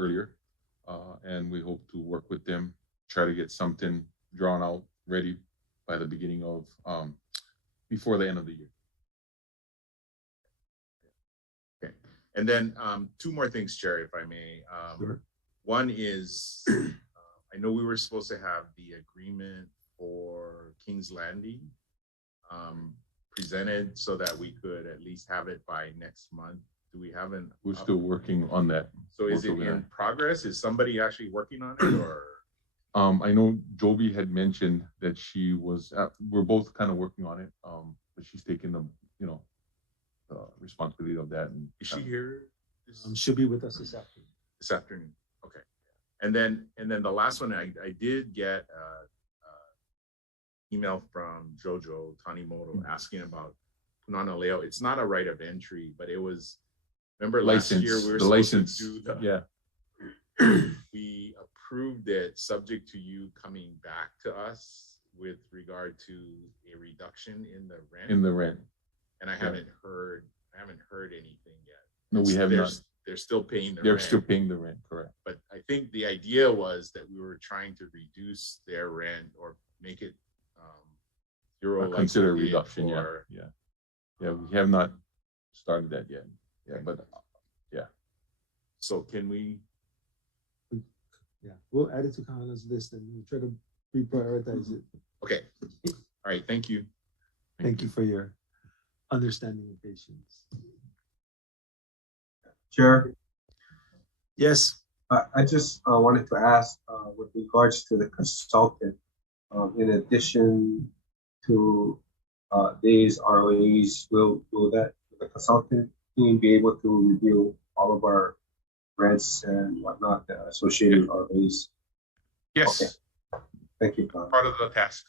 earlier, and we hope to work with them, try to get something drawn out, ready by the beginning of before the end of the year. Okay. And then two more things, Chair, if I may. Sure. One is, I know we were supposed to have the agreement for King's Landing presented so that we could at least have it by next month. Do we have an? We're still working on that. So is it in progress? Is somebody actually working on it, or? I know Joby had mentioned that she was. We're both kind of working on it, but she's taking the responsibility of that. And is she here? She'll be with us this afternoon. This afternoon. Okay. And then the last one, I did get email from Jojo Tanimoto asking about Punana Leo. It's not a right of entry, but it was. Remember last year we were supposed to do the. We approved it subject to you coming back to us with regard to a reduction in the rent. In the rent. And I haven't heard anything yet. No, we have not. They're still paying the rent. They're still paying the rent, correct. But I think the idea was that we were trying to reduce their rent or make it zero. Like consider a reduction, yeah. We have not started that yet. Yeah, but yeah. So can we? Yeah, we'll add it to Kohala's list and we'll try to reprioritize it. Okay. All right. Thank you. Thank you for your understanding and patience. Chair, Yes. I just wanted to ask with regards to the consultant, in addition to these ROEs, will the consultant team be able to review all of our rents and whatnot associated with ROEs? Yes. Okay. Thank you, Don. Part of the task.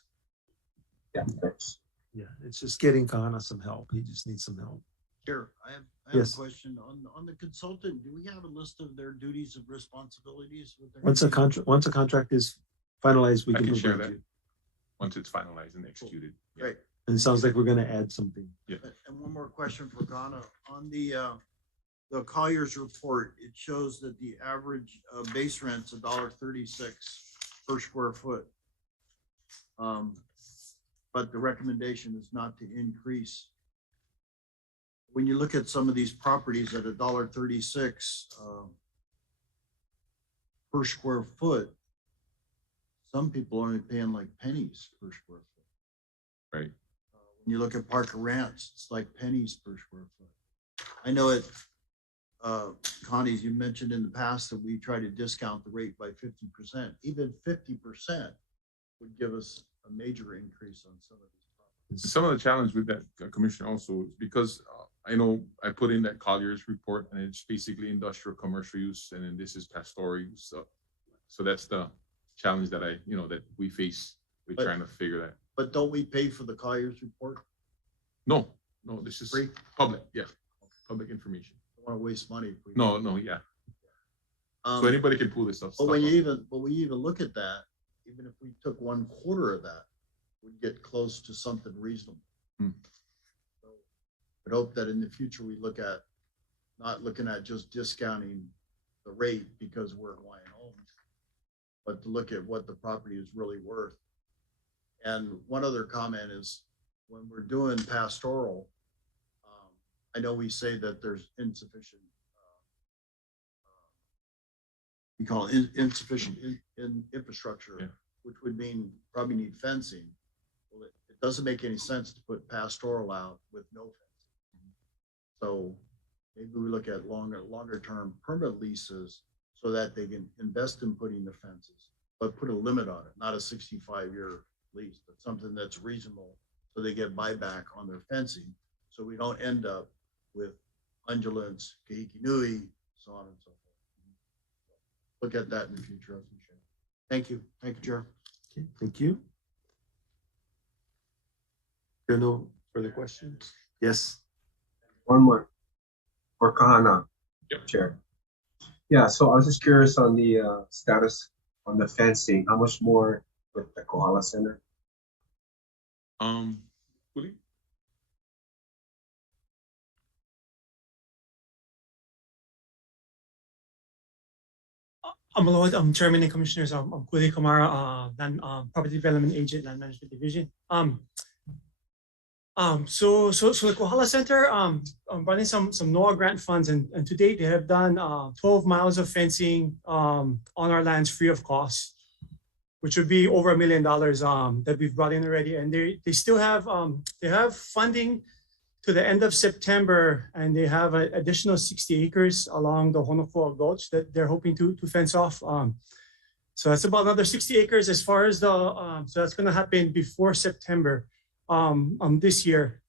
Yeah, thanks. Yeah, it's just getting Kahana some help. He just needs some help. Sure. I have Yes. a question on the consultant. Do we have a list of their duties and responsibilities? With their Once a contract is finalized, we I can can share provide that. you. Once it's finalized and executed. Yeah. Great. And it sounds like we're going to add something. And one more question for Ghana. On the Colliers report, it shows that the average base rent's $1.36 per square foot. But the recommendation is not to increase. When you look at some of these properties at $1.36 per square foot, some people are only paying like pennies per square foot. Right. When you look at Parker Ranch, it's like pennies per square foot. I know it, Connie, you mentioned in the past that we try to discount the rate by 50%. Even 50% would give us a major increase on some of these properties. Some of the challenge with that, Commissioner, also is because I know I put in that Colliers report and it's basically industrial commercial use, and then this is pastoral use. So that's the challenge that that we face with trying to figure that. But don't we pay for the Colliers report? No, this is Free? public. Yeah, public information. Don't want to waste money. If we No, yeah. So anybody can pull this up. But when we even look at that, even if we took 1/4 of that, we'd get close to something reasonable. So I hope that in the future we look at not looking at just discounting the rate because we're Hawaiian homes, but to look at what the property is really worth. And one other comment is when we're doing pastoral, I know we say that there's insufficient, we call it insufficient in infrastructure, yeah, which would mean probably need fencing. Well, it doesn't make any sense to put pastoral out with no fencing. So maybe we look at longer term permit leases so that they can invest in putting the fences, but put a limit on it, not a 65-year lease, but something that's reasonable so they get buyback on their fencing. So we don't end up with undulants, kahiki nui, so on and so forth. Look at that in the future as we should. Thank you. Thank you, Chair. Okay, thank you. There are no further questions? Yes. One more for Kahana, Yep. Chair. Yeah, so I was just curious on the status on the fencing. How much more with the Kohala Center? Willie? I'm Chairman and Commissioners. I'm Kohala Kamara, Land Property Development Agent, Land Management Division. So the Kohala Center running some NOAA grant funds, and to date they have done 12 miles of fencing on our lands free of cost, which would be over $1 million that we've brought in already. And they still have they have funding to the end of September, and they have an additional 60 acres along the Honokua Gulch that they're hoping to fence off. So that's about another 60 acres as far as the, so that's gonna happen before September this year.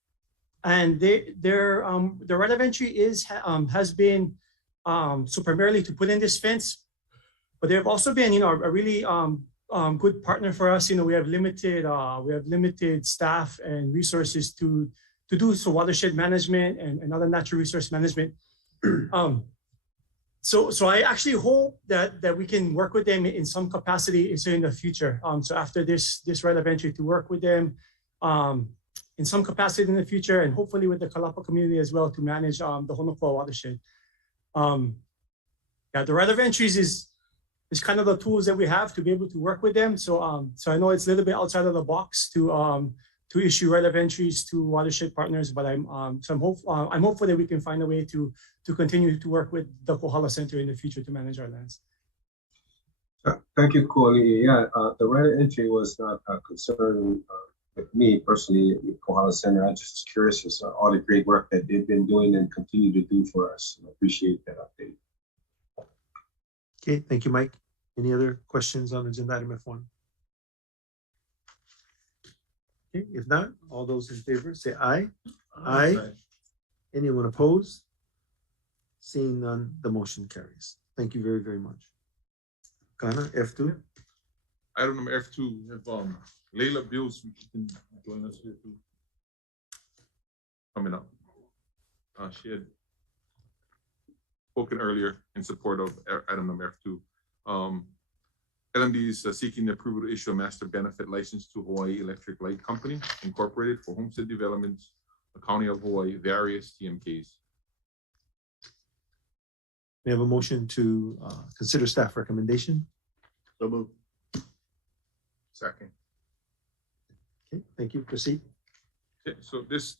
And their right of entry has been, so primarily to put in this fence, but they've also been, a really good partner for us. We have limited staff and resources to do so watershed management and other natural resource management. So I actually hope that we can work with them in some capacity in the future. So after this right of entry, to work with them in some capacity in the future, and hopefully with the Kalapa community as well, to manage the Honokua watershed. Yeah, the right of entries is kind of the tools that we have to be able to work with them. So I know it's a little bit outside of the box to issue right of entries to watershed partners, but I'm hopeful that we can find a way to continue to work with the Kohala Center in the future to manage our lands. Thank you, Kohala. Yeah, the right of entry was not a concern with me personally with Kohala Center. I just was curious as all the great work that they've been doing and continue to do for us. I appreciate that update. Okay, thank you, Mike. Any other questions on agenda item F1? Okay, if not, all those in favor say aye. Aye. Anyone opposed? Seeing none, the motion carries. Thank you very, very much. Kana, F2. Item number F2, we have Layla Bills, she can join us here too. Coming up. She had spoken earlier in support of item number F2. LMD is seeking the approval to issue a master benefit license to Hawaii Electric Light Company Incorporated for homestead developments, the County of Hawaii, various TMKs. We have a motion to consider staff recommendation. So move. Second. Okay, thank you. Proceed. Okay, so this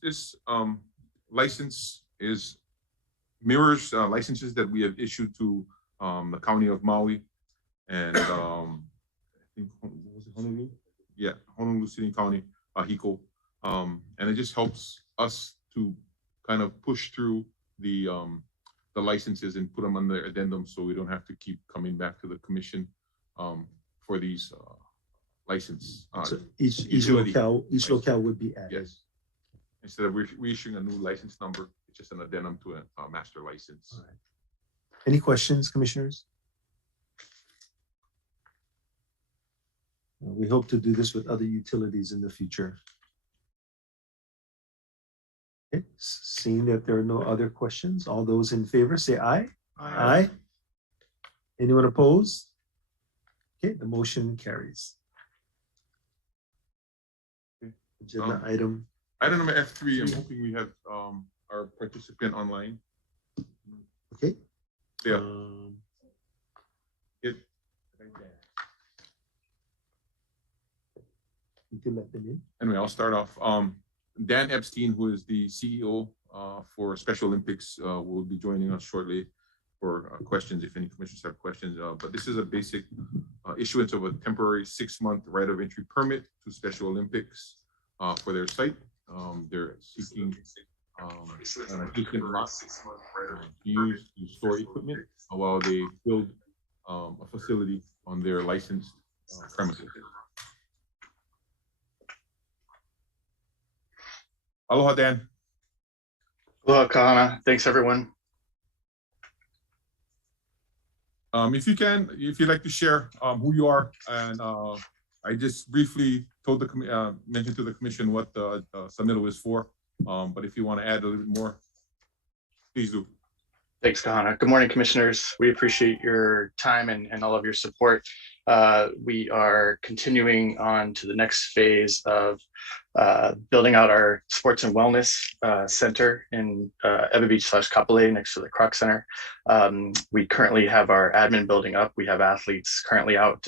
license mirrors licenses that we have issued to the County of Maui and I think was it Honolulu? Yeah, Honolulu City County, HICO. And it just helps us to kind of push through the licenses and put them on the addendum, so we don't have to keep coming back to the commission for these license. So each locale would be added. Yes. Instead of reissuing a new license number, it's just an addendum to a master license. All right. Any questions, commissioners? We hope to do this with other utilities in the future. Okay. Seeing that there are no other questions, all those in favor say aye. Aye. Anyone opposed? Okay, the motion carries. Okay. Agenda item number F3, I'm hoping we have our participant online. Okay. Yeah. You can let them in. Anyway, I'll start off. Dan Epstein, who is the CEO for Special Olympics, will be joining us shortly for questions, if any commissioners have questions. But this is a basic issuance of a temporary 6-month right of entry permit to Special Olympics for their site. They're seeking an additional lot to store equipment while they build a facility on their licensed premises. Aloha, Dan. Aloha, Kahana. Thanks, everyone. If you'd like to share who you are, and I just briefly told mentioned to the commission what the submittal is for, but if you want to add a little bit more, please do. Thanks, Kahana. Good morning, commissioners. We appreciate your time and all of your support. We are continuing on to the next phase of building out our sports and wellness center in Eva Beach / Kapolei next to the Croc Center. We currently have our admin building up. We have athletes currently out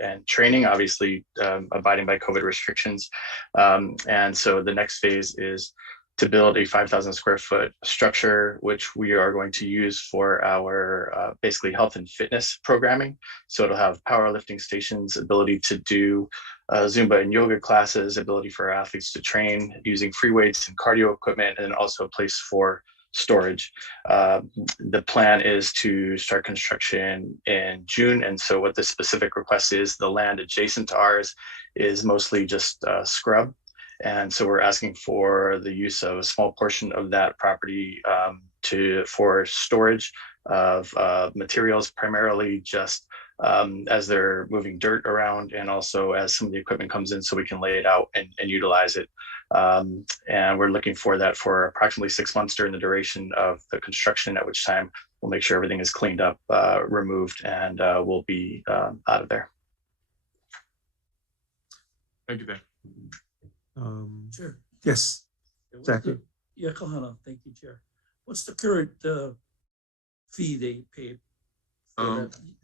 and training, obviously abiding by COVID restrictions. And so the next phase is to build a 5,000 square foot structure, which we are going to use for our basically health and fitness programming. So it'll have powerlifting stations, ability to do Zumba and yoga classes, ability for our athletes to train using free weights and cardio equipment, and also a place for storage. The plan is to start construction in June. And so what the specific request is, the land adjacent to ours is mostly just scrub. And so we're asking for the use of a small portion of that property for storage of materials, primarily just as they're moving dirt around, and also as some of the equipment comes in so we can lay it out and utilize it. And we're looking for that for approximately 6 months during the duration of the construction, at which time we'll make sure everything is cleaned up, removed, and we'll be out of there. Thank you, Dan. Sure. Yes, exactly. Yeah, Kohala, thank you, Chair. What's the current fee they pay?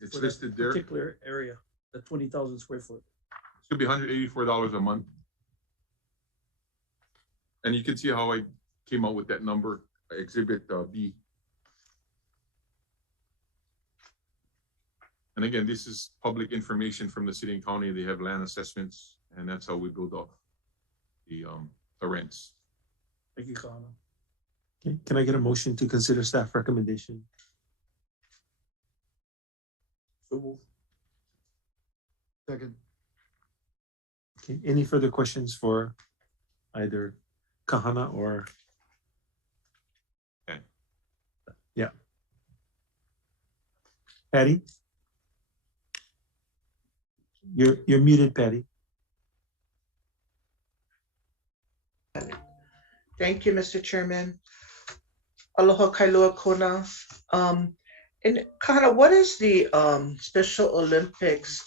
It's listed there. Particular area, the 20,000 square foot. Should be $184 a month. And you can see how I came out with that number, Exhibit B. And again, this is public information from the city and county. They have land assessments, and that's how we build up the rents. Thank you, Kohala. Okay, can I get a motion to consider staff recommendation? So move. Second. Okay, any further questions for either Kahana or? Okay. Yeah. Patty? You're muted, Patty. Thank you, Mr. Chairman. Aloha kailua kona. And Kahana, what is the Special Olympics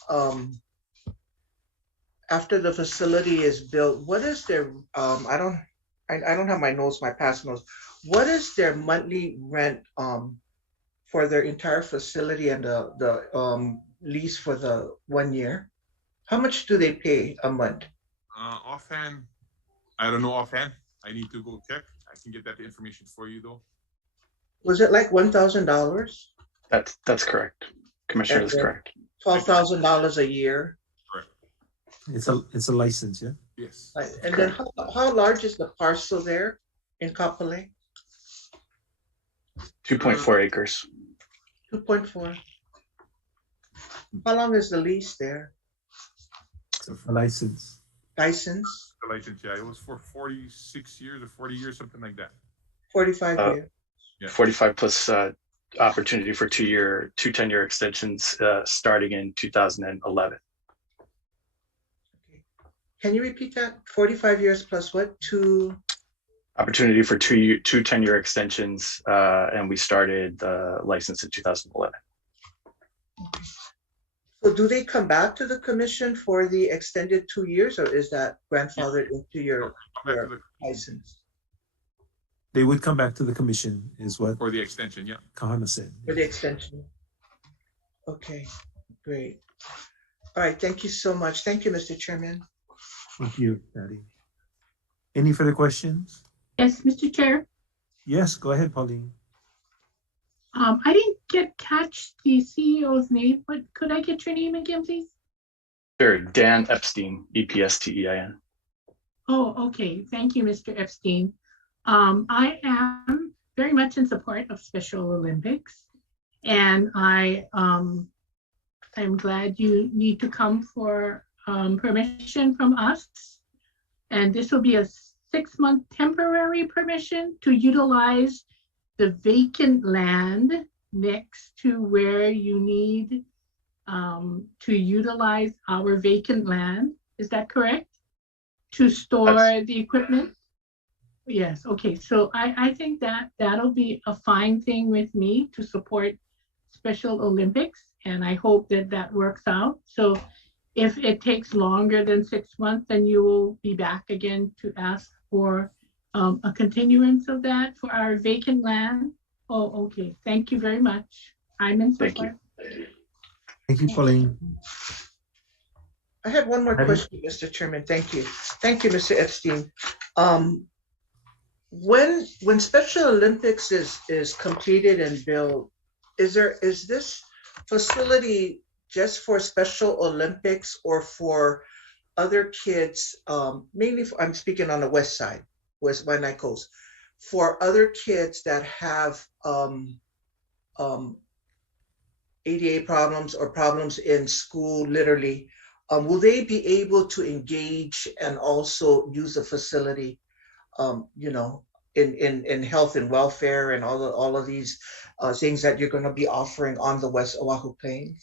after the facility is built? What is their I don't have my notes, my past notes. What is their monthly rent for their entire facility and the lease for the 1 year? How much do they pay a month? Offhand, I don't know offhand. I need to go check. I can get that information for you though. Was it like $1,000? That's correct. Commissioner, that's correct. $12,000 a year. Correct. It's a license, yeah? Yes. And then how large is the parcel there in Kapolei? 2.4 acres. 2.4. How long is the lease there? It's a license. License? The license, yeah, it was for 46 years or 40 years, something like that. 45 years. Yeah. 45 plus opportunity for two 10-year extensions starting in 2011. Okay. Can you repeat that? 45 years plus what? Opportunity for two 10-year extensions, and we started the license in 2011. Okay. So do they come back to the commission for the extended 2 years, or is that grandfathered into your license? They would come back to the commission is what For the extension, yeah. Kahana said. For the extension. Okay, great. All right, thank you so much. Thank you, Mr. Chairman. Thank you, Patty. Any further questions? Yes, Mr. Chair. Yes, go ahead, Pauline. I didn't catch the CEO's name, but could I get your name again, please? Sure, Dan Epstein, EPSTEIN. Oh, okay. Thank you, Mr. Epstein. I am very much in support of Special Olympics, and I'm glad you need to come for permission from us. And this will be a 6-month temporary permission to utilize the vacant land next to where you need to utilize our vacant land. Is that correct? To store the equipment? Yes, okay. So I think that'll be a fine thing with me to support Special Olympics, and I hope that works out. So If it takes longer than 6 months, then you will be back again to ask for a continuance of that for our vacant land. Oh, okay. Thank you very much. I'm in Thank you. support. Thank you, Pauline. I have one more Patty? question, Mr. Chairman. Thank you. Thank you, Mr. Epstein. When Special Olympics is completed and built, is this facility just for Special Olympics or for other kids? Mainly, I'm speaking on the west side, West Night Coast, for other kids that have ADA problems or problems in school, literally. Will they be able to engage and also use the facility, in health and welfare and all of these things that you're going to be offering on the West Oahu Plain?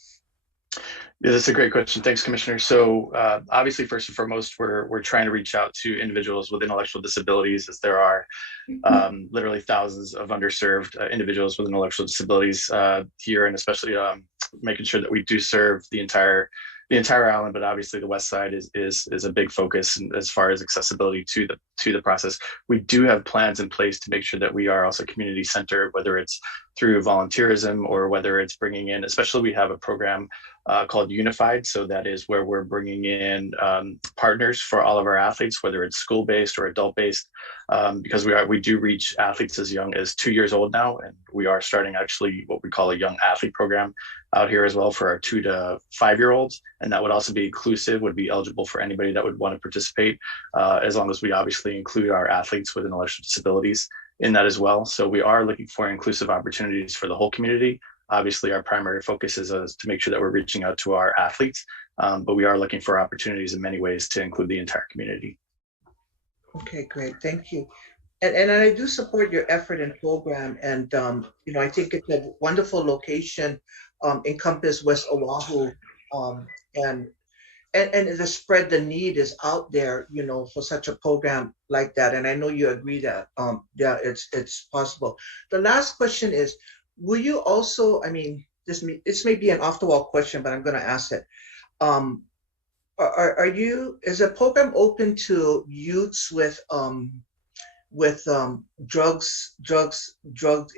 Yeah, that's a great question. Thanks, Commissioner. So obviously, first and foremost, we're trying to reach out to individuals with intellectual disabilities, as there are literally thousands of underserved individuals with intellectual disabilities here, and especially making sure that we do serve the entire island. But obviously, the west side is a big focus as far as accessibility to the process. We do have plans in place to make sure that we are also community centered, whether it's through volunteerism or whether it's bringing in, especially we have a program called Unified. So that is where we're bringing in partners for all of our athletes, whether it's school-based or adult-based, because we do reach athletes as young as 2 years old now, and we are starting actually what we call a young athlete program out here as well for our 2 to 5 year olds, and that would also be inclusive, would be eligible for anybody that would want to participate, as long as we obviously include our athletes with intellectual disabilities in that as well. So we are looking for inclusive opportunities for the whole community. Obviously, our primary focus is to make sure that we're reaching out to our athletes, but we are looking for opportunities in many ways to include the entire community. Okay, great. Thank you. And I do support your effort and program. And, I think it's a wonderful location, encompass West Oahu. And the spread, the need is out there, for such a program like that. And I know you agree that, it's possible. The last question is, will you also, this may be an off the wall question, but I'm going to ask it. Is the program open to youths with drug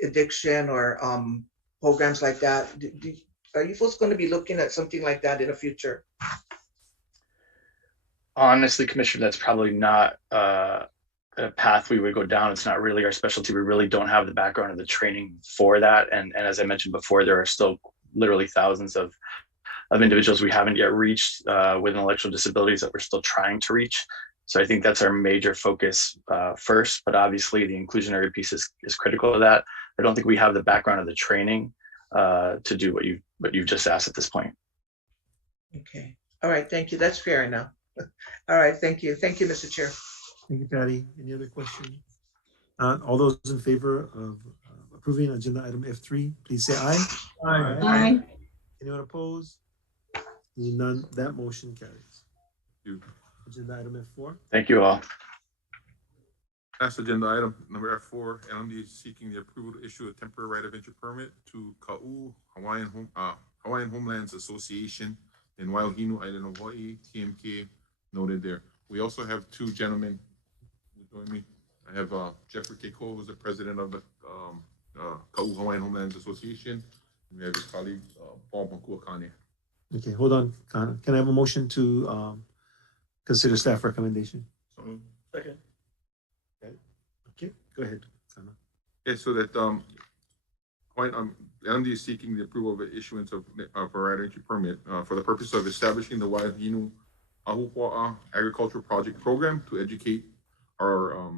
addiction or programs like that? Are you folks going to be looking at something like that in the future? Honestly, Commissioner, that's probably not a path we would go down. It's not really our specialty. We really don't have the background or the training for that. And as I mentioned before, there are still literally thousands of individuals we haven't yet reached with intellectual disabilities that we're still trying to reach. So I think that's our major focus first, but obviously the inclusionary piece is critical to that. I don't think we have the background or the training to do what you've just asked at this point. Okay. All right. Thank you. That's fair enough. All right. Thank you. Thank you, Mr. Chair. Thank you, Patty. Any other questions? All those in favor of approving agenda item F3, please say aye. Aye. Aye. Anyone opposed? Seeing none, that motion carries. Thank you. Agenda item F4. Thank you all. Last agenda item number F4, LMD is seeking the approval to issue a temporary right of entry permit to Kohala Hawaiian Homelands Association in Waiahinu Island of Hawaii, TMK noted there. We also have two gentlemen who join me. I have Jeffrey Keiko, who's the president of the Kohala Hawaiian Homelands Association, and we have his colleague Paul Makuakane. Okay, hold on. Can I have a motion to consider staff recommendation? Second. Okay, go ahead. Okay, so that LMD is seeking the approval of the issuance of a right of entry permit for the purpose of establishing the Waiahinu Ahupua'a Agricultural Project Program to educate our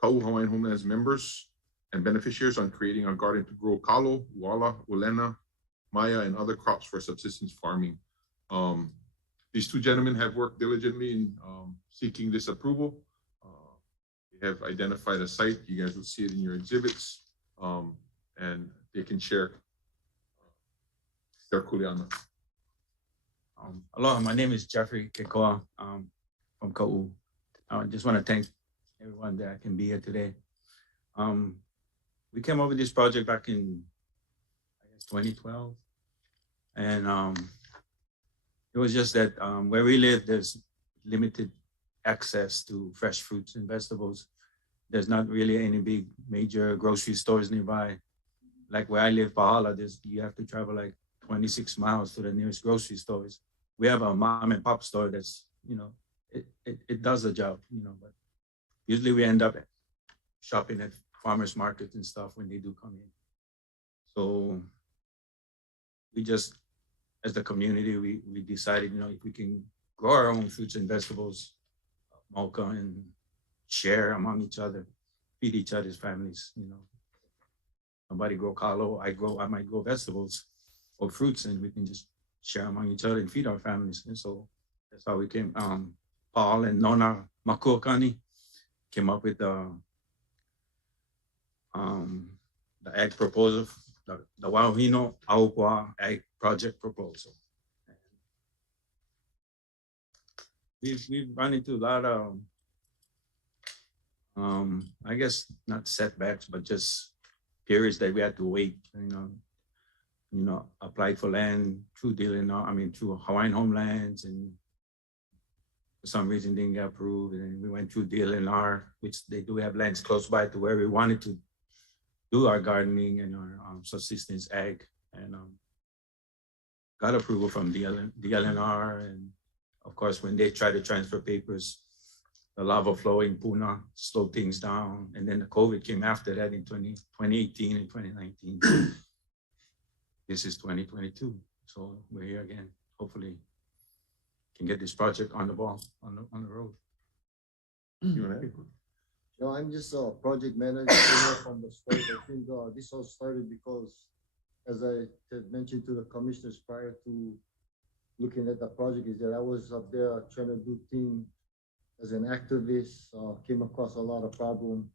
Kohala Hawaiian Homelands members and beneficiaries on creating a garden to grow kalo, uala, ulena, maya, and other crops for subsistence farming. These two gentlemen have worked diligently in seeking this approval. They have identified a site. You guys will see it in your exhibits, and they can share their kuleana. Aloha, my name is Jeffrey Kekoa from Ka'u. I just want to thank everyone that can be here today. We came over this project back in, I guess, 2012. And It was just that where we live, there's limited access to fresh fruits and vegetables. There's not really any big major grocery stores nearby. Like where I live, Kohala, you have to travel like 26 miles to the nearest grocery stores. We have a mom and pop store that's, it does the job, but usually we end up shopping at farmers markets and stuff when they do come in. So we just, as the community, we decided, if we can grow our own fruits and vegetables, Mocha, and share among each other, feed each other's families, Somebody grow kalo, I might grow vegetables or fruits, and we can just share among each other and feed our families. And so that's how we came. Paul and Nona Makuakani came up with the ag proposal, the Wauhino Aukwa ag project proposal. We've run into a lot of, I guess not setbacks, but just periods that we had to wait, applied for land through through Hawaiian Homelands, and for some reason didn't get approved. And then we went through DLNR, which they do have lands close by to where we wanted to do our gardening and our subsistence ag, and got approval from DLNR. And of course, when they tried to transfer papers, the lava flow in Puna slowed things down. And then the COVID came after that in 2018 and 2019. This is 2022. So we're here again. Hopefully can get this project on the ball, on the road. No, I'm just a project manager from the start. I think this all started because, as I had mentioned to the commissioners prior to looking at the project, is that I was up there trying to do things as an activist, came across a lot of problems,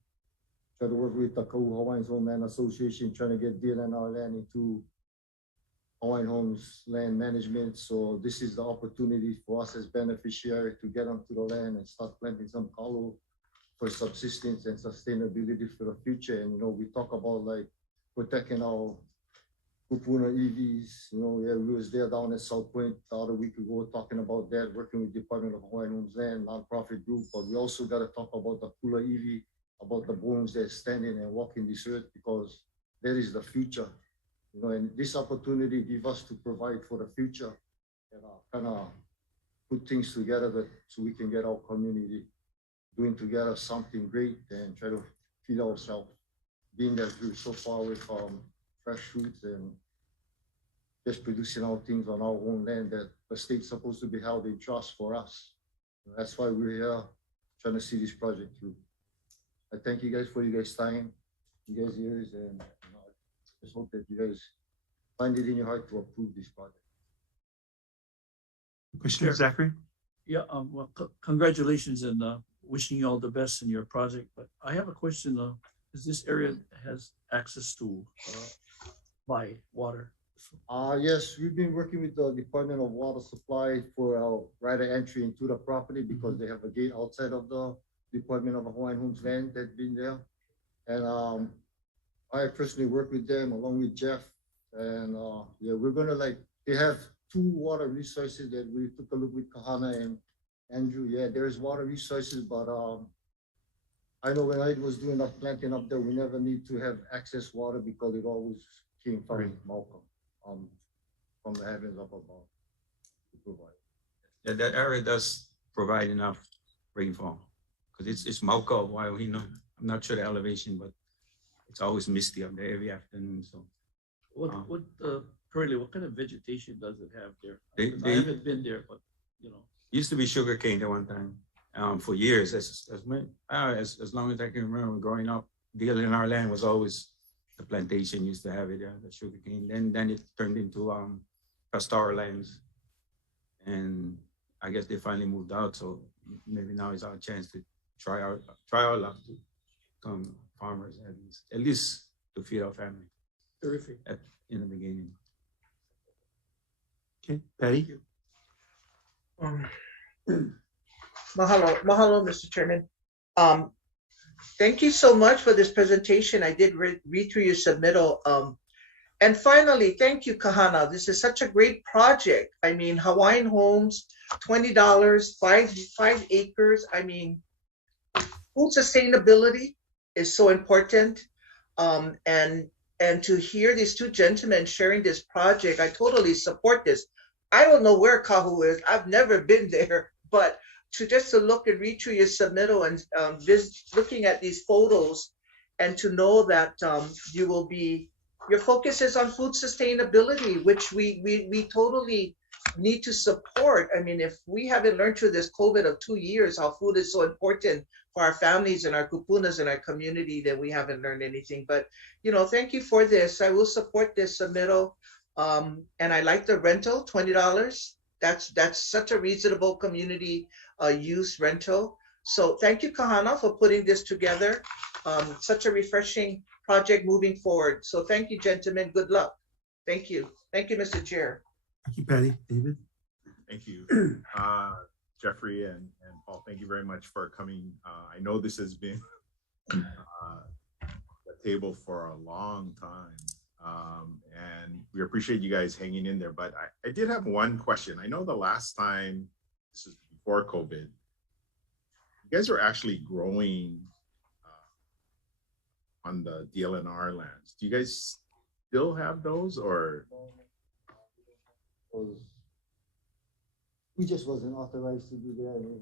tried to work with the Hawaiian Homeland Association, trying to get DLNR land into Hawaiian Homes land management. So this is the opportunity for us as beneficiaries to get onto the land and start planting some kalo for subsistence and sustainability for the future. And, we talk about like protecting our Kupuna EVs. We was there down at South Point the other week ago talking about that, working with Department of Hawaiian Homes Land, nonprofit group. But we also got to talk about the Kula EV, about the bones that are standing and walking this earth, because that is the future. And this opportunity gives us to provide for the future and kind of put things together so we can get our community doing together something great and try to feed ourselves, being that we're so far away from fresh fruits and just producing our things on our own land that the state's supposed to be held in trust for us. That's why we're here trying to see this project through. I thank you guys for your guys' time, you guys' ears, and I just hope that you guys find it in your heart to approve this project. Commissioner Zachary? Yeah, well, congratulations, and wishing you all the best in your project. But I have a question, is this area has access to by water? Yes, we've been working with the Department of Water Supply for our right of entry into the property, because they have a gate outside of the Department of Hawaiian Homes Land that's been there. And I personally work with them along with Jeff. And yeah, we're gonna they have 2 water resources that we took a look with Kahana and Andrew. Yeah, there's water resources, but I know when I was doing the planting up there, we never need to have access water because it always came from Malcolm, from the heavens up above to provide. Yeah, that area does provide enough rainfall because it's Mauka, Waiahino. I'm not sure the elevation, but it's always misty up there every afternoon. So Currently, what kind of vegetation does it have there? They I haven't been there, but used to be sugar cane at one time. For years, as long as I can remember growing up, DLNR land was always the plantation used to have it, the sugar cane. Then it turned into pastoral lands, and I guess they finally moved out. So maybe now is our chance to try our luck to become farmers at least to feed our family. Terrific. In the beginning. Okay, Patty. Mahalo, Mr. Chairman. Thank you so much for this presentation. I did read through your submittal. And finally, thank you, Kahana. This is such a great project. I mean, Hawaiian homes, $20, five acres. I mean, food sustainability is so important. And to hear these two gentlemen sharing this project, I totally support this. I don't know where Kahu is. I've never been there, but to look and read through your submittal and looking at these photos, and to know that your focus is on food sustainability, which we totally need to support. I mean, if we haven't learned through this COVID of 2 years how food is so important for our families and our kupunas and our community, then we haven't learned anything. But, thank you for this. I will support this submittal. And I like the rental, $20. That's such a reasonable community use rental. So thank you, Kahana, for putting this together. Such a refreshing project moving forward. So thank you, gentlemen. Good luck. Thank you. Thank you, Mr. Chair. Thank you, Patty. David? Thank you, Jeffrey and Paul. Thank you very much for coming. I know this has been the table for a long time, and we appreciate you guys hanging in there. But I did have one question. I know the last time, this is before COVID, you guys were actually growing on the DLNR lands. Do you guys still have those, or? We just wasn't authorized to do that. And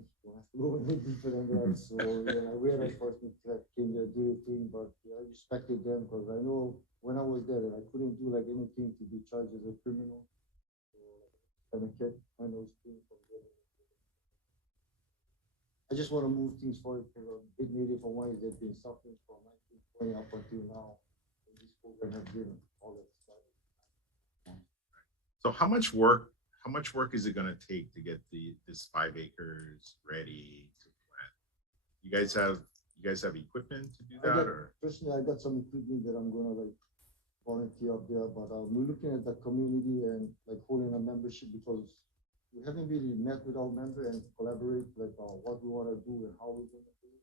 we went deeper than that. So yeah, we had enforcement that came there do the thing, but I respected them because I know when I was there, I couldn't do like anything to be charged as a criminal. So kind of kept my nose clean from there. I just want to move things forward for big Native Hawaiians that have been suffering from 1920 up until now. And this program has been all that stuff. So how much work is it going to take to get this 5 acres ready to plant? You guys have equipment to do that, or? Personally, I got some equipment that I'm going to like volunteer up there, but we're looking at the community and like holding a membership because we haven't really met with our member and collaborate like what we want to do and how we're going to do it.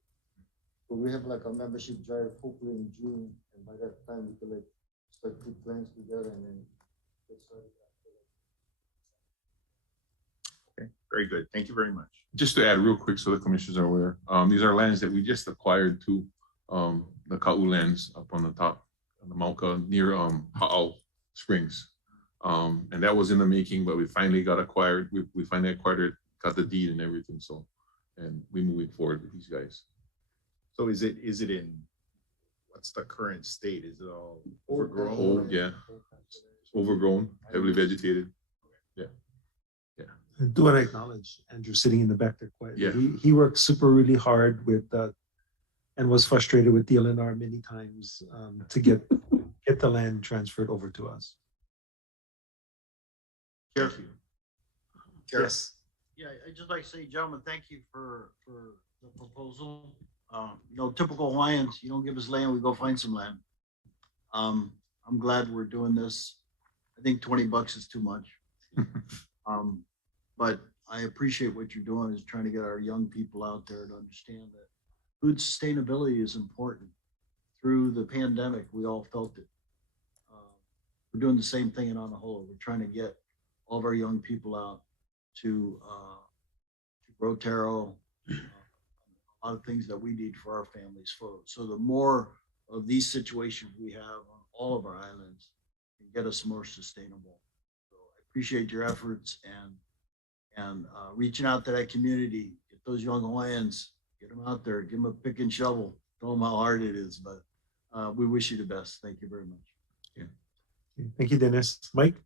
So we have like a membership drive hopefully in June, and by that time we can like start put plans together and then get started. Very good. Thank you very much. Just to add real quick so the commissioners are aware, these are lands that we just acquired to the Ka'u lands up on the top of the Mauka near Ha'au Springs. And that was in the making, but we finally got acquired. We finally acquired it, got the deed and everything. So, and we're moving forward with these guys. So is it in, what's the current state? Is it all overgrown? Old, yeah. Overgrown, heavily vegetated. Yeah. I do want to acknowledge Andrew sitting in the back there quietly. Yeah. He worked really hard with and was frustrated with DLNR many times to get the land transferred over to us. Thank you. Yes. Yeah, I'd just like to say, gentlemen, thank you for the proposal. Typical Hawaiians, you don't give us land, we go find some land. I'm glad we're doing this. I think $20 is too much. But I appreciate what you're doing is trying to get our young people out there to understand that food sustainability is important. Through the pandemic, we all felt it. We're doing the same thing in Anahola. We're trying to get all of our young people out to grow taro, a lot of things that we need for our families. So the more of these situations we have on all of our islands can get us more sustainable. So I appreciate your efforts and reaching out to that community, get those young Hawaiians, get them out there, give them a pick and shovel, tell them how hard it is, but we wish you the best. Thank you very much. Yeah. Thank you, Dennis. Mike?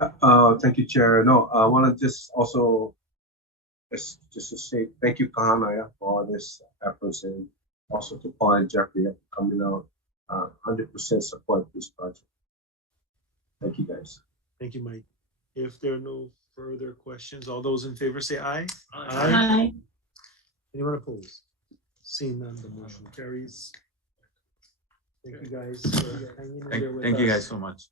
Thank you, Chair. No, I want to just also just to say thank you, Kahana, for all this efforts, and also to Paul and Jeffrey for coming out. 100% support this project. Thank you, guys. Thank you, Mike. If there are no further questions, all those in favor say aye. Aye. Anyone opposed? Seeing none, the motion carries. Thank you guys for hanging in there with us. Thank you guys so much.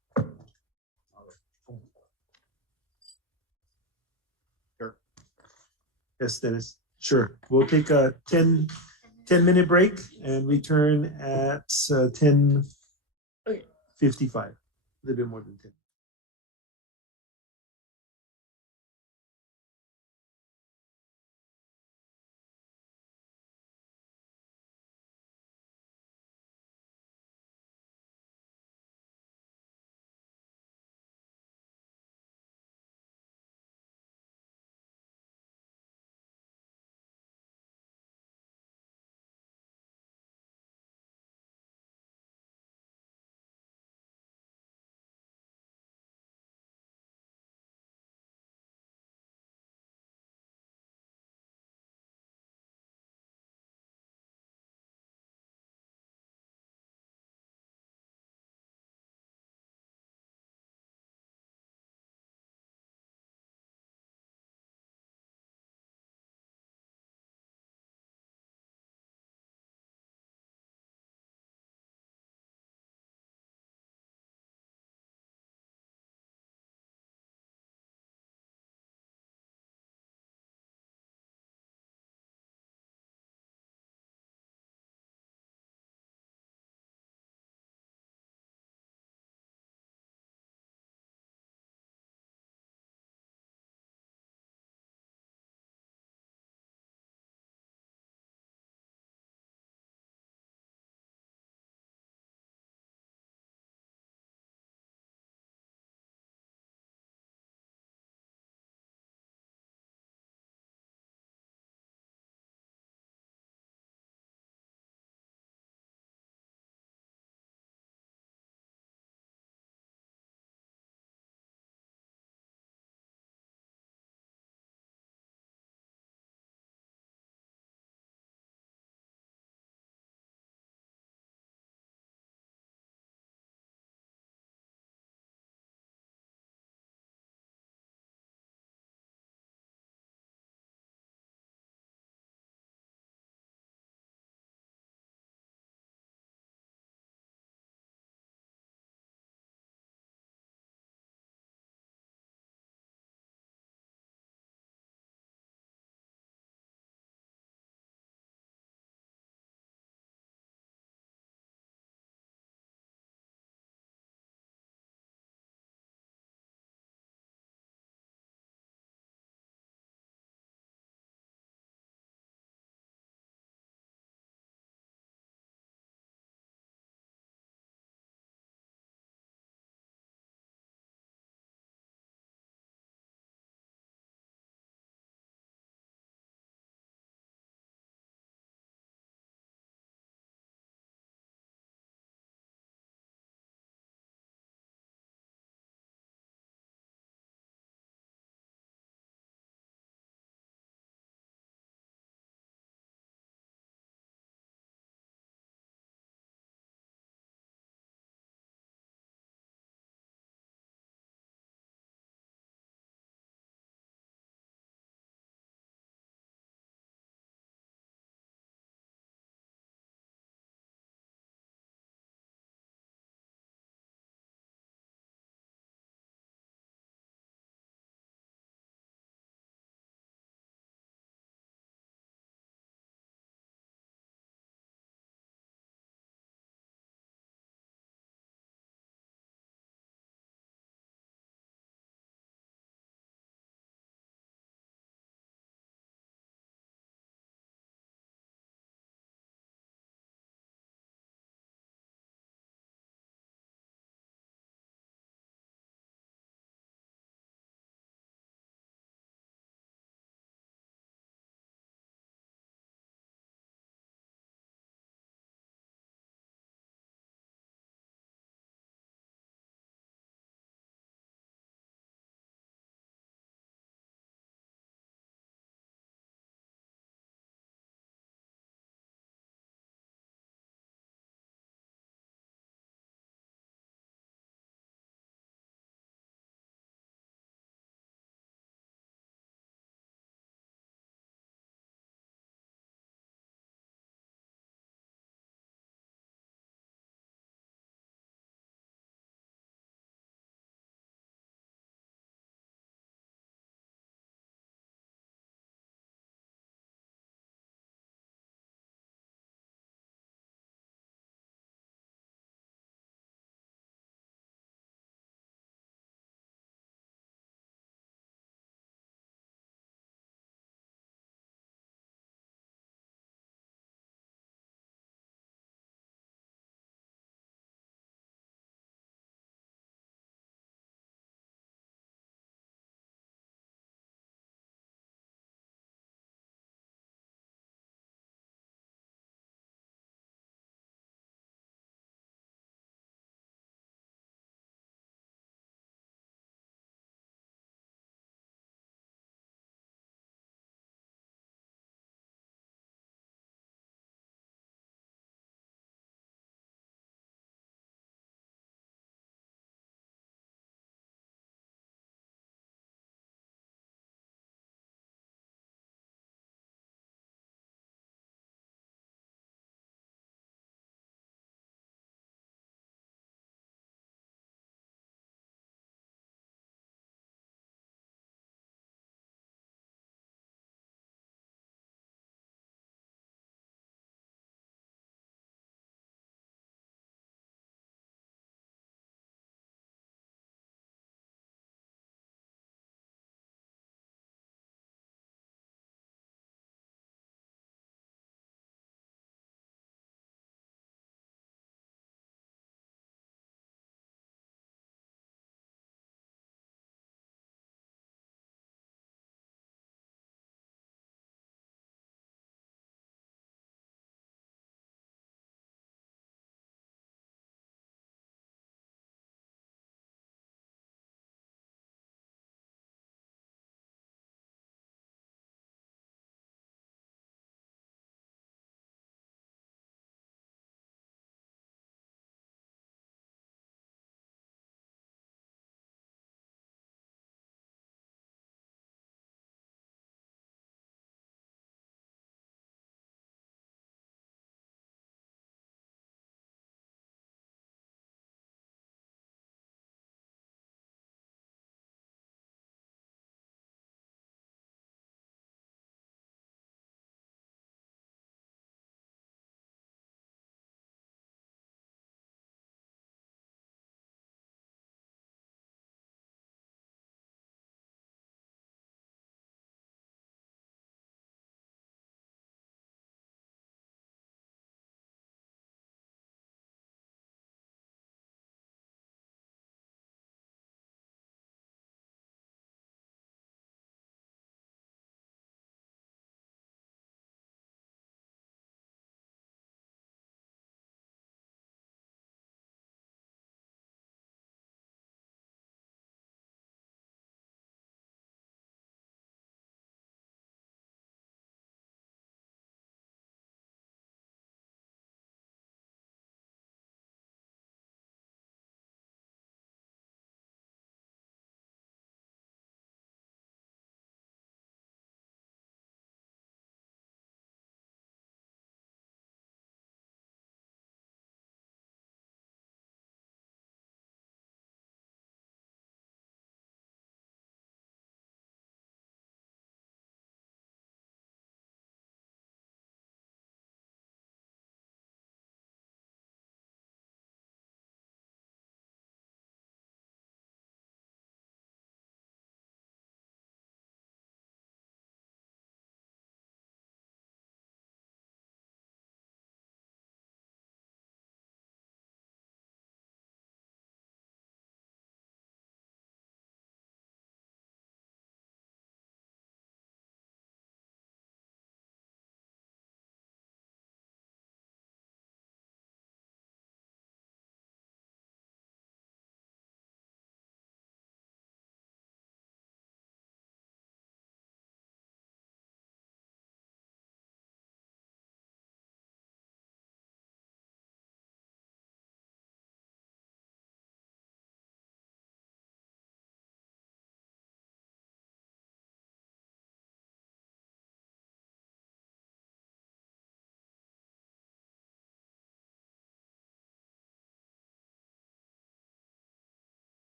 Sure. Yes, Dennis. Sure. We'll take a 10-minute break and return at 10:40. 55, a little bit more than 10.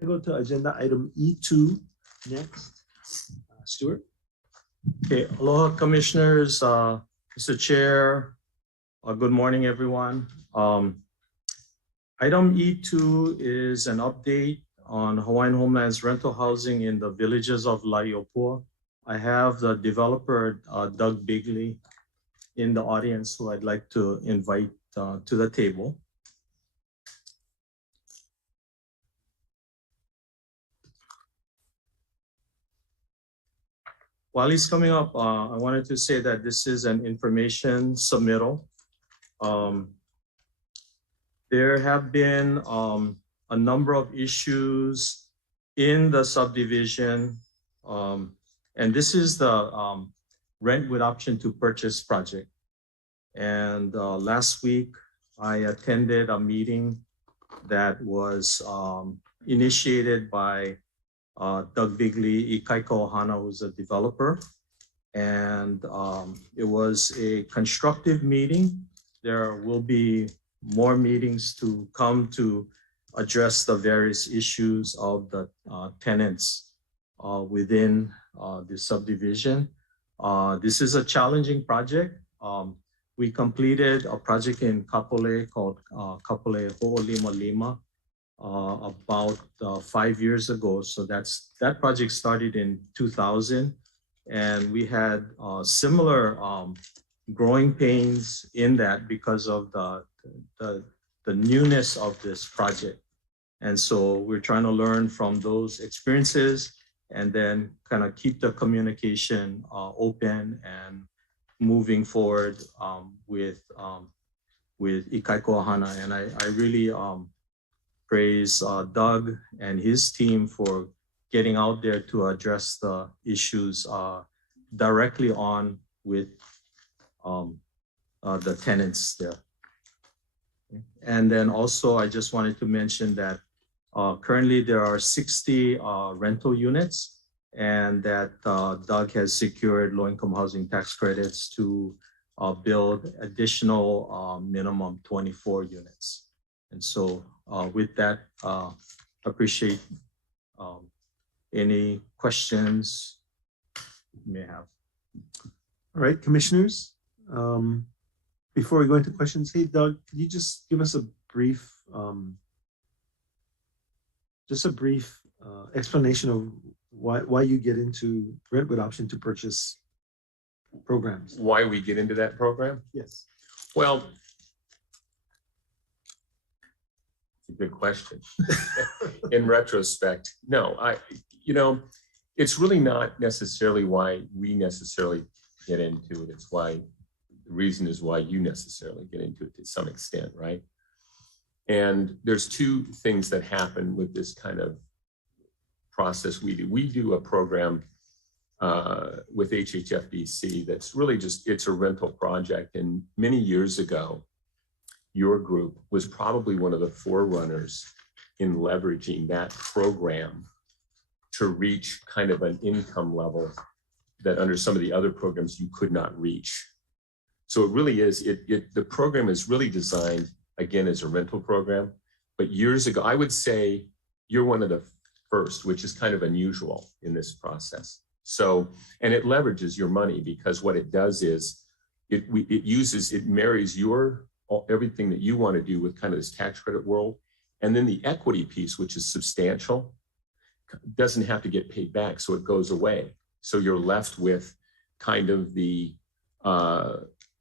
I go to agenda item E2 next. Stuart? Okay, aloha commissioners, Mr. Chair, good morning, everyone. Item E2 is an update on Hawaiian Homeland's rental housing in the villages of Laiopua. I have the developer, Doug Bigley, in the audience who I'd like to invite to the table. While he's coming up, I wanted to say that this is an information submittal. There have been a number of issues in the subdivision, and this is the rent with option to purchase project. And last week, I attended a meeting that was initiated by Doug Bigley, Ikai Kohana, who's a developer. And it was a constructive meeting. There will be more meetings to come to address the various issues of the tenants within the subdivision. This is a challenging project. We completed a project in Kapolei called Kapolei Ho'olima Lima about 5 years ago. So that project started in 2000, and we had similar growing pains in that because of the newness of this project. And so we're trying to learn from those experiences and then kind of keep the communication open and moving forward with Ikai Kohana. And I really praise Doug and his team for getting out there to address the issues directly on with the tenants there. And then also, I just wanted to mention that currently there are 60 rental units, and that Doug has secured low-income housing tax credits to build additional minimum 24 units. And so with that, appreciate any questions you may have. All right, commissioners. Before we go into questions, hey, Doug, could you just give us a brief, explanation of why you get into rent with option to purchase programs? Why we get into that program? Yes. Well, it's a good question. In retrospect, no, it's really not necessarily why we necessarily get into it. It's why the reason is why you necessarily get into it to some extent, right? And there's two things that happen with this kind of process we do. We do a program with HHFDC that's really it's a rental project. And many years ago, your group was probably one of the forerunners in leveraging that program to reach kind of an income level that under some of the other programs you could not reach. So it really is, the program is really designed, again, as a rental program. But years ago, I would say you're one of the first, which is kind of unusual in this process. So, and it leverages your money, because what it does is it marries everything that you want to do with kind of this tax credit world. And then the equity piece, which is substantial, doesn't have to get paid back. So it goes away. So you're left with kind of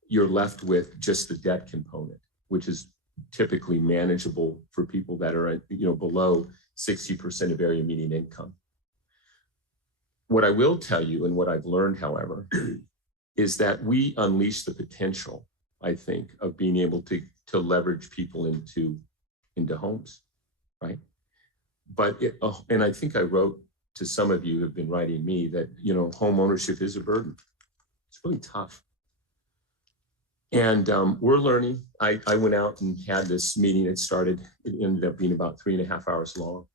you're left with just the debt component, which is typically manageable for people that are below 60% of area median income. What I will tell you, and what I've learned, however, is that we unleash the potential, I think, of being able to leverage people into homes, right? But and I think I wrote to some of you who have been writing me that home ownership is a burden. It's really tough. And we're learning. I went out and had this meeting. It ended up being about 3.5 hours long.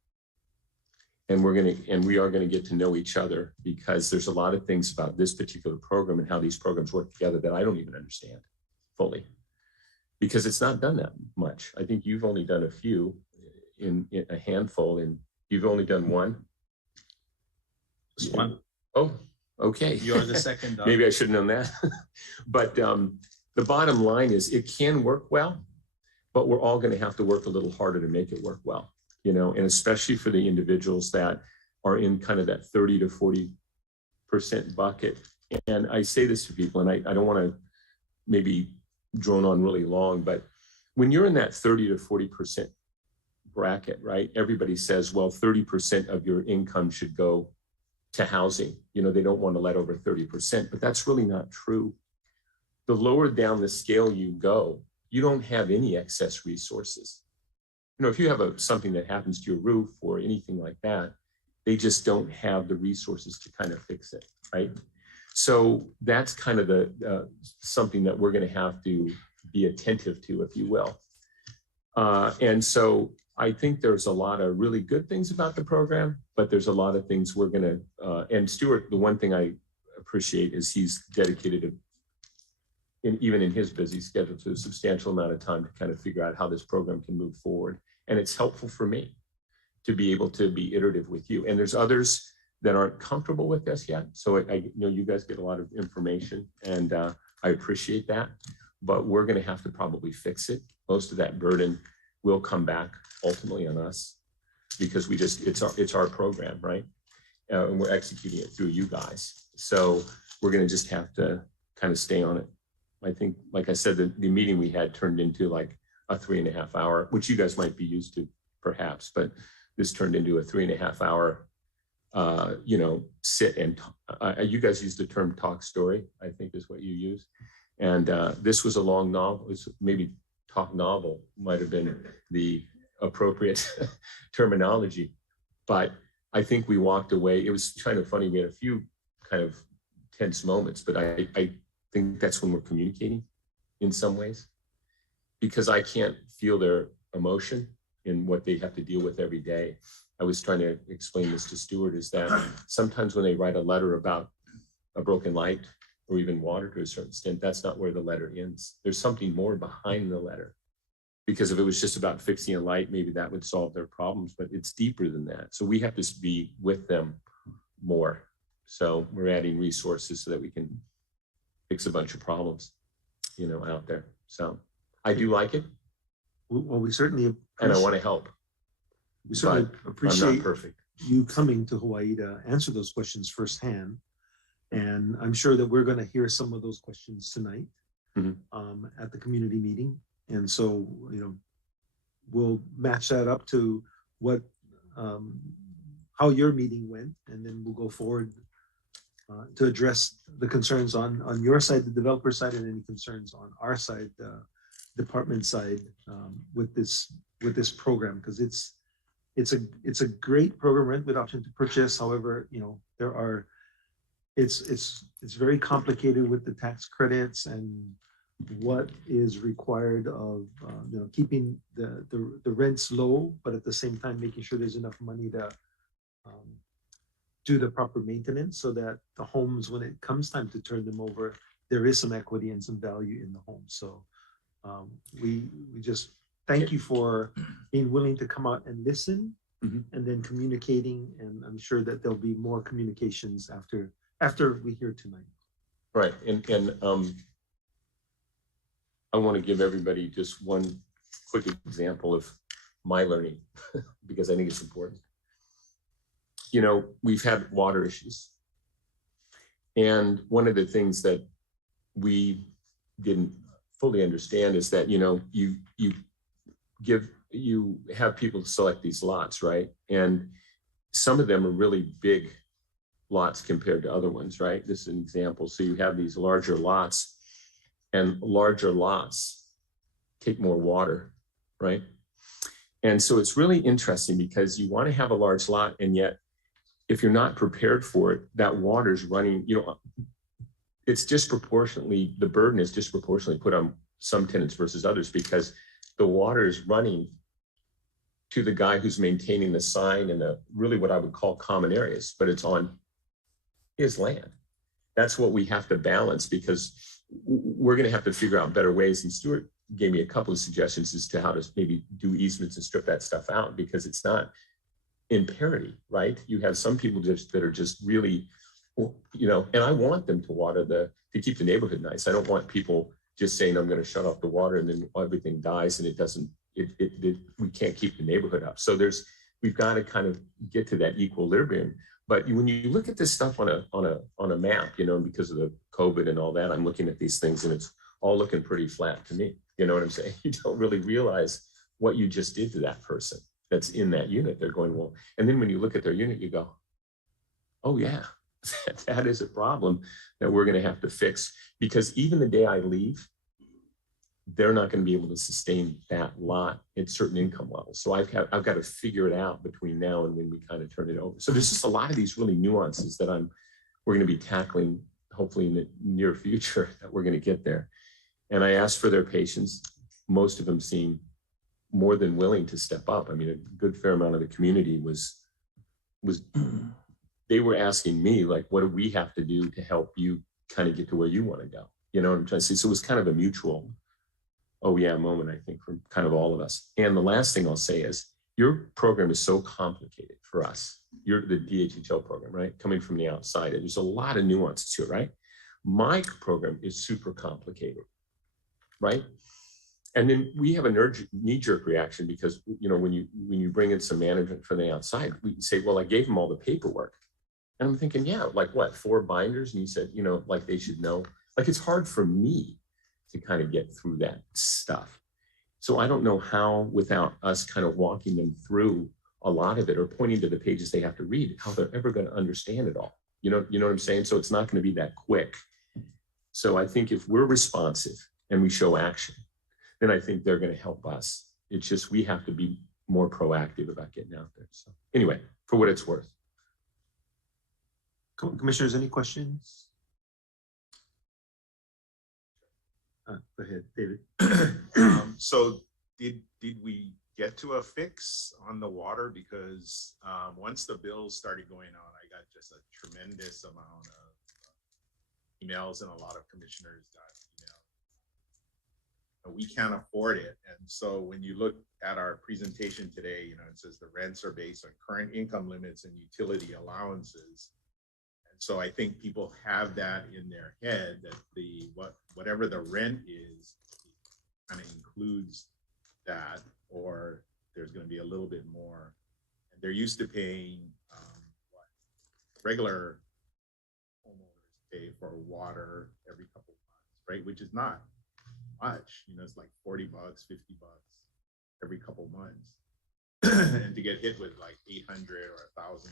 And we are gonna get to know each other, because there's a lot of things about this particular program and how these programs work together that I don't even understand fully, because it's not done that much. I think you've only done a few, in a handful in You've only done one? Just one. Oh, okay. You're the second. Maybe I should have known that. But the bottom line is it can work well, but we're all going to have to work a little harder to make it work well, you know, and especially for the individuals that are in kind of that 30 to 40% bucket. And I say this to people, and I don't want to maybe drone on really long, but when you're in that 30 to 40% bracket, right? Everybody says, well, 30% of your income should go to housing. You know, they don't want to let over 30%, but that's really not true. The lower down the scale you go, you don't have any excess resources. You know, if you have something that happens to your roof or anything like that, they just don't have the resources to kind of fix it, right? So that's kind of the something that we're going to have to be attentive to, if you will. And so I think there's a lot of really good things about the program, but there's a lot of things we're going to, and Stuart, the one thing I appreciate is he's dedicated even in his busy schedule to a substantial amount of time to kind of figure out how this program can move forward. And it's helpful for me to be able to be iterative with you. And there's others that aren't comfortable with this yet. So I know you guys get a lot of information, and I appreciate that, but we're going to have to probably fix it. Most of that burden will come back ultimately on us because it's our program, right? And we're executing it through you guys. So we're going to just have to kind of stay on it. I think, like I said, the meeting we had turned into like a 3.5 hour, which you guys might be used to perhaps, but this turned into a 3.5 hour, you know, sit and you guys use the term talk story, I think is what you use. And this was a long novel. It was maybe talk novel might have been the appropriate terminology, but I think we walked away. It was kind of funny. We had a few kind of tense moments, but I think that's when we're communicating in some ways, because I can't feel their emotion in what they have to deal with every day. I was trying to explain this to Stuart, is that sometimes when they write a letter about a broken light or even water to a certain extent, that's not where the letter ends. There's something more behind the letter. Because if it was just about fixing a light, maybe that would solve their problems, but it's deeper than that. So we have to be with them more. So we're adding resources so that we can fix a bunch of problems, you know, out there. So I do like it. Well, we certainly and I want to help. We certainly appreciate I'm not perfect. You coming to Hawaii to answer those questions firsthand. And I'm sure that we're going to hear some of those questions tonight at the community meeting. And so, you know, we'll match that up to what, how your meeting went, and then we'll go forward to address the concerns on your side, the developer side, and any concerns on our side, department side, with this program, because it's a great program, rent with option to purchase. However, you know, there are it's very complicated with the tax credits and what is required of you know, keeping the rents low, but at the same time making sure there's enough money to do the proper maintenance so that the homes, when it comes time to turn them over, there is some equity and some value in the home. So we just thank you for being willing to come out and listen and then communicating, and I'm sure that there'll be more communications after we hear tonight. Right, and I want to give everybody just one quick example of my learning because I think it's important. You know, we've had water issues. And one of the things that we didn't fully understand is that, you know, you have people select these lots, right? And some of them are really big lots compared to other ones, right? This is an example. So you have these larger lots, and larger lots take more water, right? And so it's really interesting because you want to have a large lot, and yet if you're not prepared for it, that water's running, you know, it's disproportionately, the burden is disproportionately put on some tenants versus others because the water is running to the guy who's maintaining the sign in the really what I would call common areas, but it's on his land. That's what we have to balance, because we're going to have to figure out better ways. And Stuart gave me a couple of suggestions as to how to maybe do easements and strip that stuff out, because it's not in parity, right? You have some people just that are just really, you know, and I want them to water to keep the neighborhood nice. I don't want people just saying, I'm going to shut off the water and then everything dies and it doesn't, we can't keep the neighborhood up. So we've got to kind of get to that equilibrium. But when you look at this stuff on a map, you know, because of the COVID and all that, I'm looking at these things and it's all looking pretty flat to me. You know what I'm saying? You don't really realize what you just did to that person that's in that unit. They're going, well, and then when you look at their unit, you go, oh yeah, that is a problem that we're going to have to fix, because even the day I leave, they're not going to be able to sustain that lot at certain income levels. So I've got to figure it out between now and when we kind of turn it over. So there's just a lot of these really nuances that we're going to be tackling, hopefully in the near future, that we're going to get there. And I asked for their patience. Most of them seem more than willing to step up. I mean, a good fair amount of the community was they were asking me, like, what do we have to do to help you kind of get to where you want to go? You know what I'm trying to say? So it was kind of a mutual, oh yeah, moment, I think, from kind of all of us. And the last thing I'll say is, your program is so complicated for us. You're the DHHL program, right? Coming from the outside, there's a lot of nuances to it, right? My program is super complicated, right? And then we have a knee-jerk reaction because, you know, when you bring in some management from the outside, we say, well, I gave them all the paperwork. And I'm thinking, yeah, like what, 4 binders? And you said, you know, like they should know. Like, it's hard for me to kind of get through that stuff. So I don't know how, without us kind of walking them through a lot of it or pointing to the pages they have to read, how they're ever going to understand it all. You know what I'm saying? So it's not going to be that quick. So I think if we're responsive and we show action, then I think they're going to help us. It's just, we have to be more proactive about getting out there. So anyway, for what it's worth. Commissioners, any questions? Go ahead, David. So did we get to a fix on the water? Because once the bills started going out, I got just a tremendous amount of emails, and a lot of commissioners got email. We can't afford it. And so when you look at our presentation today, you know, it says the rents are based on current income limits and utility allowances. So I think people have that in their head that whatever the rent is kind of includes that, or there's going to be a little bit more. And they're used to paying what regular homeowners pay for water every couple of months, right? Which is not much. You know, it's like $40, $50 every couple months, and to get hit with like $800 or $1,000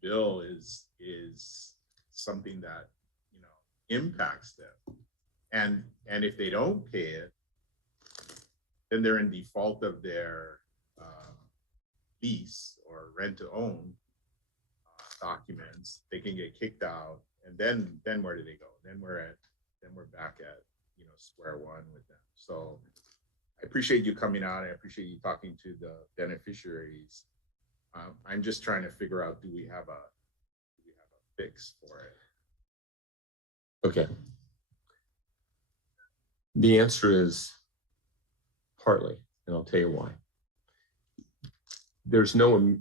bill is something that, you know, impacts them. And if they don't pay it, then they're in default of their lease or rent to own documents. They can get kicked out, and then where do they go? Then we're back at, you know, square one with them. So I appreciate you coming out. I appreciate you talking to the beneficiaries. I'm just trying to figure out, do we have a fix for it? Okay. The answer is partly, and I'll tell you why. There's no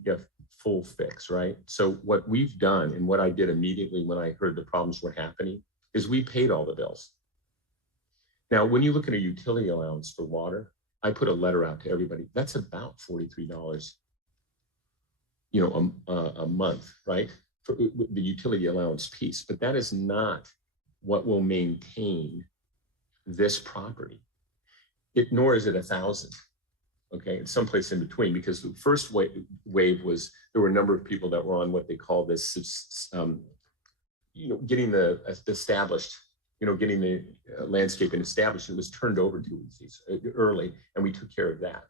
full fix, right? So what we've done, and what I did immediately when I heard the problems were happening, is we paid all the bills. Now, when you look at a utility allowance for water, I put a letter out to everybody. That's about $43, you know, a month, right? For the utility allowance piece, but that is not what will maintain this property. Nor is it 1,000. Okay, it's someplace in between, because the first wave was, there were a number of people that were on what they call this, you know, getting the established, you know, getting the landscaping established. It was turned over to us early, and we took care of that.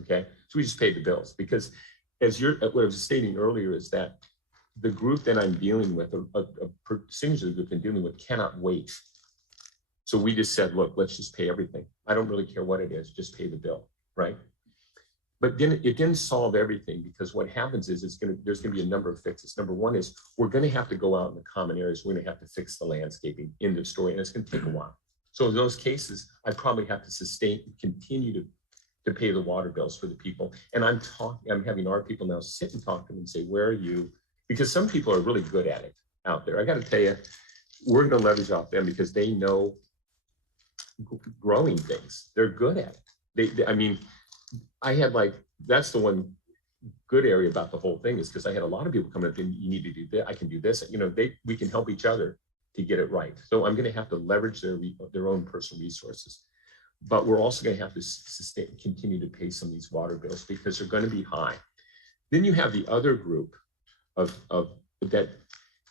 Okay, so we just paid the bills, because as what I was stating earlier is that the group that I'm dealing with, a percentage of the group I'm dealing with, cannot wait. So we just said, look, let's just pay everything. I don't really care what it is, just pay the bill, right? But then it didn't solve everything, because what happens is there's gonna be a number of fixes. Number one is, we're gonna have to go out in the common areas. We're gonna have to fix the landscaping, end of story, and it's gonna take a while. So in those cases, I probably have to continue to to pay the water bills for the people. And I'm having our people now sit and talk to them and say, where are you? Because some people are really good at it out there. I got to tell you, we're going to leverage off them because they know growing things. They're good at it. I mean, I had that's the one good area about the whole thing is because I had a lot of people coming up and you need to do this. I can do this. We can help each other to get it right. So I'm going to have to leverage their own personal resources. But we're also going to have to continue to pay some of these water bills because they're going to be high. Then you have the other group of that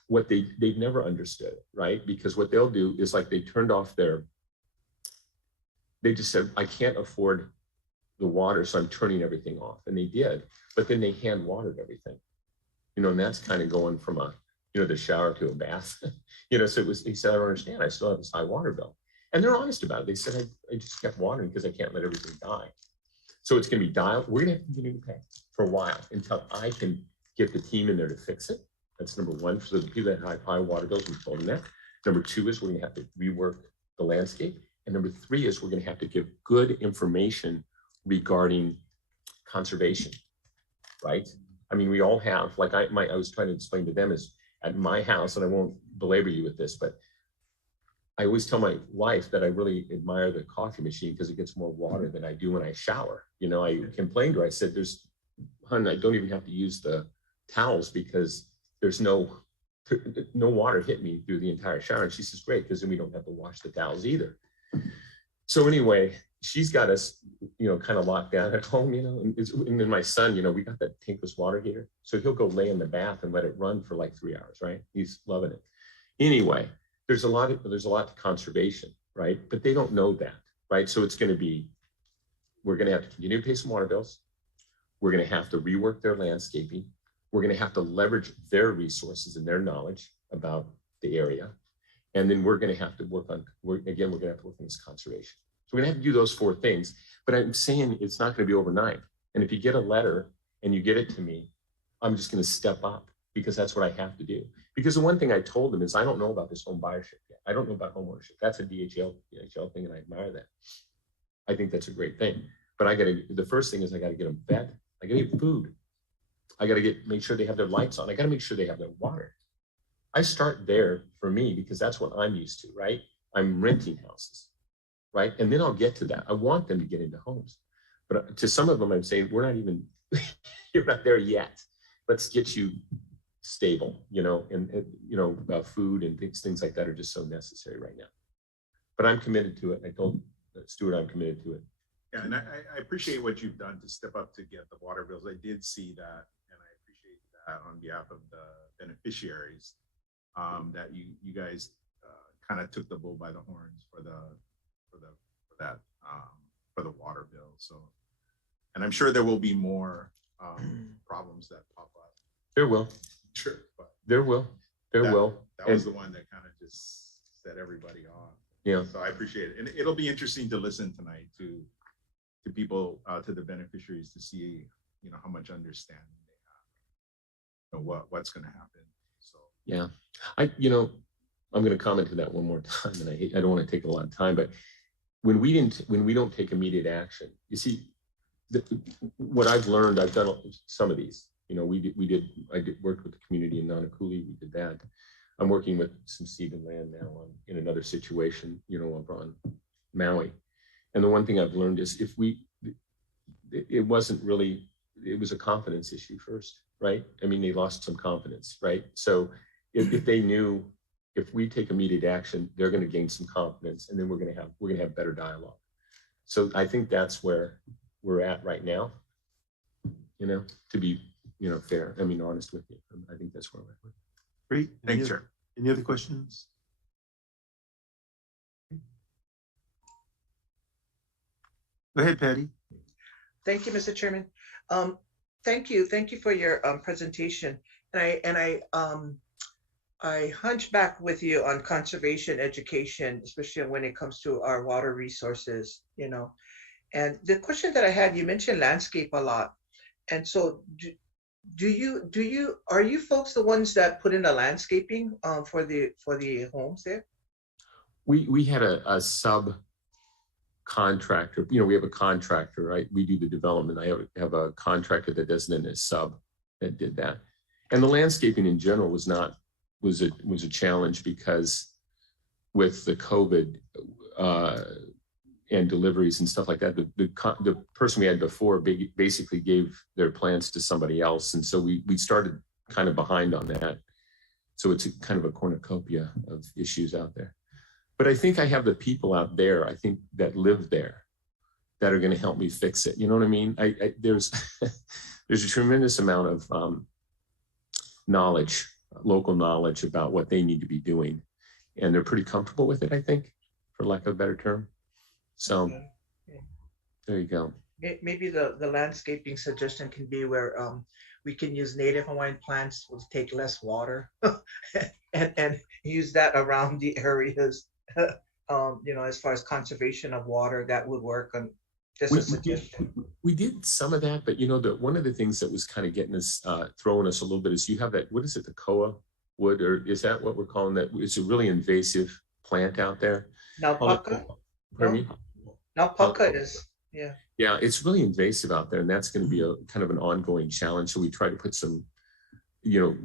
what they've never understood, right? Because what they'll do is they turned off they just said, I can't afford the water, so I'm turning everything off. And they did, but then they hand watered everything, and that's kind of going from the shower to a bath, so he said, I don't understand. I still have this high water bill. And they're honest about it. They said, I just kept watering because I can't let everything die. So it's going to be dialed. We're going to have to continue to pay for a while until I can get the team in there to fix it. That's number one. So the people that have high water bills, we told them that. Number two is we're going to have to rework the landscape. And number three is we're going to have to give good information regarding conservation, right? I mean, we all have, I was trying to explain to them is at my house, and I won't belabor you with this, but I always tell my wife that I really admire the coffee machine because it gets more water than I do when I shower. I complained to her, I said, hon, I don't even have to use the towels because there's no water hit me through the entire shower. And she says, great, because then we don't have to wash the towels either. So anyway, she's got us, kind of locked down at home, and then my son, we got that tankless water heater. So he'll go lay in the bath and let it run for 3 hours, right? He's loving it. Anyway, there's a lot to conservation, right? But they don't know that, right? So it's going to be, we're going to have to continue to pay some water bills. We're going to have to rework their landscaping. We're going to have to leverage their resources and their knowledge about the area. And then we're going to have to work on, we're going to have to work on this conservation. So we're going to have to do those 4 things, but I'm saying it's not going to be overnight. And if you get a letter and you get it to me, I'm just going to step up because that's what I have to do. Because the one thing I told them is I don't know about this home buyership yet. I don't know about homeownership. That's a DHL thing, and I admire that. I think that's a great thing. But the first thing is I got to get them fed. I got to get food. I got to make sure they have their lights on. I got to make sure they have their water. I start there for me because that's what I'm used to, right? I'm renting houses, right? And then I'll get to that. I want them to get into homes. But to some of them, I'm saying, we're not even, you're not there yet. Let's get you stable, and food and things like that are just so necessary right now. But I'm committed to it. I told Stuart I'm committed to it. Yeah, and I appreciate what you've done to step up to get the water bills. I did see that, and I appreciate that on behalf of the beneficiaries, that you guys kind of took the bull by the horns for the water bill. So, and I'm sure there will be more problems that pop up. There will. Sure, but there will. That was the one that kind of just set everybody off. Yeah. So I appreciate it, and it'll be interesting to listen tonight to people, to the beneficiaries, to see how much understanding they have, what's going to happen. So yeah, I'm going to comment to that one more time, and I don't want to take a lot of time, but when we don't take immediate action, you see, what I've learned, I've done some of these. I worked with the community in Nanakuli. We did that. I'm working with some seed and land now in another situation, over on Maui. And the one thing I've learned is it was a confidence issue first, right? I mean, they lost some confidence, right? So if they knew, if we take immediate action, they're going to gain some confidence, and then we're going to have better dialogue. So I think that's where we're at right now, to be, fair, honest with you. I think that's where we're at. Great. Thanks, sir. Any other questions? Go ahead, Patty. Thank you, Mr. Chairman. Thank you for your presentation. And I hunch back with you on conservation education, especially when it comes to our water resources. And the question that I had, you mentioned landscape a lot, and so are you folks the ones that put in the landscaping for the homes there? We had a sub contractor, we have a contractor, right? We do the development. I have a contractor that does it in a sub that did that. And the landscaping in general was a challenge because with the COVID and deliveries and stuff like that, the person we had before basically gave their plans to somebody else. And so we started kind of behind on that. So it's kind of a cornucopia of issues out there. But I think I have the people out there, I think, that live there that are going to help me fix it. You know what I mean? There's a tremendous amount of knowledge, local knowledge about what they need to be doing. And they're pretty comfortable with it, I think, for lack of a better term. So there you go. Maybe the landscaping suggestion can be where we can use native Hawaiian plants to take less water and use that around the areas. As far as conservation of water, that would work. On just a suggestion. We did some of that, but one of the things that was kind of getting us, throwing us a little bit is you have that, what is it, the koa wood, or is that what we're calling that? It's a really invasive plant out there. Now pucca. Now pucca is, yeah. Yeah, it's really invasive out there, and that's going to be a kind of an ongoing challenge. So we try to put some,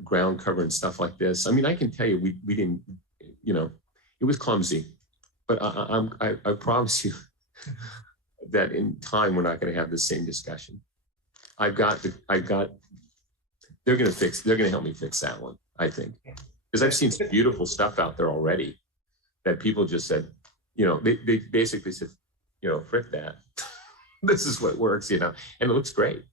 ground cover and stuff like this. I mean, I can tell you, we didn't, it was clumsy, but I promise you that in time we're not going to have the same discussion. They're going to help me fix that one, I think, because I've seen some beautiful stuff out there already that people just said, they basically said, frick that. This is what works, and it looks great,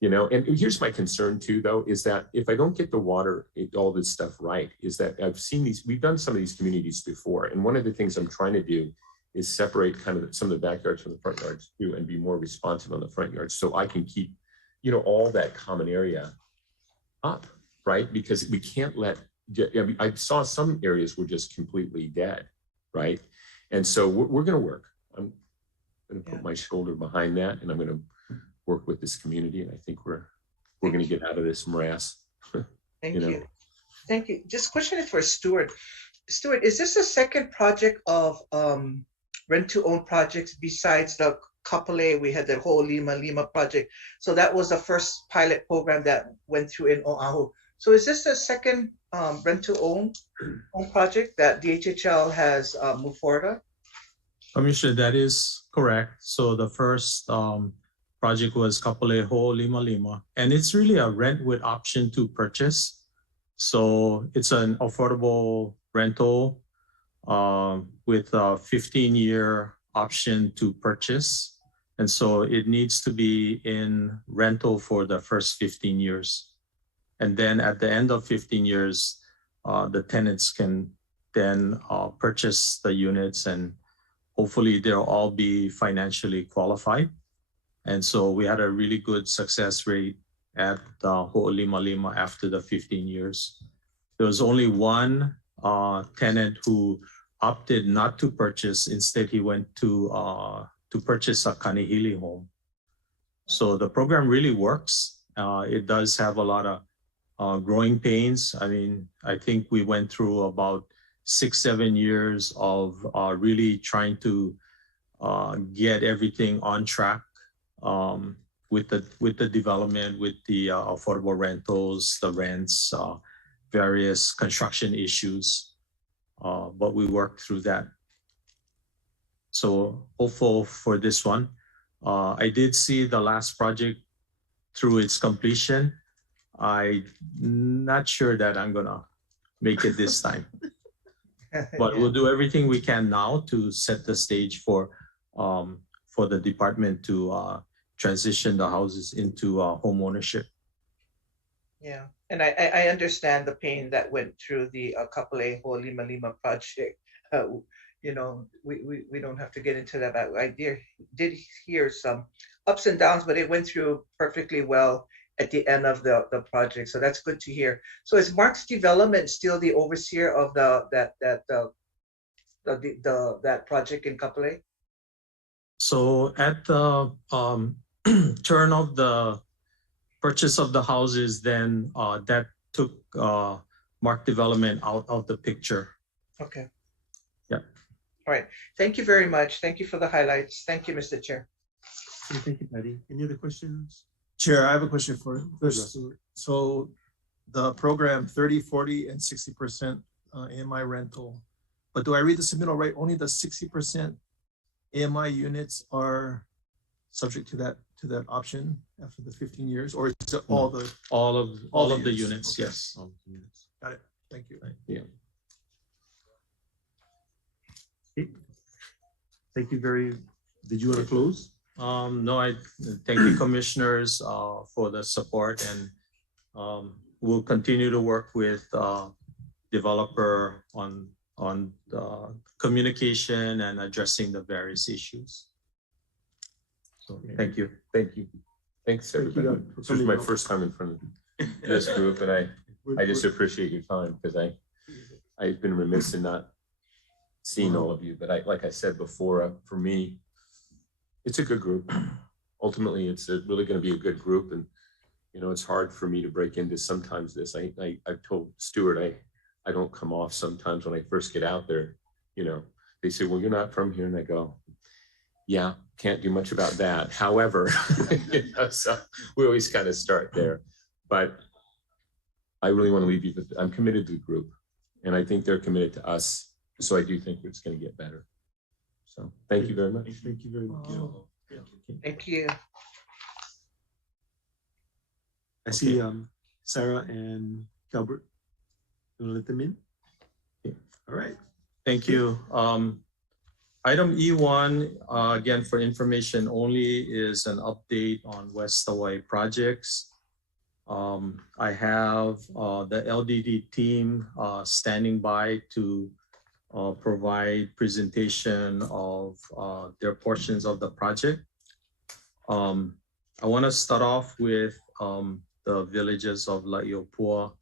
and here's my concern too, though, is that if I don't get the water, all this stuff right, is that I've seen we've done some of these communities before. And one of the things I'm trying to do is separate kind of some of the backyards from the front yards too, and be more responsive on the front yards. So I can keep, all that common area up, right? Because we can't I saw some areas were just completely dead, right? And so we're going to work. I'm going to put my shoulder behind that, and I'm going to work with this community. And I think we're going to get out of this morass. Thank you. Thank you. Just question is for Stuart. Stuart, is this the second project of rent-to-own projects besides the Kapolei? We had the whole Lima project. So that was the first pilot program that went through in Oahu. So is this the second rent-to-own project that DHHL has moved forward on? Commissioner, that is correct. So the first project was Kapolei Ho Lima, and it's really a rent with option to purchase. So it's an affordable rental with a 15-year option to purchase. And so it needs to be in rental for the first 15 years. And then at the end of 15 years, the tenants can then purchase the units, and hopefully they'll all be financially qualified. And so we had a really good success rate at Ho'olima after the 15 years. There was only one tenant who opted not to purchase. Instead, he went to purchase a Kanihili home. So the program really works. It does have a lot of growing pains. I mean, I think we went through about 6-7 years of really trying to get everything on track with the development, with the affordable rentals, the rents, various construction issues, but we worked through that. So hopeful for this one. I did see the last project through its completion. I'm not sure that I'm gonna make it this time, but we'll do everything we can now to set the stage for the department to transition the houses into home ownership. Yeah, and I understand the pain that went through the Kapolei Ho Lima project. We don't have to get into that. I did hear some ups and downs, but it went through perfectly well at the end of the project. So that's good to hear. So is Mark's Development still the overseer of that project in Kapolei? So at the turn of the purchase of the houses, then that took Mark Development out of the picture. Okay. Yeah. All right. Thank you very much. Thank you for the highlights. Thank you, Mr. Chair. Thank you, Patty. Any other questions? Chair, I have a question for you. Yes. So the program 30, 40, and 60% AMI rental. But do I read the submittal right? Only the 60% AMI units are subject to that option after the 15 years, or is it all the All of the units? units, yes. Okay. Got it. Thank you. Yeah. Thank you did you want to close? No, I thank the commissioners for the support, and we'll continue to work with developer on communication and addressing the various issues. So thank you. Thank you. Thanks, everybody. This was my first time in front of this group, and I just appreciate your time, because I've been remiss in not seeing all of you. But like I said before, for me, it's a good group. Ultimately, it's really going to be a good group, and it's hard for me to break into sometimes this. I've told Stuart I don't come off sometimes when I first get out there. They say, well, you're not from here, and I go, yeah, can't do much about that. However, so we always kind of start there. But I really want to leave you with, I'm committed to the group, and I think they're committed to us. So I do think it's going to get better. So thank you very much. Thank you very much. Thank you. I see Sarah and Calbert. You want to let them in? Okay. All right. Thank you. Item E1, again, for information only, is an update on West Hawaii projects. I have the LDD team standing by to provide presentation of their portions of the project. I want to start off with the villages of La'iopua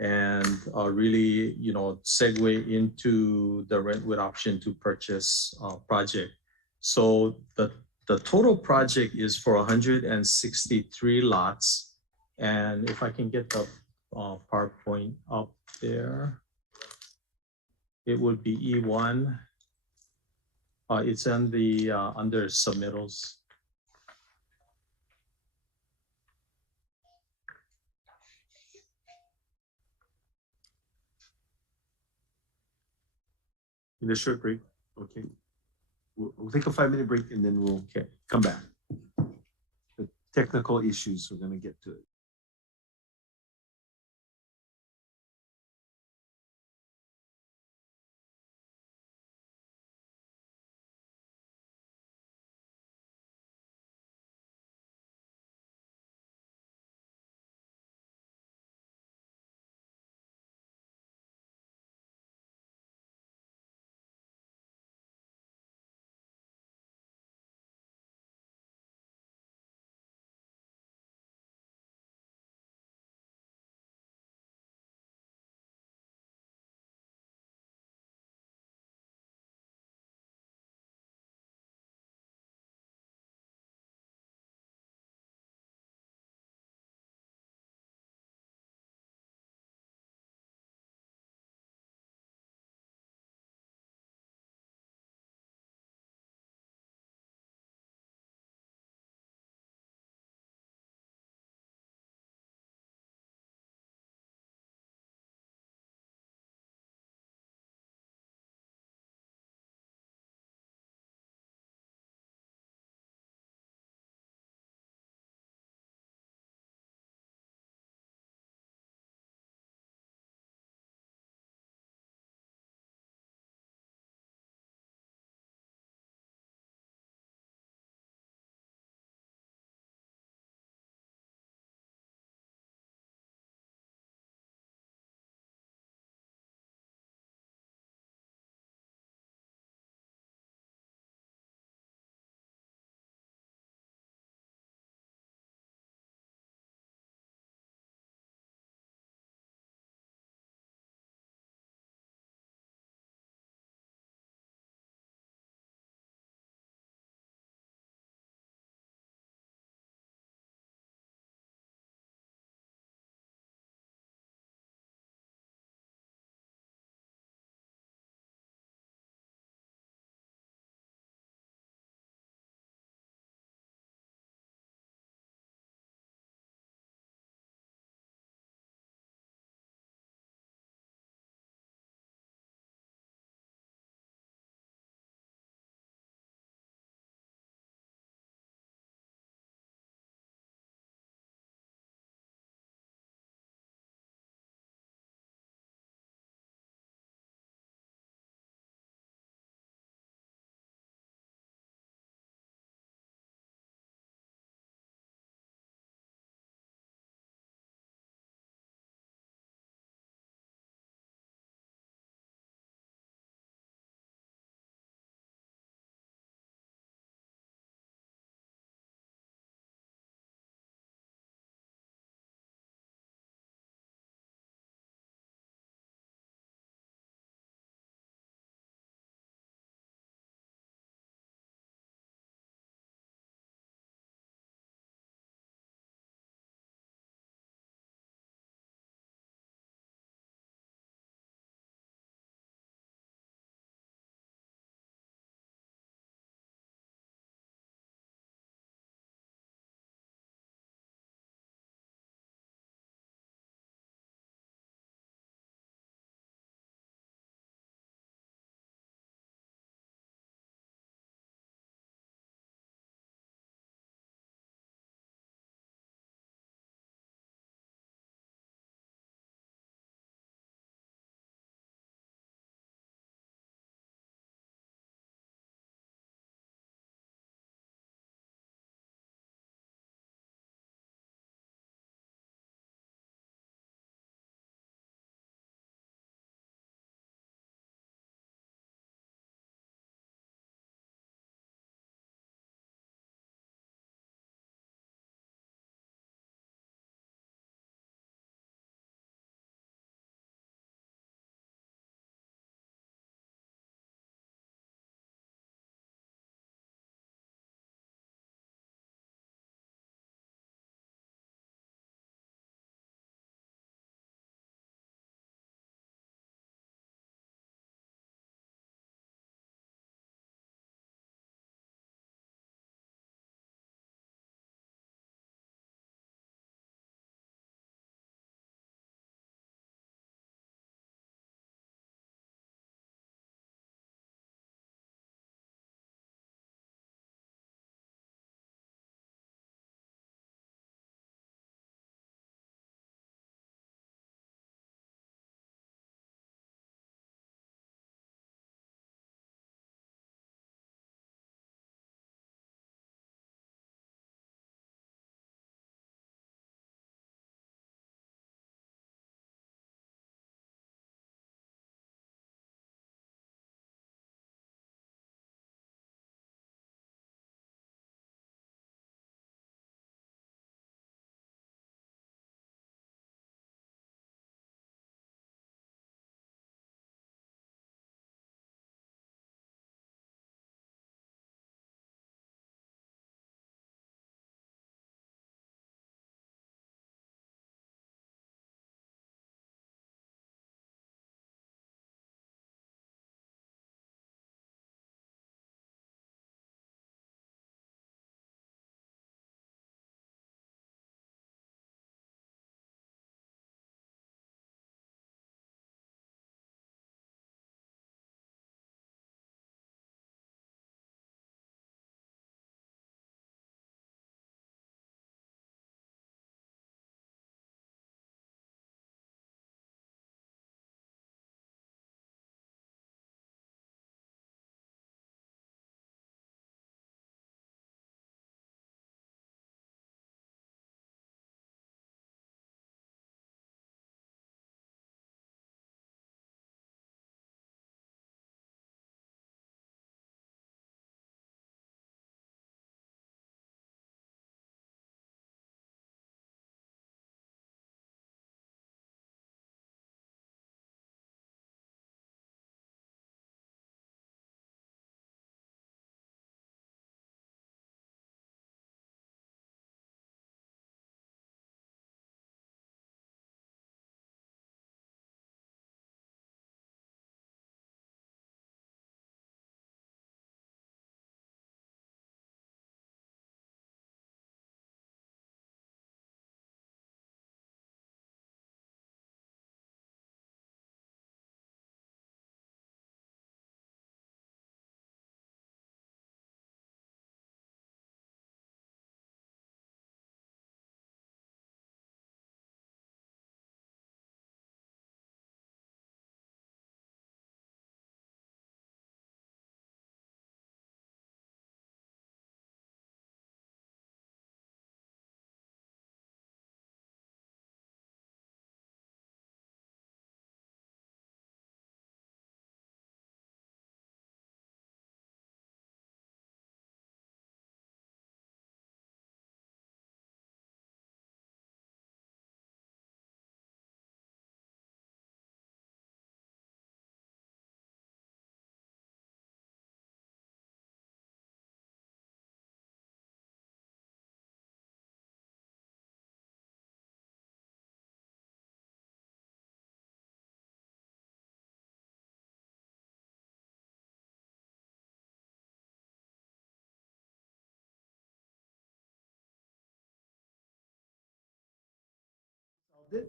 and really, segue into the rent with option to purchase project. So the total project is for 163 lots. And if I can get the PowerPoint up there, it would be E1. It's on the under submittals. In a short break. Okay. We'll take a 5-minute break, and then we'll come back. The technical issues, we're going to get to it.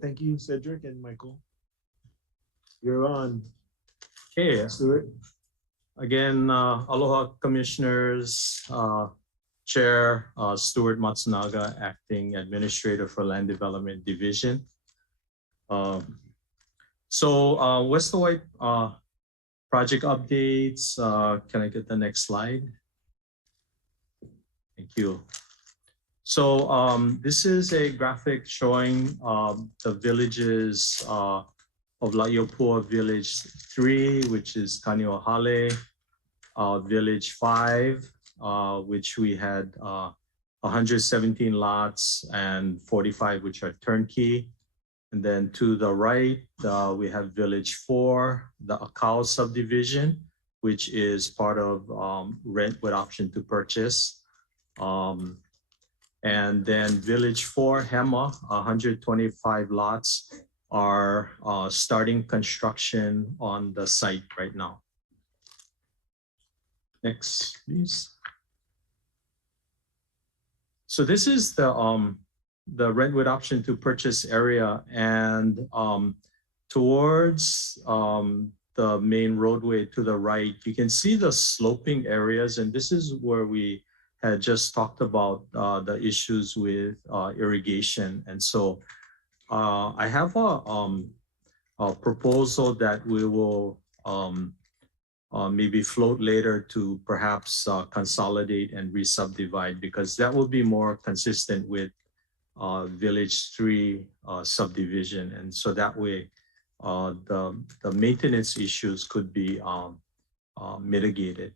Thank you, Cedric and Michael. You're on. Okay, Stuart. again, aloha commissioners, Chair Stuart Matsunaga, Acting Administrator for Land Development Division. West Hawaii project updates. Can I get the next slide? Thank you. This is a graphic showing the villages of La'iopua Village 3, which is Kaneohale, Village 5, which we had 117 lots and 45 which are turnkey. And then to the right, we have Village 4, the Akau subdivision, which is part of rent with option to purchase. And then Village 4, Hema, 125 lots are starting construction on the site right now. Next, please. So this is the rent with option to purchase area, and towards the main roadway to the right, you can see the sloping areas, and this is where we had just talked about the issues with irrigation. And so I have a proposal that we will maybe float later to perhaps consolidate and re-subdivide, because that will be more consistent with Village 3 subdivision. And so that way the maintenance issues could be mitigated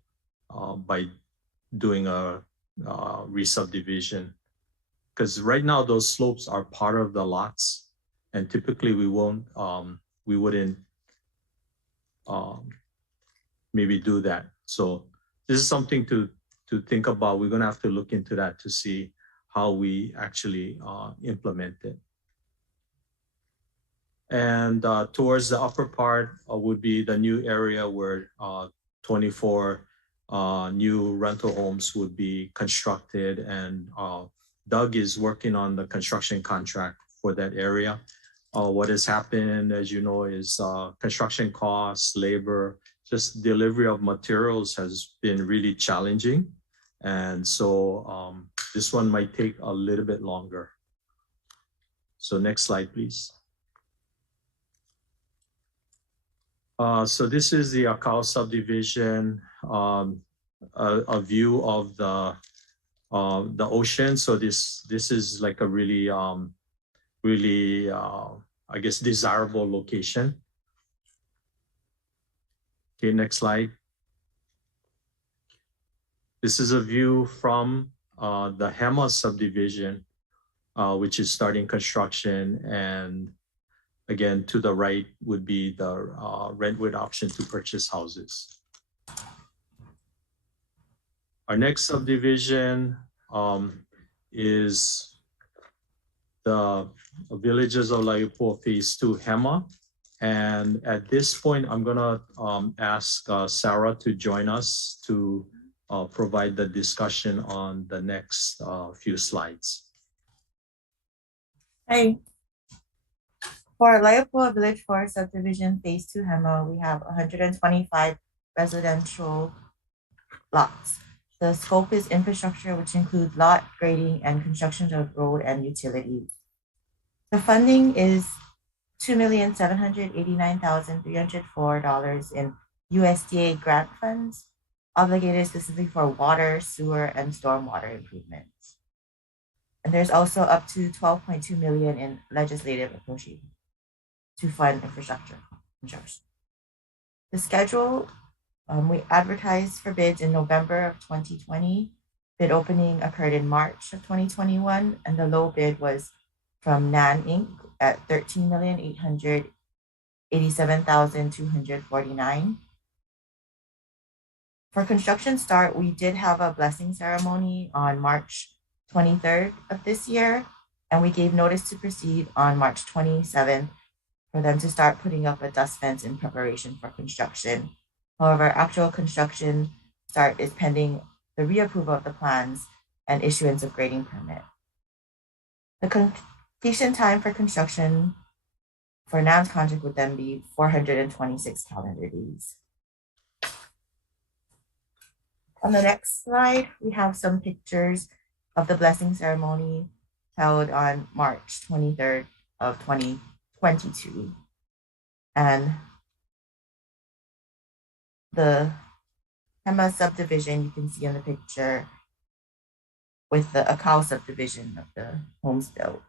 by doing a re-subdivision, because right now those slopes are part of the lots, and typically we wouldn't maybe do that. So this is something to think about. We're gonna have to look into that to see how we actually implement it. And towards the upper part would be the new area where 24 new rental homes would be constructed, and Doug is working on the construction contract for that area. What has happened, as you know, is construction costs, labor, just delivery of materials has been really challenging. And so this one might take a little bit longer. So next slide, please. So this is the Akau subdivision, a view of the ocean. So this is like a really, I guess, desirable location. Okay, next slide. This is a view from the Hema subdivision, which is starting construction, and again, to the right would be the rent with option to purchase houses. Our next subdivision is the Villages of La'iopua Phase 2 Hema. And at this point, I'm gonna ask Sarah to join us to provide the discussion on the next few slides. Hi. For La'iopua Village 4 Subdivision Phase 2 Hema, we have 125 residential lots. The scope is infrastructure, which includes lot grading and construction of road and utilities. The funding is $2,789,304 in USDA grant funds, obligated specifically for water, sewer, and stormwater improvements. And there's also up to $12.2 million in legislative appropriation to fund infrastructure construction. The schedule, we advertised for bids in November of 2020. Bid opening occurred in March of 2021, and the low bid was from NAN Inc. at $13,887,249. For construction start, we did have a blessing ceremony on March 23rd of this year, and we gave notice to proceed on March 27th for them to start putting up a dust fence in preparation for construction. However, actual construction start is pending the reapproval of the plans and issuance of grading permit. The Completion time for construction for NAM's contract would then be 426 calendar days. On the next slide, we have some pictures of the blessing ceremony held on March 23rd of 2022. And the Hema subdivision you can see in the picture with the Akau subdivision of the homes built.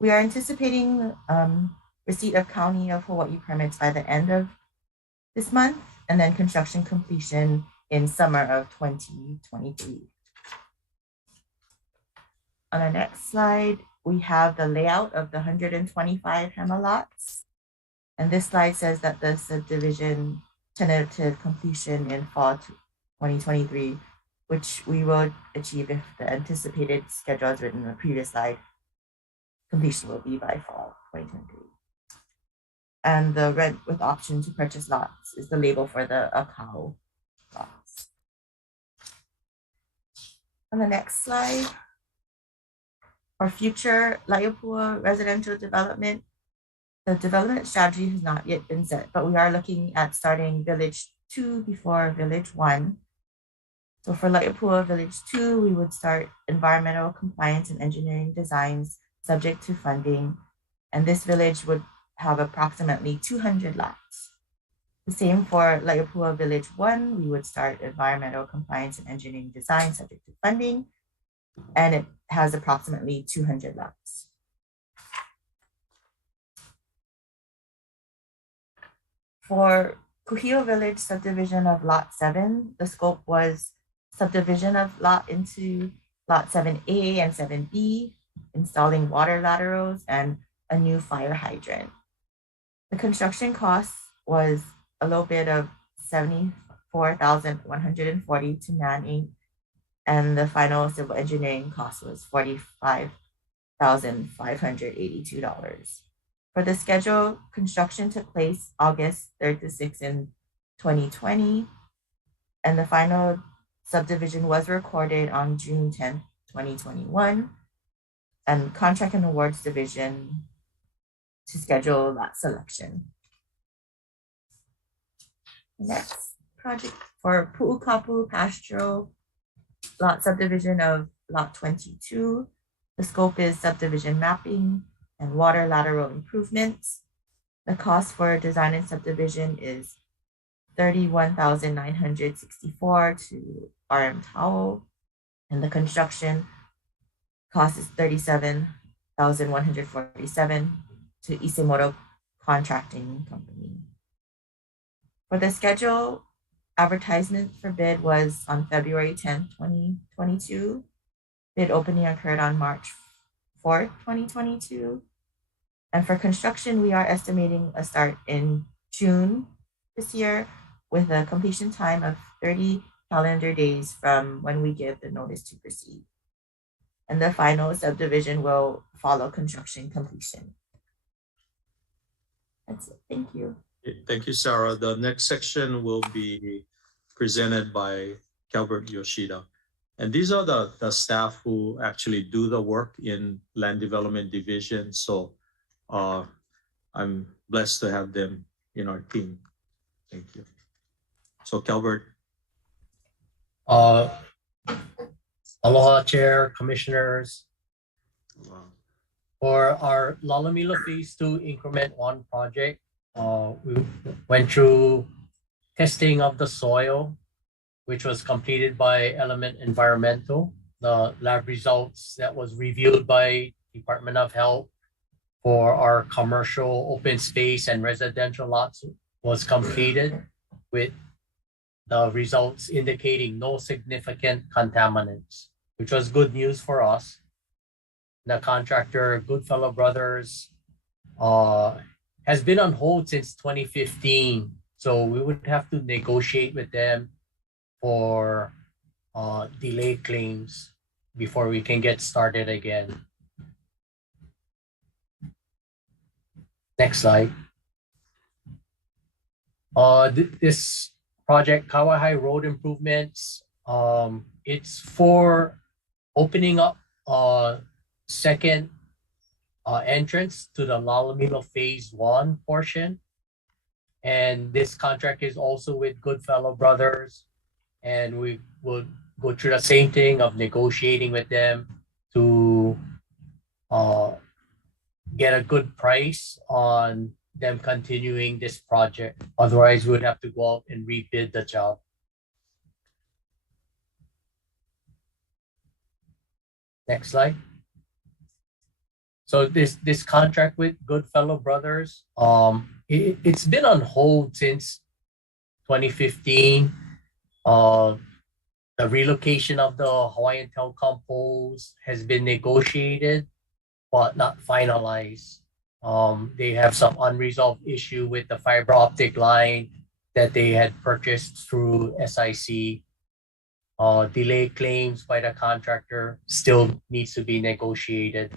We are anticipating receipt of County of Hawaii permits by the end of this month, and then construction completion in summer of 2023. On the next slide, we have the layout of the 125 Hema lots. And this slide says that the subdivision tentative completion in fall 2023, which we will achieve if the anticipated schedule as written in the previous slide, completion will be by fall 2023. And the rent with option to purchase lots is the label for the Akau lots. On the next slide, for future Laiopua residential development, the development strategy has not yet been set, but we are looking at starting Village 2 before Village 1. So for Laiopua Village 2, we would start environmental compliance and engineering designs subject to funding, and this village would have approximately 200 lots. The same for Laiopua Village 1, we would start environmental compliance and engineering design subject to funding, and it has approximately 200 lots. For Kuhio Village subdivision of Lot 7, the scope was subdivision of lot into Lot 7A and 7B, installing water laterals and a new fire hydrant. The construction cost was a low bid of $74,140 to Man Inc., and the final civil engineering cost was $45,582. For the schedule, construction took place August 3rd to 6th in 2020, and the final subdivision was recorded on June 10th, 2021, and contract and awards division to schedule lot selection. Next project for Pu'ukapu Pastoral lot subdivision of lot 22. The scope is subdivision mapping and water lateral improvements. The cost for design and subdivision is $31,964 to RM Towel, and the construction cost is $37,147 to Isemoto Contracting Company. For the schedule, advertisement for bid was on February 10th, 2022. Bid opening occurred on March 4th, 2022. And for construction, we are estimating a start in June this year with a completion time of 30 calendar days from when we give the notice to proceed. And the final subdivision will follow construction completion. That's it. Thank you. Thank you, Sarah. The next section will be presented by Calvert Yoshida. And these are the staff who actually do the work in land development division. So I'm blessed to have them in our team. Thank you. So Calvert. Aloha, Chair, Commissioners. For our Lalamila Phase 2 Increment 1 project, we went through testing of the soil, which was completed by Element Environmental. The lab results that was reviewed by Department of Health for our commercial open space and residential lots was completed with the results indicating no significant contaminants, which was good news for us. The contractor, Goodfellow Brothers, has been on hold since 2015. So we would have to negotiate with them for delay claims before we can get started again. Next slide. This project, Kawahai Road Improvements, it's for opening up second entrance to the Lalamilo Phase 1 portion. And this contract is also with Goodfellow Brothers. And we will go through the same thing of negotiating with them to get a good price on them continuing this project. Otherwise, we would have to go out and rebid the job. Next slide. So this contract with Goodfellow Brothers, it's been on hold since 2015. The relocation of the Hawaiian telecom poles has been negotiated, but not finalized. They have some unresolved issue with the fiber optic line that they had purchased through SIC. Delay claims by the contractor still needs to be negotiated.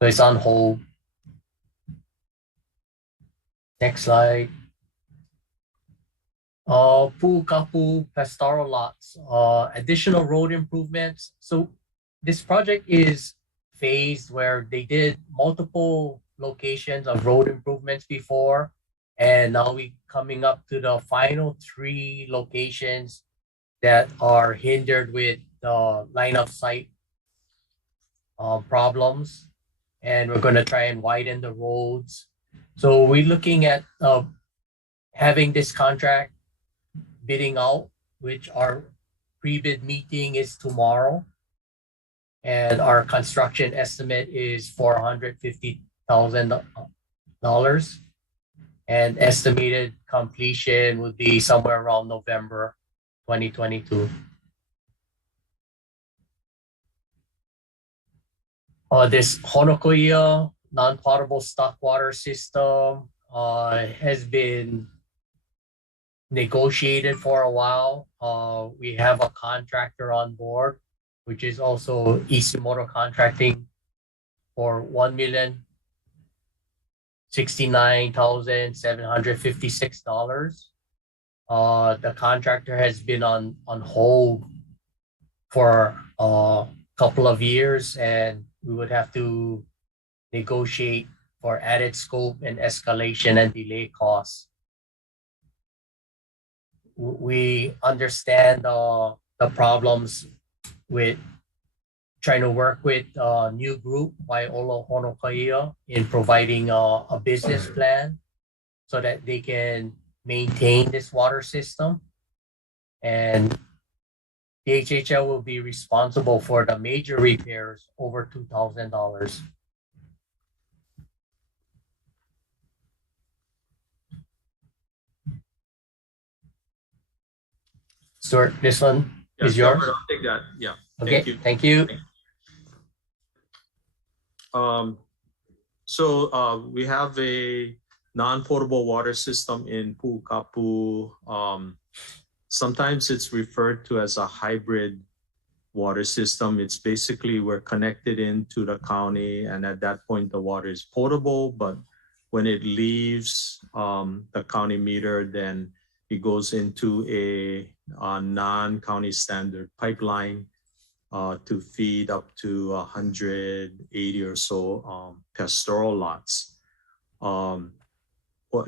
So it's on hold. Next slide. Pu'ukapu pastoral lots, additional road improvements. So this project is phased where they did multiple locations of road improvements before, and now we coming up to the final 3 locations that are hindered with the line of sight problems, and we're going to try and widen the roads. So we're looking at having this contract bidding out, which our pre-bid meeting is tomorrow. And our construction estimate is $450,000. And estimated completion would be somewhere around November 2022. This Honokoia non-potable stock water system has been negotiated for a while. We have a contractor on board, which is also Isimoto Contracting, for $1,069,756. The contractor has been on hold for a couple of years, and we would have to negotiate for added scope and escalation and delay costs. We understand the problems with trying to work with a new group, Wai'olo Honokaia, in providing a business plan so that they can maintain this water system. And the HHL will be responsible for the major repairs over $2,000. Stuart, this one is yours. I'll take that. Yeah. Okay, thank you. So we have a non-potable water system in Pu'ukapu. Sometimes it's referred to as a hybrid water system. It's basically we're connected into the county, and at that point the water is potable, but when it leaves the county meter, then it goes into a non-county standard pipeline to feed up to 180 or so pastoral lots.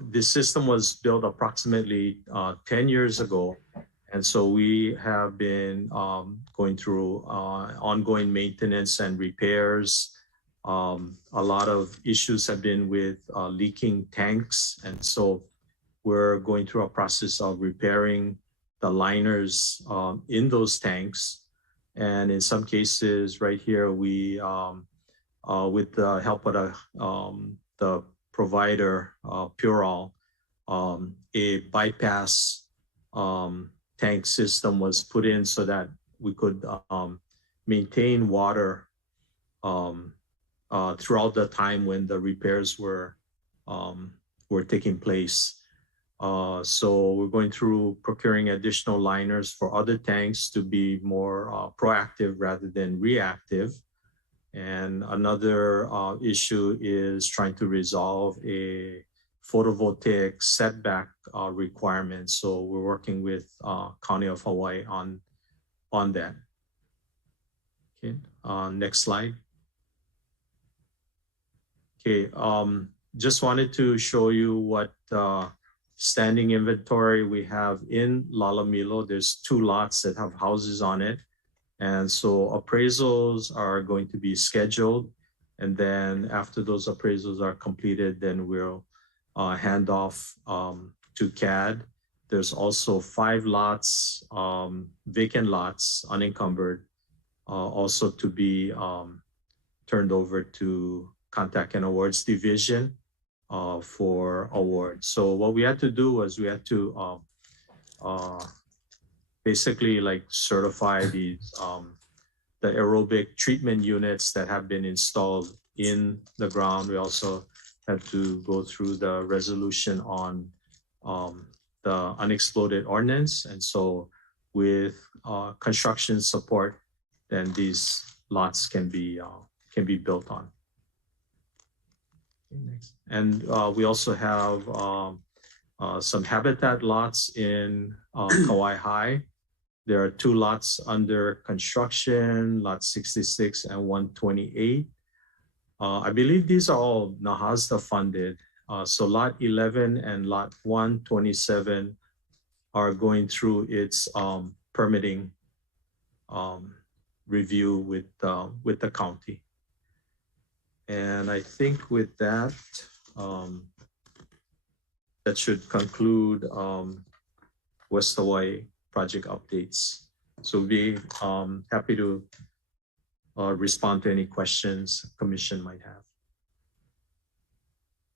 This system was built approximately 10 years ago. And so we have been going through ongoing maintenance and repairs. A lot of issues have been with leaking tanks. And so we're going through a process of repairing the liners in those tanks. And in some cases right here, we, with the help of the provider, Purall, a bypass tank system was put in so that we could maintain water throughout the time when the repairs were taking place. So we're going through procuring additional liners for other tanks to be more proactive rather than reactive. And another issue is trying to resolve a photovoltaic setback requirement. So we're working with County of Hawaii on that. Okay, next slide. Okay, just wanted to show you what standing inventory we have in Lalamilo. There's 2 lots that have houses on it. And so appraisals are going to be scheduled. And then after those appraisals are completed, then we'll hand off to CAD. There's also 5 lots, vacant lots, unencumbered, also to be turned over to Contact and Awards Division for awards. So what we had to do was we had to basically like certify these the aerobic treatment units that have been installed in the ground. We also had to go through the resolution on the unexploded ordnance. And so with construction support, then these lots can be built on. Next. And we also have some habitat lots in Kauai High. There are 2 lots under construction, lot 66 and 128. I believe these are all NAHASDA funded. So lot 11 and lot 127 are going through its permitting review with the county. And I think with that, that should conclude West Hawaii project updates. So we'll be happy to respond to any questions Commission might have.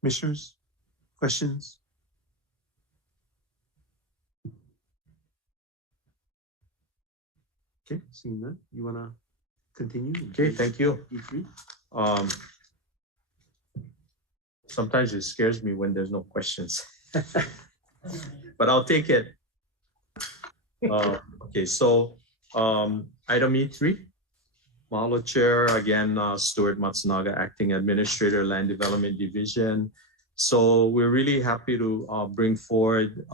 Commissioners, questions? Okay, seeing none, you wanna continue? Okay, thank you. E3? Sometimes it scares me when there's no questions, but I'll take it. Okay, so item E3, Mahalo Chair, again, Stuart Matsunaga, Acting Administrator, Land Development Division. So we're really happy to bring forward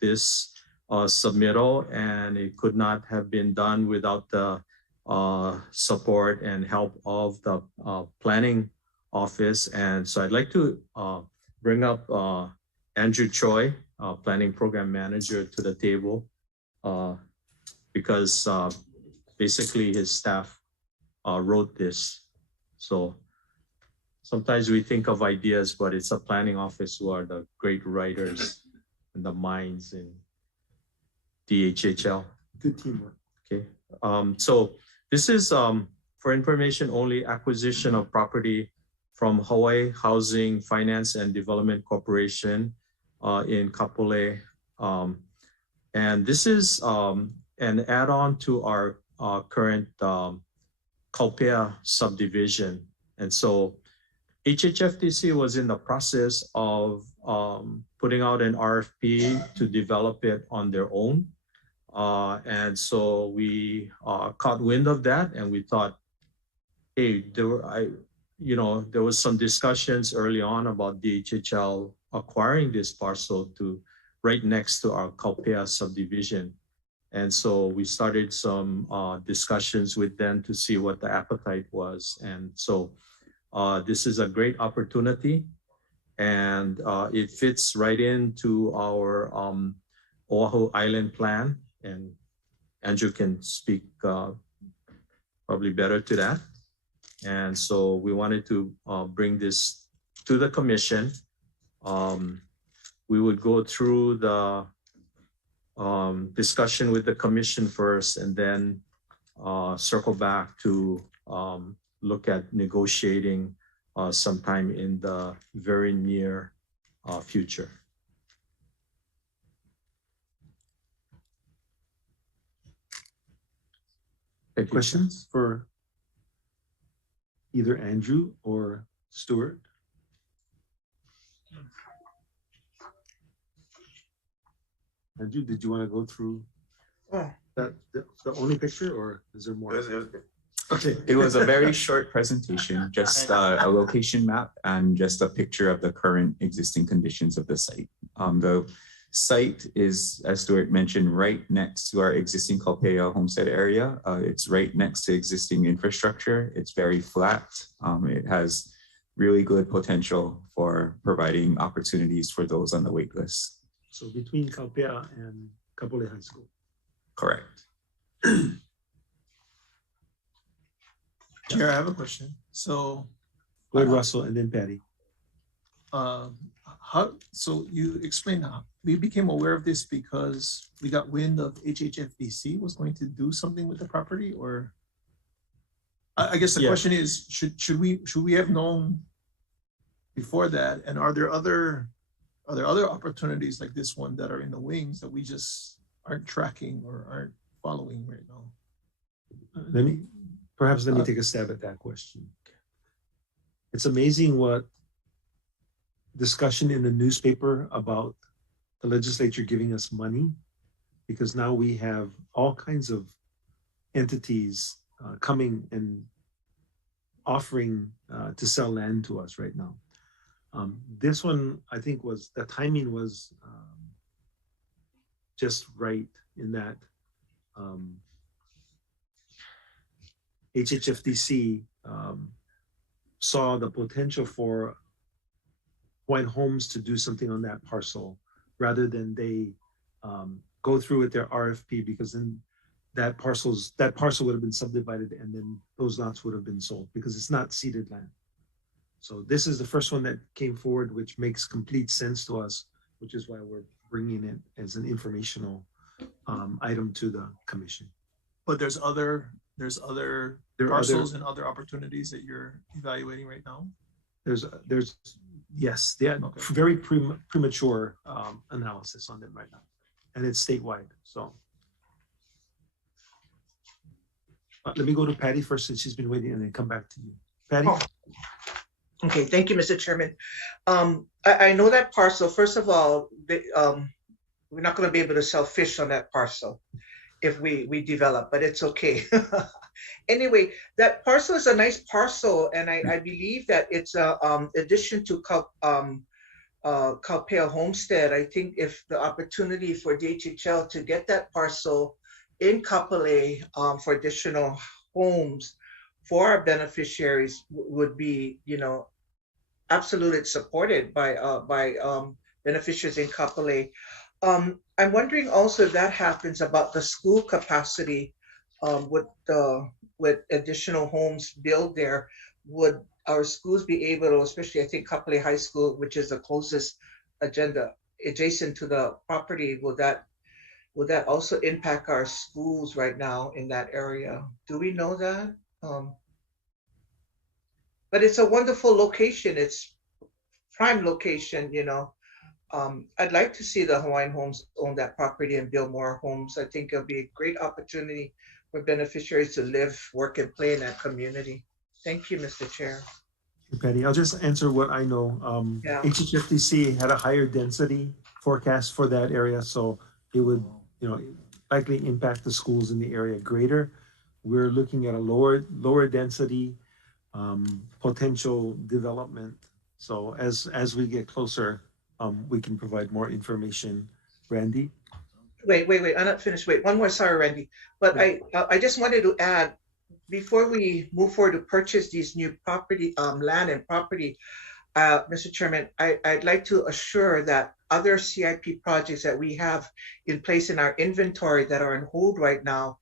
this submittal, and it could not have been done without the support and help of the planning office. And so I'd like to bring up Andrew Choi, Planning Program Manager, to the table because basically his staff wrote this. So sometimes we think of ideas, but it's a planning office who are the great writers and the minds in DHHL. Good teamwork. Okay, so this is for information only, acquisition of property from Hawaii Housing Finance and Development Corporation in Kapolei. And this is an add-on to our current Kaupea subdivision. And so HHFTC was in the process of putting out an RFP to develop it on their own. And so we caught wind of that, and we thought, hey, there was some discussions early on about DHHL acquiring this parcel to right next to our Kaupea subdivision. And so we started some discussions with them to see what the appetite was. And so this is a great opportunity, and it fits right into our Oahu Island plan. And Andrew can speak probably better to that. And so we wanted to bring this to the commission. We would go through the discussion with the commission first, and then circle back to look at negotiating sometime in the very near future. Any questions for either Andrew or Stuart? Andrew, did you want to go through that the only picture, or is there more? Okay. It was a very short presentation, just a location map and just a picture of the current existing conditions of the site. The site is, as Stuart mentioned, right next to our existing Kaupea homestead area. It's right next to existing infrastructure. It's very flat. It has really good potential for providing opportunities for those on the wait list. So between Kaupea and Kapolei High School. Correct. Chair, I have a question. So go ahead, Russell, and then Patty. So you explained how we became aware of this because we got wind of HHFDC was going to do something with the property, or I guess the question is, should we have known before that? And are there other opportunities like this one that are in the wings that we just aren't tracking or aren't following right now? Let me take a stab at that question. It's amazing what discussion in the newspaper about the legislature giving us money, because now we have all kinds of entities coming and offering to sell land to us right now. This one, I think, the timing was just right in that HHFDC saw the potential for Hawaiian Homes to do something on that parcel rather than they go through with their RFP, because then that parcel would have been subdivided and then those lots would have been sold because it's not ceded land. So this is the first one that came forward, which makes complete sense to us, which is why we're bringing it as an informational item to the commission. But there's other parcels and other opportunities that you're evaluating right now? Yes, they had very premature analysis on them right now, and it's statewide. So let me go to Patty first, since she's been waiting, and then come back to you. Patty. Oh. Okay, thank you, Mr. Chairman. I know that parcel. First of all, we're not going to be able to sell fish on that parcel if we develop, but it's okay. Anyway, that parcel is a nice parcel, and I believe that it's a addition to Kaupea Homestead. I think if the opportunity for DHHL to get that parcel in Kapolei for additional homes for our beneficiaries would be, absolutely supported by beneficiaries in Kapolei. I'm wondering also if that happens about the school capacity with additional homes built there. Would our schools be able to, especially I think Kapolei High School, which is the closest adjacent to the property, would that also impact our schools right now in that area? Do we know that? But it's a wonderful location. It's prime location, I'd like to see the Hawaiian Homes own that property and build more homes. I think it'll be a great opportunity for beneficiaries to live, work, and play in that community. Thank you, Mr. Chair. Patty, I'll just answer what I know. HHFDC had a higher density forecast for that area, so it would, likely impact the schools in the area greater. We're looking at a lower density potential development. So as we get closer, we can provide more information. Randy? Wait, I'm not finished. Wait, one more, sorry, Randy. But I just wanted to add, before we move forward to purchase these new property, land and property, Mr. Chairman, I'd like to assure that other CIP projects that we have in place in our inventory that are on hold right now,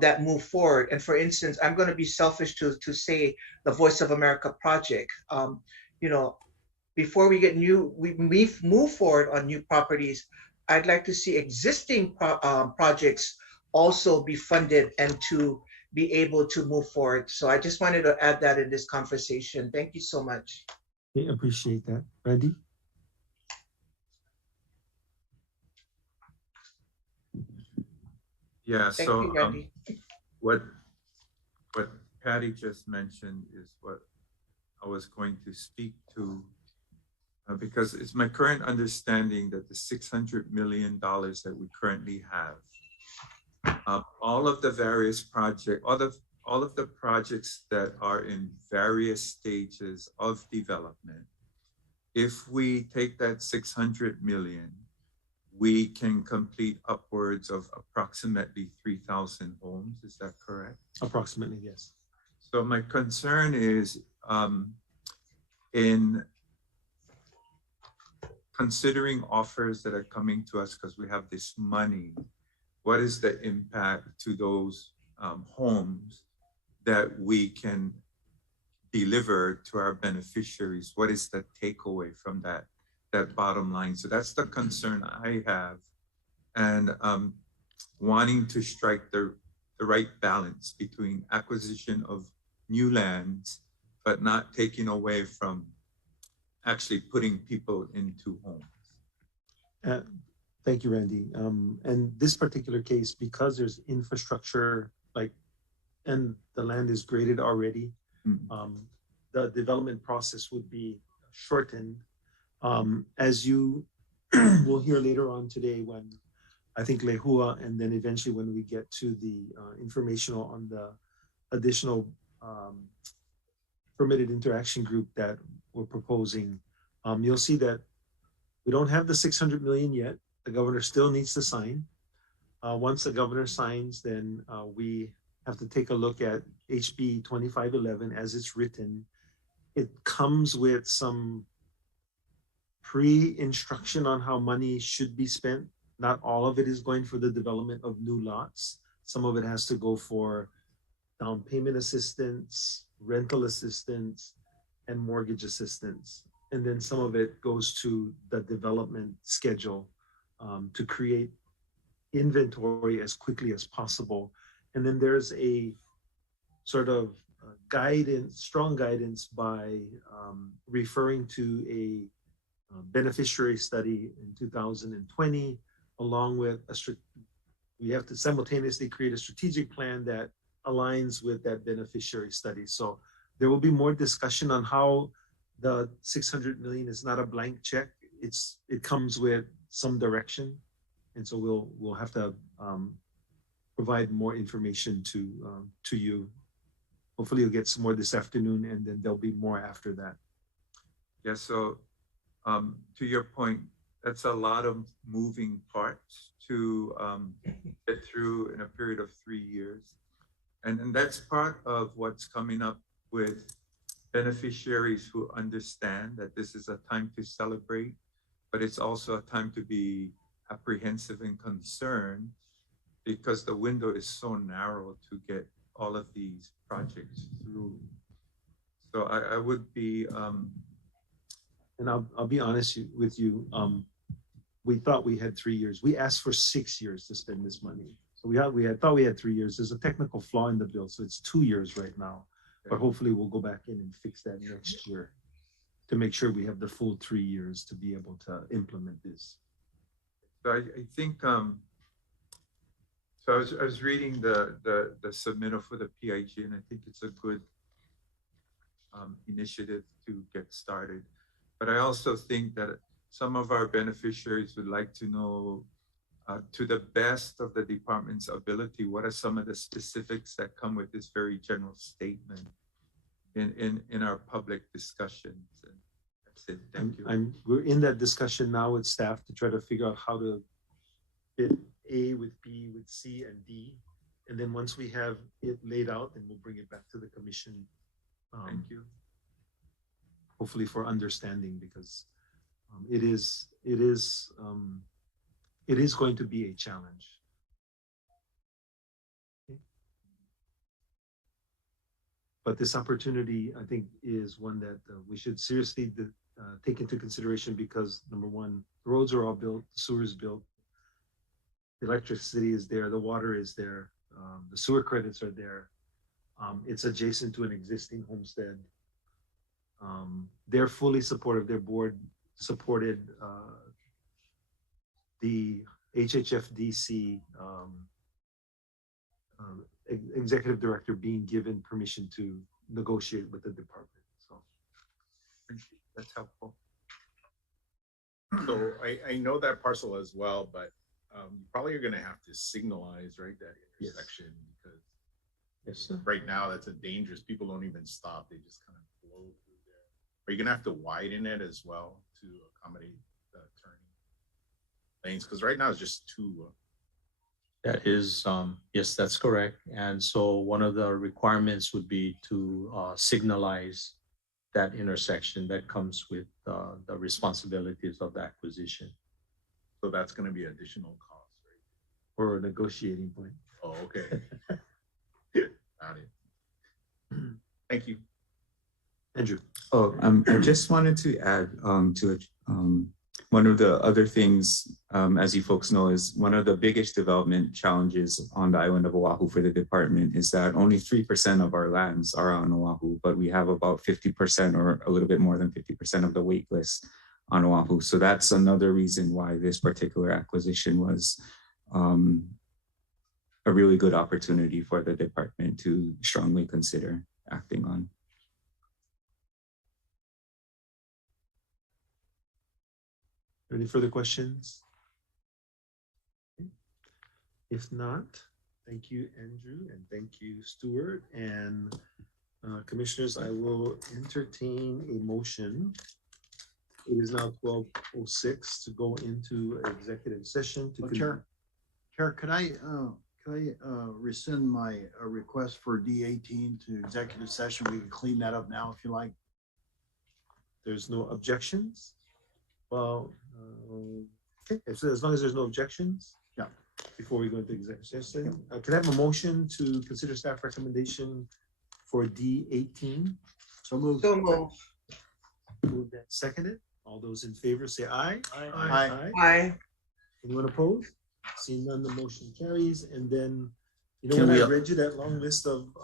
that move forward. And for instance, I'm going to be selfish to say the Voice of America project. Before we move forward on new properties, I'd like to see existing projects also be funded and to be able to move forward. So I just wanted to add that in this conversation. Thank you so much. I appreciate that. Randy? Yeah, Thank so you, Randy. what Patty just mentioned is what I was going to speak to, because it's my current understanding that the $600 million that we currently have, all of the various projects, all of the projects that are in various stages of development, if we take that 600 million, we can complete upwards of approximately 3,000 homes. Is that correct? Approximately, yes. So my concern is, in considering offers that are coming to us because we have this money, what is the impact to those homes that we can deliver to our beneficiaries? What is the takeaway from that bottom line? So that's the concern I have, and wanting to strike the right balance between acquisition of new lands, but not taking away from actually putting people into homes. Thank you, Randy. And this particular case, because there's infrastructure, and the land is graded already, the development process would be shortened. As you will hear later on today, when I think Lehua, and then eventually when we get to the informational on the additional permitted interaction group that we're proposing, you'll see that we don't have the 600 million yet. The governor still needs to sign. Once the governor signs, then we have to take a look at HB 2511 as it's written. It comes with some pre-instruction on how money should be spent. Not all of it is going for the development of new lots. Some of it has to go for down payment assistance, rental assistance, and mortgage assistance. And then some of it goes to the development schedule to create inventory as quickly as possible. And then there's a sort of guidance, strong guidance by referring to a beneficiary study in 2020, along with we have to simultaneously create a strategic plan that aligns with that beneficiary study. So there will be more discussion on how the 600 million is not a blank check. It comes with some direction. And so we'll have to provide more information to you. Hopefully you'll get some more this afternoon, and then there'll be more after that. Yeah, so to your point, that's a lot of moving parts to get through in a period of 3 years. And that's part of what's coming up with beneficiaries who understand that this is a time to celebrate, but it's also a time to be apprehensive and concerned because the window is so narrow to get all of these projects through. So I would be, and I'll be honest with you, we thought we had 3 years. We asked for 6 years to spend this money. So we had thought we had 3 years. There's a technical flaw in the bill, so it's 2 years right now. But hopefully we'll go back in and fix that next year to make sure we have the full 3 years to be able to implement this. So I think, so I was reading the submittal for the PIG, and I think it's a good initiative to get started. But I also think that some of our beneficiaries would like to know, to the best of the department's ability, what are some of the specifics that come with this very general statement in our public discussions? And that's it. Thank you. We're in that discussion now with staff to try to figure out how to fit A with B with C and D. And then once we have it laid out, then we'll bring it back to the commission. Thank you. Hopefully for understanding, because it is going to be a challenge. Okay. But this opportunity, I think, is one that we should seriously take into consideration because, number one, the roads are all built, the sewer is built, the electricity is there, the water is there, the sewer credits are there. It's adjacent to an existing homestead. They're fully supportive. Their board supported the HHFDC executive director being given permission to negotiate with the department. So that's helpful. So I know that parcel as well, but you probably are going to have to signalize, right, that intersection, because right now that's a dangerous. People don't even stop; they just kind of blow through there. Are you going to have to widen it as well to accommodate the turning lanes? Because right now it's just two. That is, yes, that's correct. And so one of the requirements would be to signalize that intersection that comes with the responsibilities of the acquisition. So that's gonna be additional cost, right? Or a negotiating point. Oh, okay. Got it. Thank you. Andrew. Oh, I just wanted to add to it. One of the other things, as you folks know, is one of the biggest development challenges on the island of Oahu for the department is that only 3% of our lands are on Oahu, but we have about 50% or a little bit more than 50% of the wait list on Oahu. So that's another reason why this particular acquisition was a really good opportunity for the department to strongly consider acting on. Any further questions? If not, thank you, Andrew, and thank you, Stuart. And commissioners, I will entertain a motion. It is now 12:06 to go into executive session. Chair, could I rescind my request for D18 to executive session? We can clean that up now if you like. There's no objections? Well, okay, so as long as there's no objections. Yeah. Before we go into executive session, can I have a motion to consider staff recommendation for D18? So moved. So moved. Moved and seconded. All those in favor say aye. Aye. Aye. Anyone opposed? Seeing none, the motion carries. And then, you know, Can when we I read you that long list of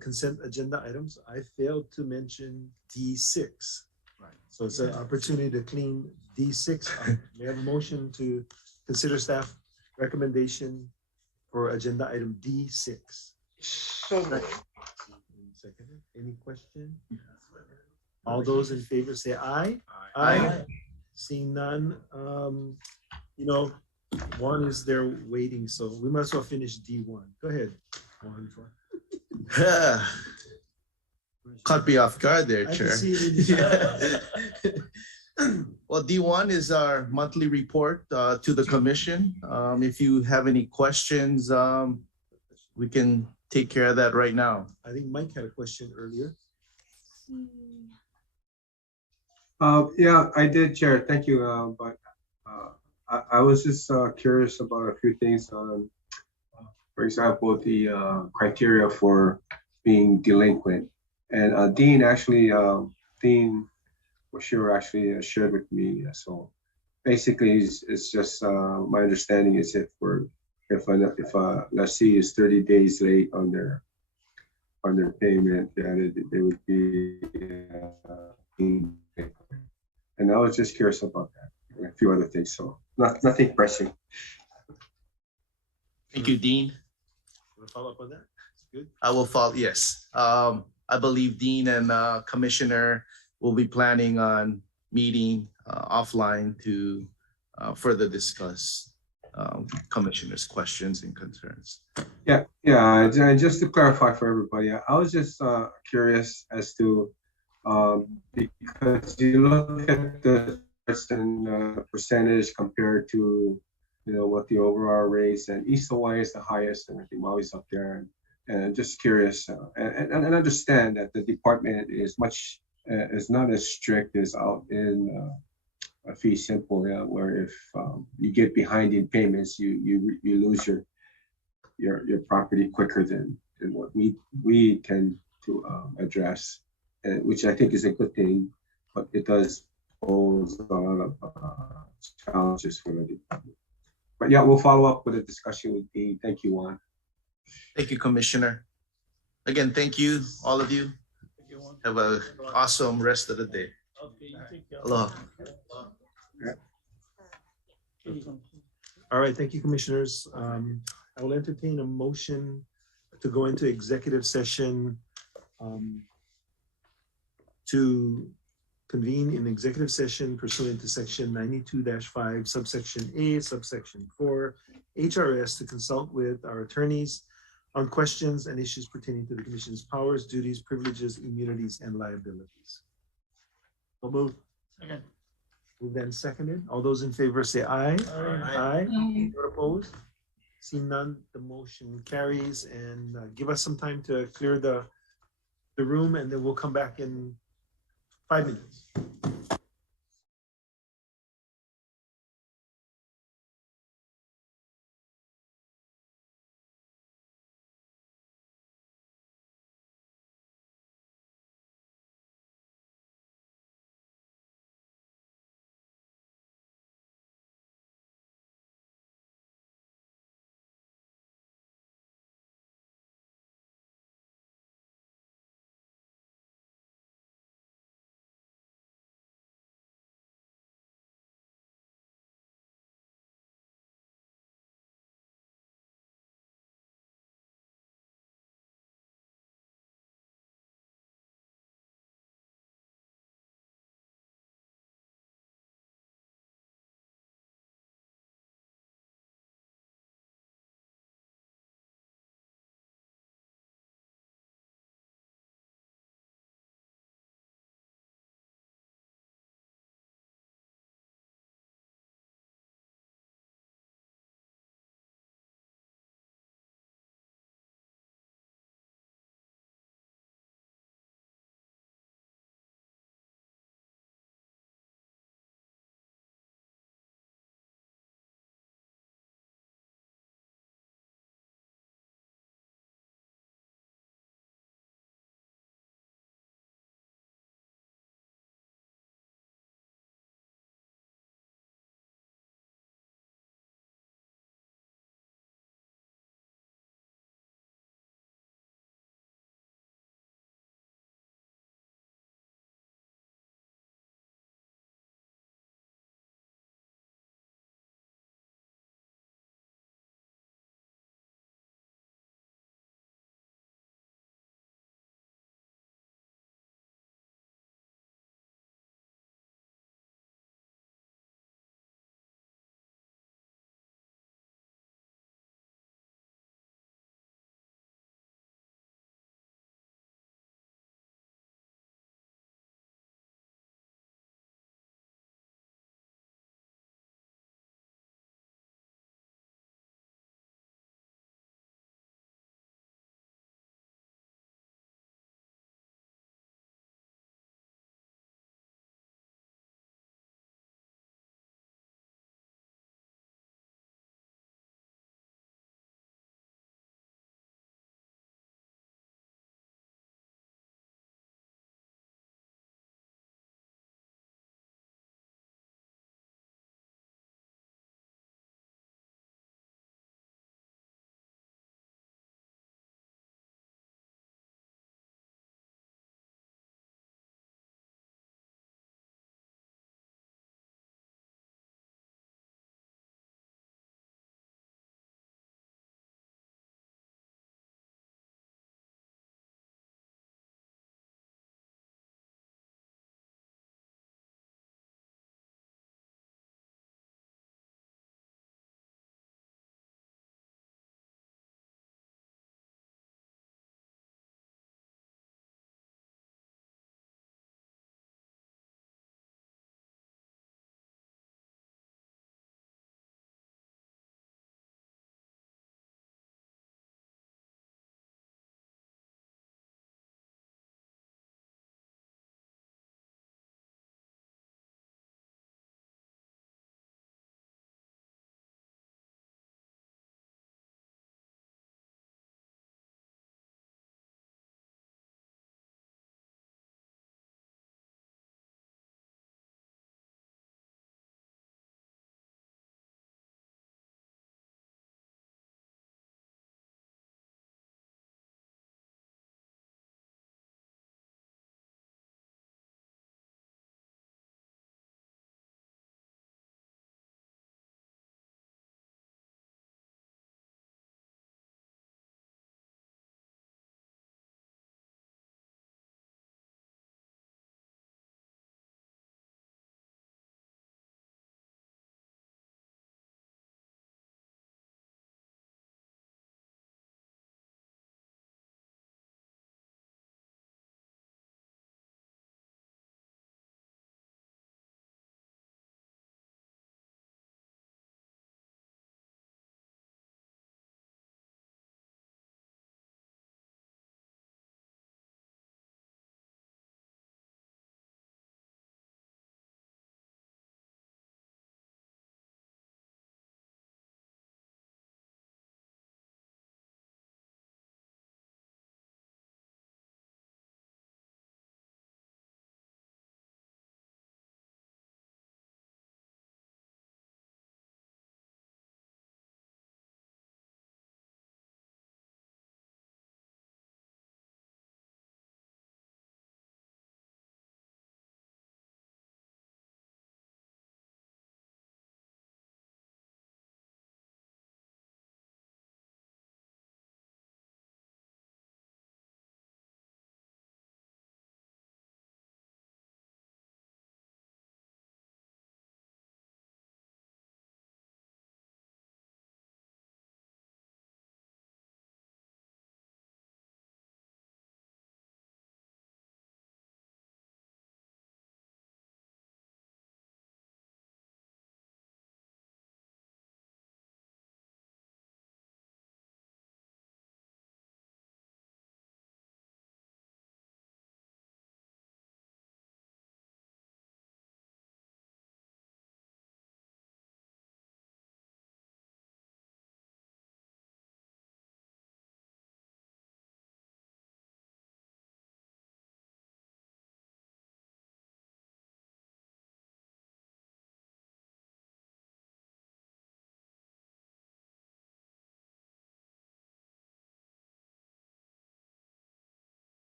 consent agenda items, I failed to mention D6. Right. So it's an opportunity to clean D6 up. May I have a motion to consider staff recommendation for agenda item D6? So moved. Seconded. Any question? All those in favor say aye. Aye. Seeing none, you know, Juan is there waiting, so we might as well finish D1. Go ahead, Juan. Caught me off guard there, I can Chair. see it in Well, D1 is our monthly report to the commission. If you have any questions, we can take care of that right now. I think Mike had a question earlier. Yeah, I did, Chair. Thank you. But I was just curious about a few things on, for example, the criteria for being delinquent. And Dean actually, Dean Bashir actually shared with me. So basically, it's just my understanding is if a lessee is 30 days late on their payment, then they would be and I was just curious about that and a few other things. So nothing pressing. Thank you, Dean. Want to follow up on that? Good. I will follow, yes. I believe Dean and Commissioner will be planning on meeting offline to further discuss Commissioner's questions and concerns. Yeah. And just to clarify for everybody, I was just curious as to because you look at the percentage compared to what the overall rates, and East Hawaii is the highest, and I think Maui's up there. And just curious, and understand that the department is not as strict as out in a fee simple, where if you get behind in payments, you lose your property quicker than what we tend to address, which I think is a good thing, but it does pose a lot of challenges for the department. But yeah, we'll follow up with a discussion with Dean. Thank you, Juan. Thank you, Commissioner. Again, thank you, all of you. Have an awesome rest of the day. Aloha. All right, thank you, commissioners. I will entertain a motion to go into executive session to convene in executive session pursuant to section 92-5, subsection A, subsection 4, HRS, to consult with our attorneys on questions and issues pertaining to the commission's powers, duties, privileges, immunities, and liabilities. So moved. Second. Moved and seconded. All those in favor say aye. Aye. Anyone opposed? Seeing none, the motion carries. And give us some time to clear the the room and then we'll come back in 5 minutes.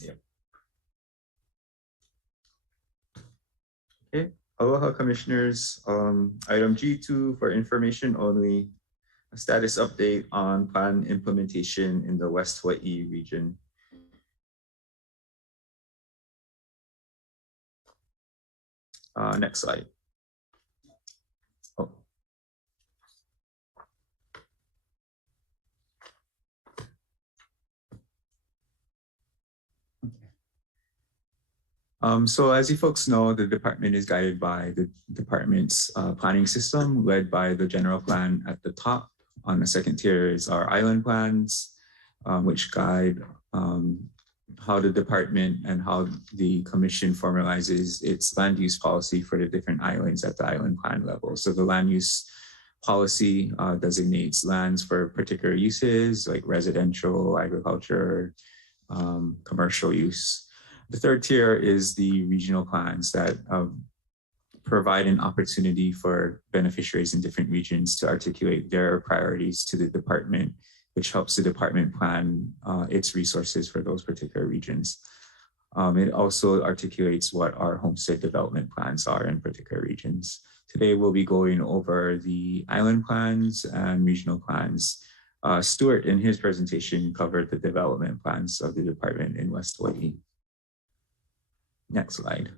Yeah. Okay, aloha commissioners. Item G2 for information only, a status update on plan implementation in the West Hawaii region. Next slide. Oh. So as you folks know, the department is guided by the department's planning system led by the general plan at the top. On the second tier is our island plans, which guide how the department and how the commission formalizes its land use policy for the different islands at the island plan level. So the land use policy designates lands for particular uses like residential, agriculture, commercial use. The third tier is the regional plans that provide an opportunity for beneficiaries in different regions to articulate their priorities to the department, which helps the department plan its resources for those particular regions. It also articulates what our homestead development plans are in particular regions. Today, we'll be going over the island plans and regional plans. Stuart, in his presentation, covered the development plans of the department in West Hawaii. Next slide.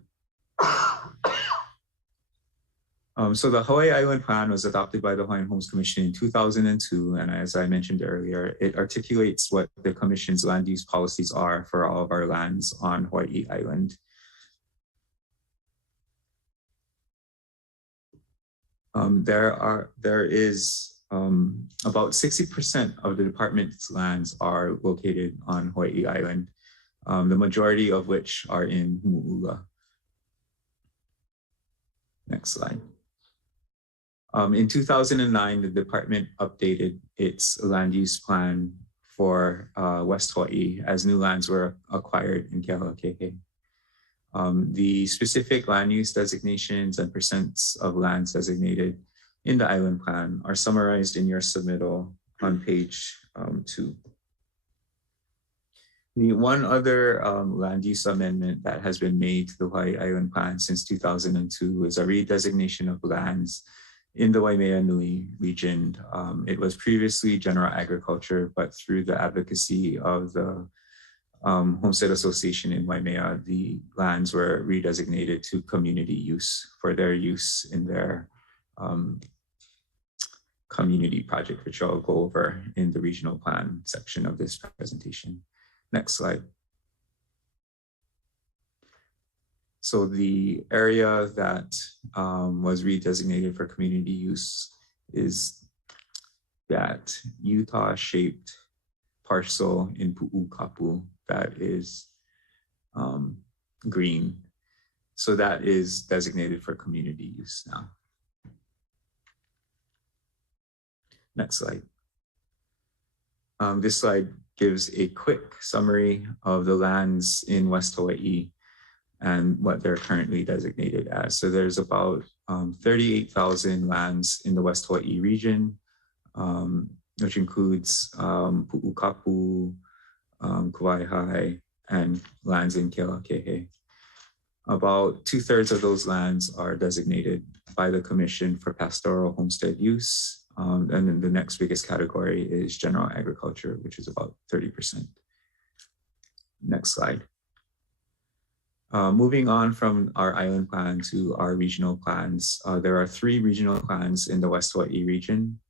So the Hawaii Island Plan was adopted by the Hawaiian Homes Commission in 2002. And as I mentioned earlier, it articulates what the Commission's land use policies are for all of our lands on Hawaii Island. There is about 60% of the department's lands are located on Hawaii Island, the majority of which are in Mu'ula. Next slide. In 2009, the department updated its land use plan for West Hawaii as new lands were acquired in Kealakehe. The specific land use designations and percents of lands designated in the island plan are summarized in your submittal on page 2. The one other land use amendment that has been made to the Hawaii Island Plan since 2002 is a redesignation of lands in the Waimea Nui region. It was previously general agriculture, but through the advocacy of the Homestead Association in Waimea, the lands were redesignated to community use for their use in their community project, which I'll go over in the regional plan section of this presentation. Next slide. So the area that was redesignated for community use is that Utah-shaped parcel in Pu'ukapu that is green. So that is designated for community use now. Next slide. This slide gives a quick summary of the lands in West Hawaii and what they're currently designated as. So there's about 38,000 lands in the West Hawaii region, which includes Pu'ukapu, Kuaihai, and lands in Kealakehe. About 2/3 of those lands are designated by the Commission for pastoral homestead use. And then the next biggest category is general agriculture, which is about 30%. Next slide. Moving on from our island plan to our regional plans, there are 3 regional plans in the West Hawaii region,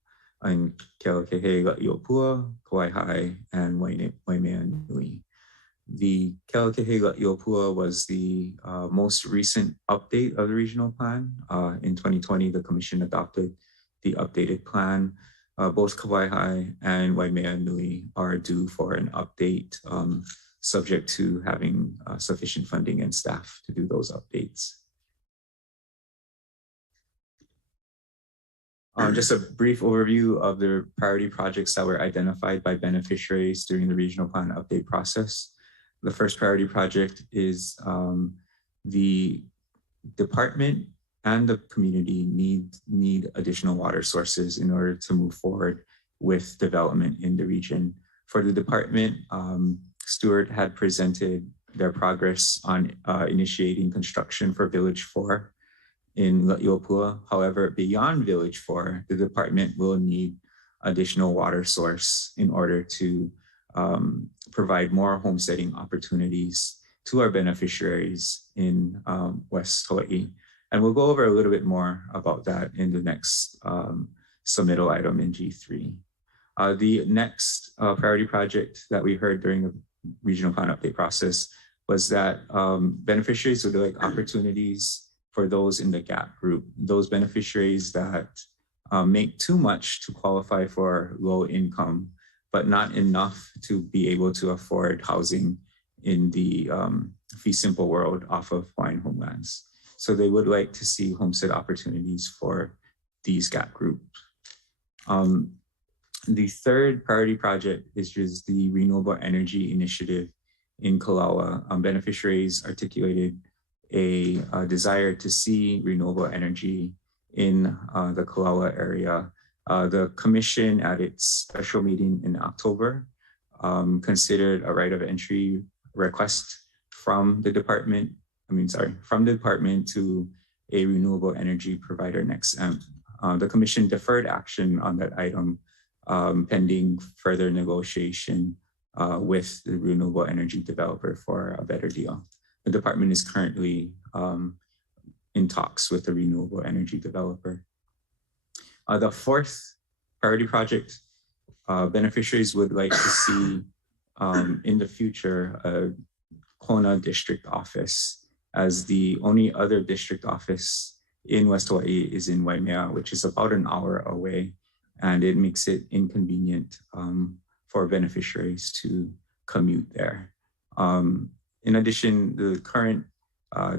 in Kealakehe, La'iopua, Kauaihai, and Waimea Nui. The Kealakehe La'iopua was the most recent update of the regional plan. In 2020, the Commission adopted the updated plan. Both Kauaihai and Waimea Nui are due for an update, subject to having sufficient funding and staff to do those updates. Just a brief overview of the priority projects that were identified by beneficiaries during the regional plan update process. The first priority project is the department and the community need additional water sources in order to move forward with development in the region. For the department, Stuart had presented their progress on initiating construction for Village 4 in Iopua. However, beyond Village 4, the department will need additional water source in order to provide more homesteading opportunities to our beneficiaries in West Hawaii. And we'll go over a little bit more about that in the next submittal item in G3. The next priority project that we heard during the regional plan update process was that beneficiaries would like opportunities for those in the GAP group, those beneficiaries that make too much to qualify for low income, but not enough to be able to afford housing in the fee simple world off of Hawaiian homelands. So they would like to see homestead opportunities for these GAP groups. The third priority project is just the Renewable Energy Initiative in Kohala. Beneficiaries articulated a desire to see renewable energy in the Kohala area. The commission at its special meeting in October considered a right of entry request from the department, from the department to a renewable energy provider next. The commission deferred action on that item pending further negotiation with the renewable energy developer for a better deal. The department is currently in talks with the renewable energy developer. The fourth priority project, beneficiaries would like to see in the future a Kona district office, as the only other district office in West Hawaii is in Waimea, which is about an hour away, and it makes it inconvenient for beneficiaries to commute there. In addition, the current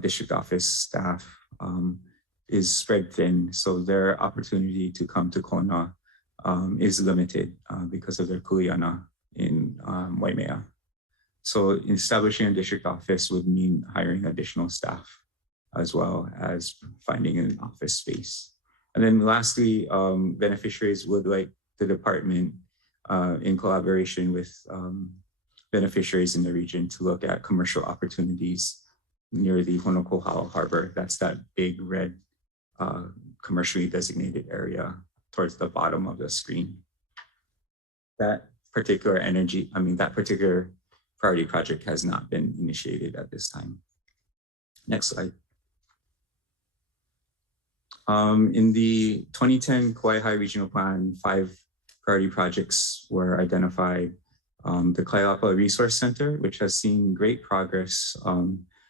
district office staff is spread thin, so their opportunity to come to Kona is limited because of their kuleana in Waimea. So establishing a district office would mean hiring additional staff as well as finding an office space. And then lastly, beneficiaries would like the department in collaboration with beneficiaries in the region to look at commercial opportunities near the Kohala Harbor. That's that big red commercially designated area towards the bottom of the screen. That particular priority project has not been initiated at this time. Next slide. In the 2010 Kauai High Regional Plan, 5 priority projects were identified. The Kailapa Resource Center, which has seen great progress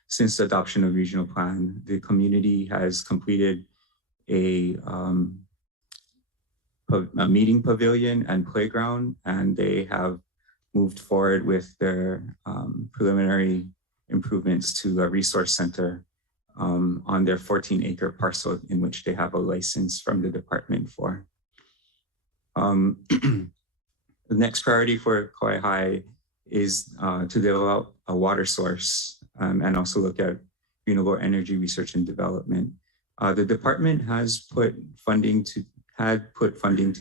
since the adoption of regional plan. The community has completed a meeting pavilion and playground, and they have moved forward with their preliminary improvements to the resource center on their 14-acre parcel in which they have a license from the department for. The next priority for Kauai High is to develop a water source and also look at renewable energy research and development. The department has put funding to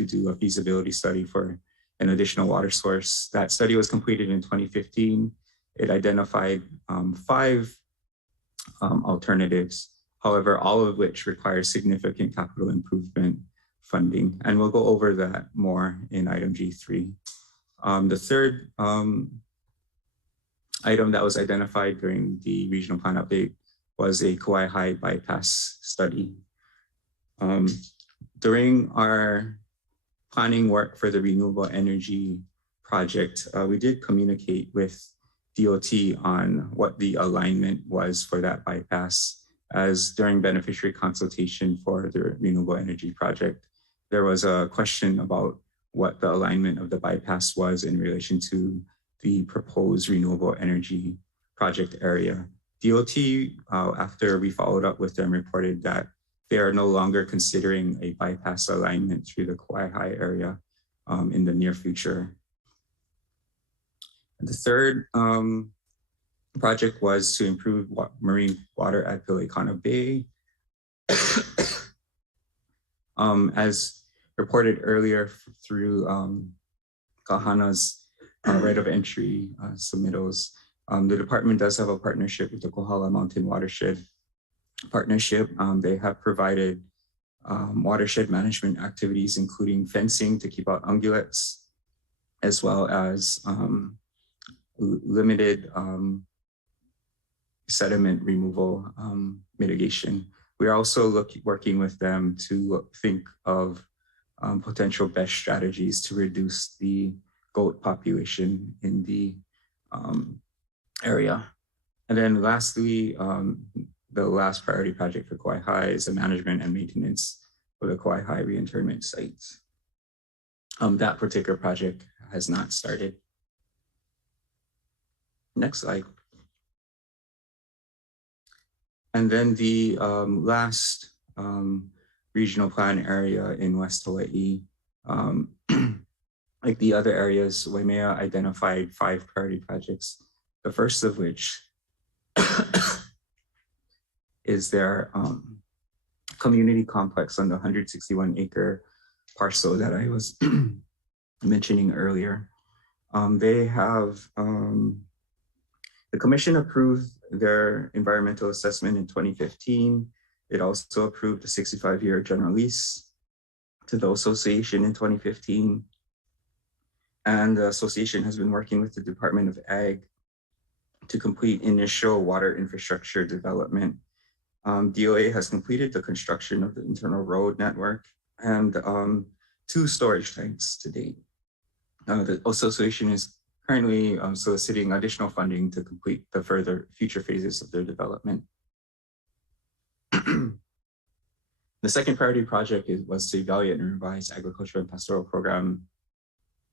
do a feasibility study for an additional water source. That study was completed in 2015. It identified 5 alternatives, however, all of which require significant capital improvement funding. And we'll go over that more in item G3. The third item that was identified during the regional plan update was a Kauai High bypass study. During our planning work for the renewable energy project, we did communicate with DOT on what the alignment was for that bypass, as during beneficiary consultation for the renewable energy project, there was a question about what the alignment of the bypass was in relation to the proposed renewable energy project area. DOT, after we followed up with them, reported that they are no longer considering a bypass alignment through the Kauai High area in the near future. The third project was to improve marine water at Pileikana Bay. As reported earlier through Kahana's right of entry submittals, The department does have a partnership with the Kohala Mountain Watershed Partnership. They have provided watershed management activities, including fencing to keep out ungulates, as well as limited sediment removal mitigation. We're also working with them to think of potential best strategies to reduce the goat population in the area. And then lastly, the last priority project for Kauai High is the management and maintenance for the Kauai High reinternment sites. That particular project has not started. Next slide. And then the last regional plan area in West Hawaii, like the other areas, Waimea identified 5 priority projects. The first of which is their community complex on the 161-acre parcel that I was mentioning earlier. They have, the commission approved their environmental assessment in 2015. It also approved a 65-year general lease to the association in 2015. And the association has been working with the Department of Ag to complete initial water infrastructure development. DOA has completed the construction of the internal road network and 2 storage tanks to date. The association is currently soliciting additional funding to complete the further future phases of their development. The second priority project was to evaluate and revise agricultural and pastoral program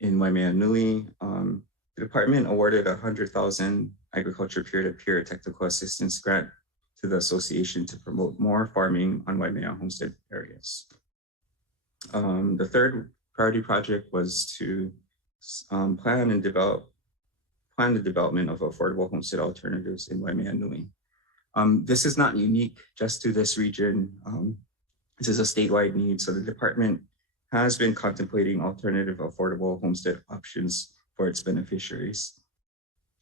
in Waimea Nui. The department awarded a $100,000 agriculture peer-to-peer technical assistance grant to the association to promote more farming on Waimea homestead areas. The third priority project was to plan the development of affordable homestead alternatives in Waimea Nui. This is not unique just to this region. This is a statewide need, so the department has been contemplating alternative affordable homestead options for its beneficiaries.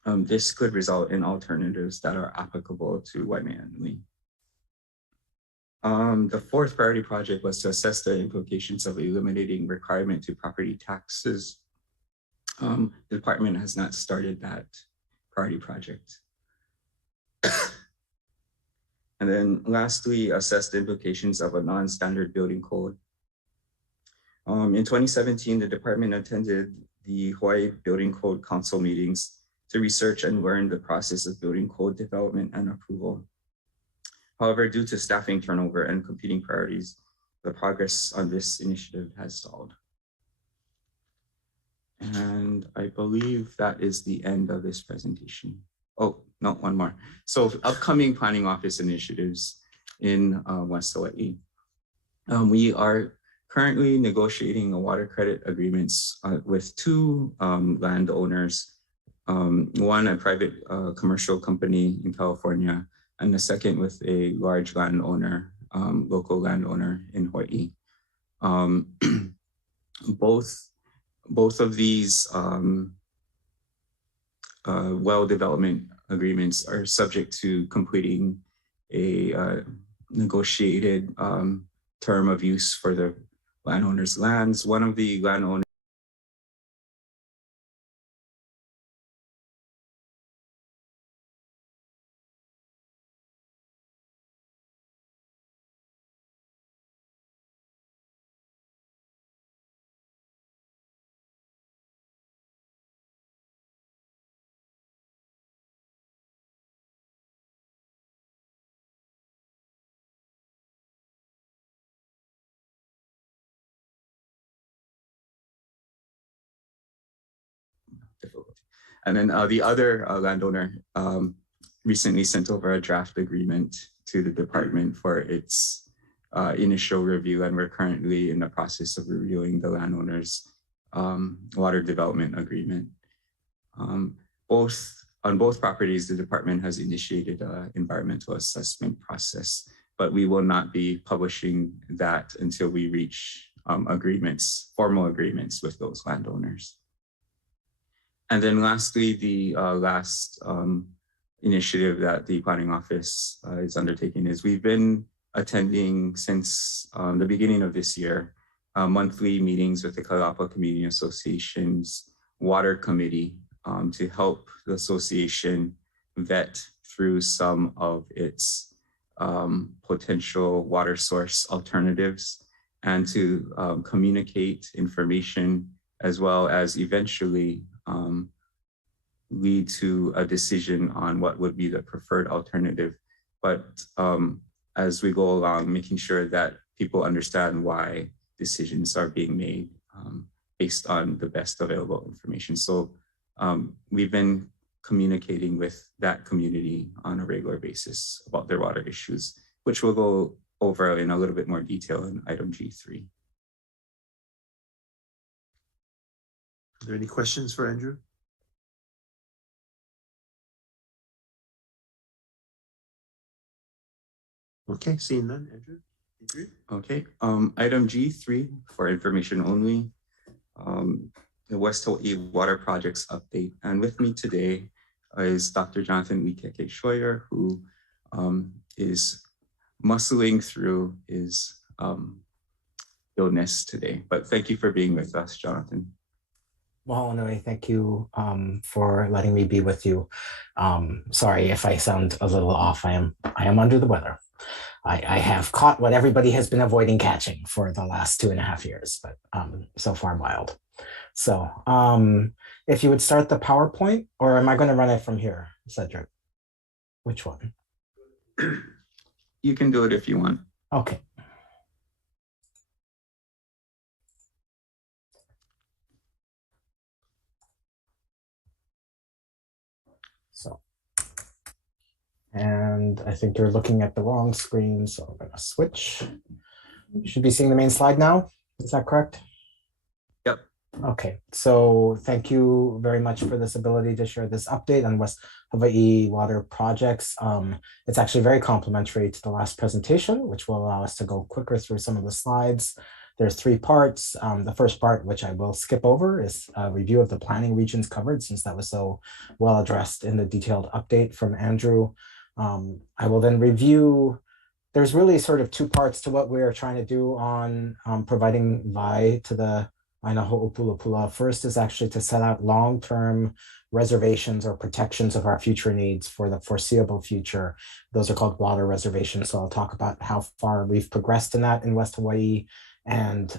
This could result in alternatives that are applicable to Waimea Nui. The fourth priority project was to assess the implications of eliminating requirement to property taxes. The department has not started that priority project. And then lastly, assess the implications of a non-standard building code. In 2017, the department attended the Hawaii Building Code Council meetings to research and learn the process of building code development and approval. However, due to staffing turnover and competing priorities, the progress on this initiative has stalled. And I believe that is the end of this presentation. Oh, no, one more. So upcoming planning office initiatives in West Hawaii. We are currently negotiating a water credit agreements with 2 landowners, one a private commercial company in California, and the second with a large landowner, local landowner in Hawaii. Both of these well development agreements are subject to completing a negotiated term of use for the landowners' lands. One of the landowners difficulty. And then the other landowner recently sent over a draft agreement to the department for its initial review, and we're currently in the process of reviewing the landowner's water development agreement. On both properties, the department has initiated an environmental assessment process, but we will not be publishing that until we reach formal agreements with those landowners. And then lastly, the last initiative that the planning office is undertaking is we've been attending since the beginning of this year, monthly meetings with the Kalapa Community Association's Water Committee to help the association vet through some of its potential water source alternatives and to communicate information as well as eventually lead to a decision on what would be the preferred alternative. But as we go along, making sure that people understand why decisions are being made based on the best available information. So we've been communicating with that community on a regular basis about their water issues, which we'll go over in a little bit more detail in item G3. Are there any questions for Andrew? Okay, seeing none, Andrew. Okay, item G3 for information only, the West Hawaii Water Projects update. And with me today is Dr. Jonathan Wikeke Schroyer, who is muscling through his illness today. But thank you for being with us, Jonathan. Well, no, thank you for letting me be with you. Sorry if I sound a little off. I am under the weather. I have caught what everybody has been avoiding catching for the last 2.5 years, but so far mild. So if you would start the PowerPoint, or am I going to run it from here, Cedric? Which one? You can do it if you want. Okay. So, and I think you're looking at the wrong screen, so I'm going to switch. You should be seeing the main slide now. Is that correct? Yep. Okay, so thank you very much for this ability to share this update on West Hawaii water projects. It's actually very complementary to the last presentation, which will allow us to go quicker through some of the slides. There's 3 parts. The first part, which I will skip over, is a review of the planning regions covered, since that was so well addressed in the detailed update from Andrew. I will then review, there's really sort of 2 parts to what we are trying to do on providing VI to the Aina Ho'opulapula. First is actually to set out long-term reservations or protections of our future needs for the foreseeable future. Those are called water reservations. So I'll talk about how far we've progressed in that in West Hawaii. And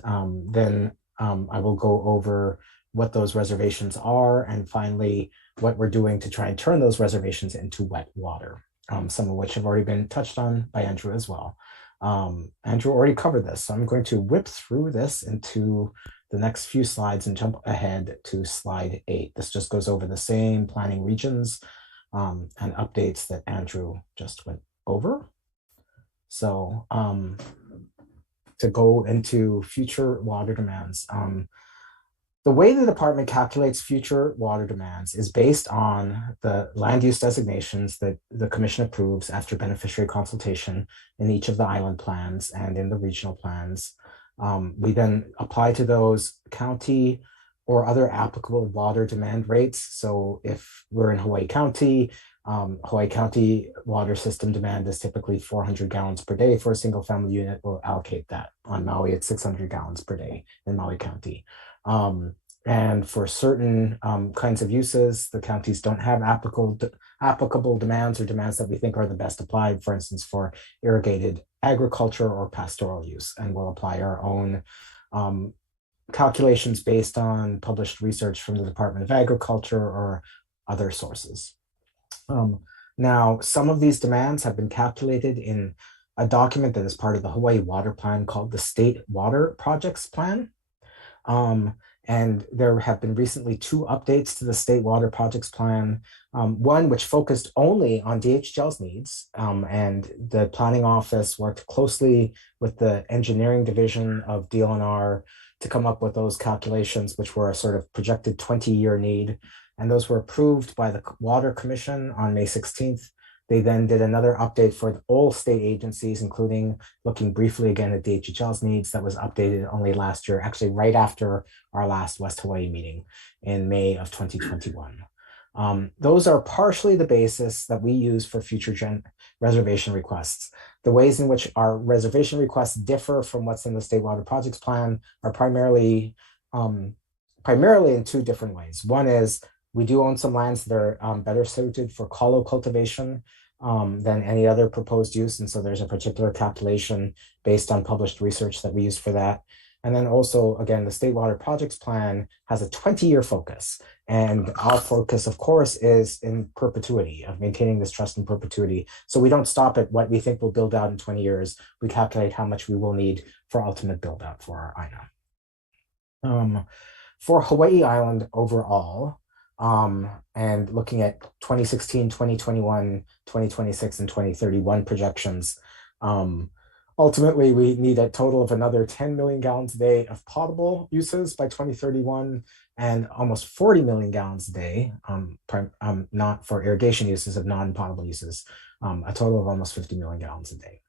then I will go over what those reservations are, and finally, what we're doing to try and turn those reservations into wet water, some of which have already been touched on by Andrew as well. Andrew already covered this, so I'm going to whip through this into the next few slides and jump ahead to slide 8. This just goes over the same planning regions and updates that Andrew just went over. So to go into future water demands. The way the department calculates future water demands is based on the land use designations that the commission approves after beneficiary consultation in each of the island plans and in the regional plans. We then apply to those county or other applicable water demand rates. So if we're in Hawaii County water system demand is typically 400 gallons per day for a single family unit. We'll allocate that. On Maui, it's 600 gallons per day in Maui County. And for certain kinds of uses, the counties don't have applicable demands or demands that we think are the best applied, for instance, for irrigated agriculture or pastoral use. And we'll apply our own calculations based on published research from the Department of Agriculture or other sources. Now, some of these demands have been calculated in a document that is part of the Hawaii Water Plan called the State Water Projects Plan. And there have been recently 2 updates to the State Water Projects Plan, one which focused only on DHGL's needs, and the planning office worked closely with the engineering division of DLNR to come up with those calculations, which were a sort of projected 20-year need. And those were approved by the Water Commission on May 16th, They then did another update for all state agencies, including looking briefly again at DHHL's needs. That was updated only last year, actually right after our last West Hawaii meeting in May of 2021. Those are partially the basis that we use for future reservation requests. The ways in which our reservation requests differ from what's in the State Water Projects Plan are primarily in two different ways. One is we do own some lands that are better suited for kalo cultivation than any other proposed use. And so there's a particular calculation based on published research that we use for that. And then also, again, the State Water Projects Plan has a 20-year focus. And our focus, of course, is in perpetuity, of maintaining this trust in perpetuity. So we don't stop at what we think will build out in 20 years. We calculate how much we will need for ultimate build out for our INA. For Hawaii Island overall, and looking at 2016, 2021, 2026, and 2031 projections, ultimately, we need a total of another 10 million gallons a day of potable uses by 2031 and almost 40 million gallons a day, not for irrigation uses of non-potable uses, a total of almost 50 million gallons a day.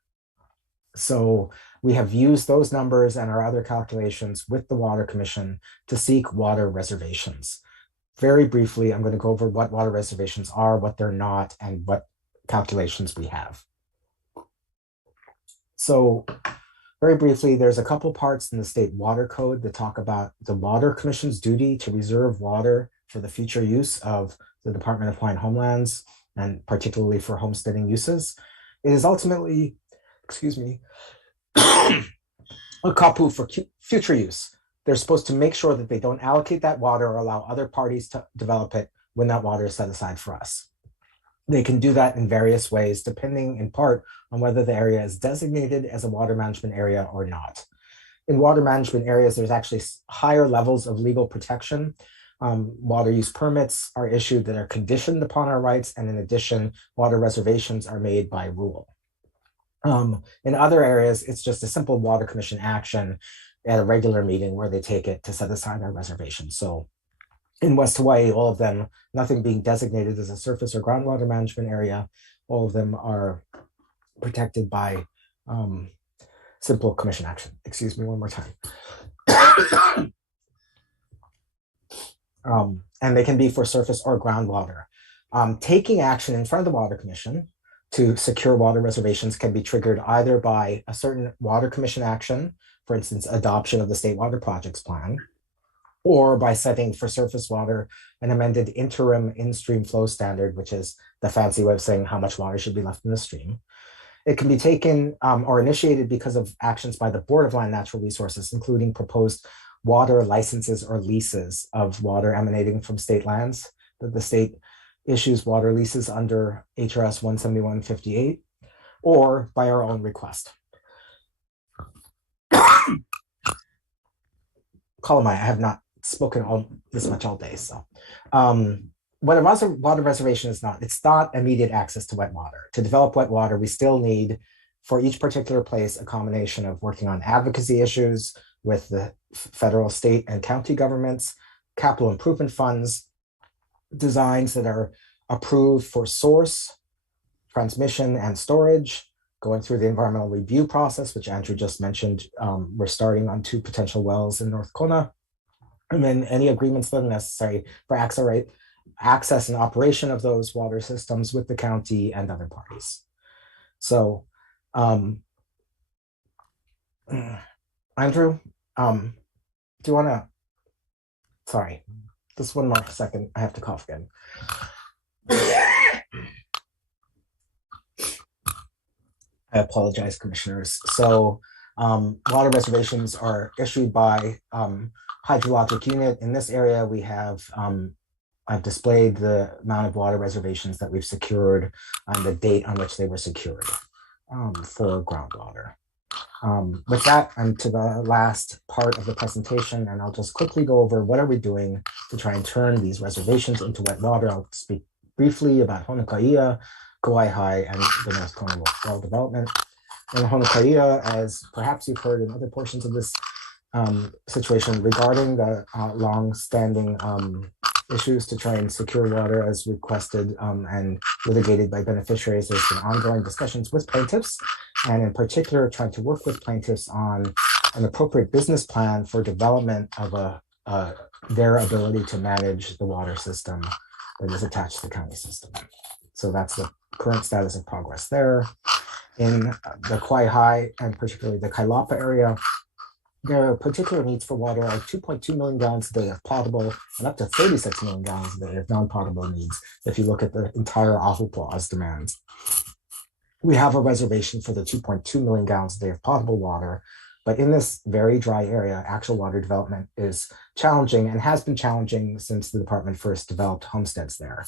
So we have used those numbers and our other calculations with the Water Commission to seek water reservations. Very briefly, I'm going to go over what water reservations are, what they're not, and what calculations we have. So very briefly, there's a couple parts in the State Water Code that talk about the Water Commission's duty to reserve water for the future use of the Department of Hawaiian Homelands, and particularly for homesteading uses. It is ultimately, a kapu for future use. They're supposed to make sure that they don't allocate that water or allow other parties to develop it when that water is set aside for us. They can do that in various ways, depending in part on whether the area is designated as a water management area or not. In water management areas, there's actually higher levels of legal protection. Water use permits are issued that are conditioned upon our rights, and in addition, water reservations are made by rule. In other areas, it's just a simple Water Commission action at a regular meeting where they take it to set aside our reservation. So in West Hawaii, all of them, nothing being designated as a surface or groundwater management area, all of them are protected by simple commission action. Excuse me one more time. And they can be for surface or groundwater. Taking action in front of the Water Commission to secure water reservations can be triggered either by a certain Water Commission action, for instance, adoption of the State Water Projects Plan, or by setting for surface water an amended interim in-stream flow standard, which is the fancy way of saying how much water should be left in the stream. It can be taken or initiated because of actions by the Board of Land Natural Resources, including proposed water licenses or leases of water emanating from state lands, that the state issues water leases under HRS 17158, or by our own request. Colliers, I have not spoken this much all day. So what a water reservation is not, it's not immediate access to wet water. To develop wet water, we still need, for each particular place, a combination of working on advocacy issues with the federal, state, and county governments, capital improvement funds, designs that are approved for source, transmission, and storage, going through the environmental review process, which Andrew just mentioned. We're starting on 2 potential wells in North Kona, and then any agreements that are necessary for access and operation of those water systems with the county and other parties. So, Andrew, do you want to, sorry, just one more second, I have to cough again. I apologize, commissioners. So water reservations are issued by hydrologic unit. In this area, we have, I've displayed the amount of water reservations that we've secured and the date on which they were secured for groundwater. With that, I'm to the last part of the presentation, and I'll just quickly go over what are we doing to try and turn these reservations into wet water. I'll speak briefly about Honokaia, Kauai High, and the North Kona Well Development. In Honokaia, as perhaps you've heard in other portions of this situation, regarding the long-standing issues to try and secure water as requested and litigated by beneficiaries. There's been ongoing discussions with plaintiffs, and in particular, trying to work with plaintiffs on an appropriate business plan for development of their ability to manage the water system that is attached to the county system. So that's the current status of progress there. In the Kauai High and particularly the Kailapa area, their particular needs for water are 2.2 million gallons a day of potable and up to 36 million gallons a day of non-potable needs if you look at the entire Ahupua's demands. We have a reservation for the 2.2 million gallons a day of potable water, but in this very dry area, actual water development is challenging and has been challenging since the department first developed homesteads there.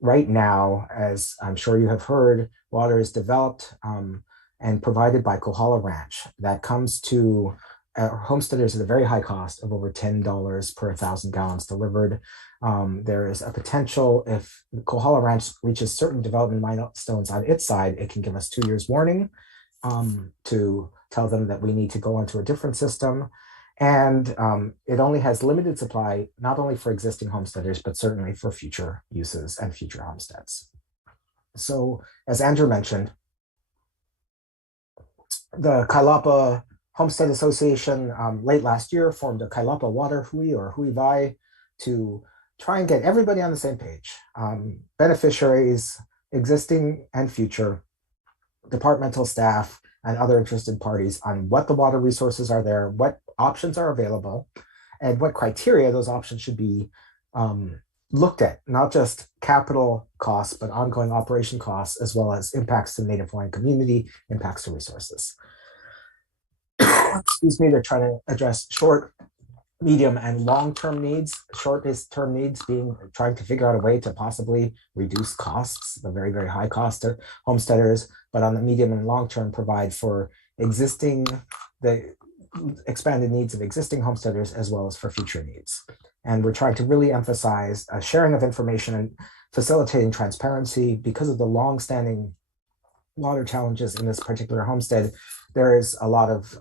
Right now, as I'm sure you have heard, water is developed and provided by Kohala Ranch. That comes to homesteaders at a very high cost of over $10 per 1,000 gallons delivered. There is a potential if Kohala Ranch reaches certain development milestones on its side, it can give us 2 years warning to tell them that we need to go onto a different system. And it only has limited supply, not only for existing homesteaders, but certainly for future uses and future homesteads. So as Andrew mentioned, the Kailapa Homestead Association late last year formed a Kailapa Water Hui or Hui Vai to try and get everybody on the same page. Beneficiaries, existing and future, departmental staff, and other interested parties on what the water resources are there, what options are available, and what criteria those options should be looked at, not just capital costs, but ongoing operation costs, as well as impacts to the Native Hawaiian community, impacts to resources. Excuse me, they're trying to address short, medium, and long-term needs. Short-term needs being trying to figure out a way to possibly reduce costs, the very, very high cost to homesteaders, but on the medium and long-term provide for the expanded needs of existing homesteaders as well as for future needs. And we're trying to really emphasize sharing of information and facilitating transparency because of the long-standing water challenges in this particular homestead. There is a lot of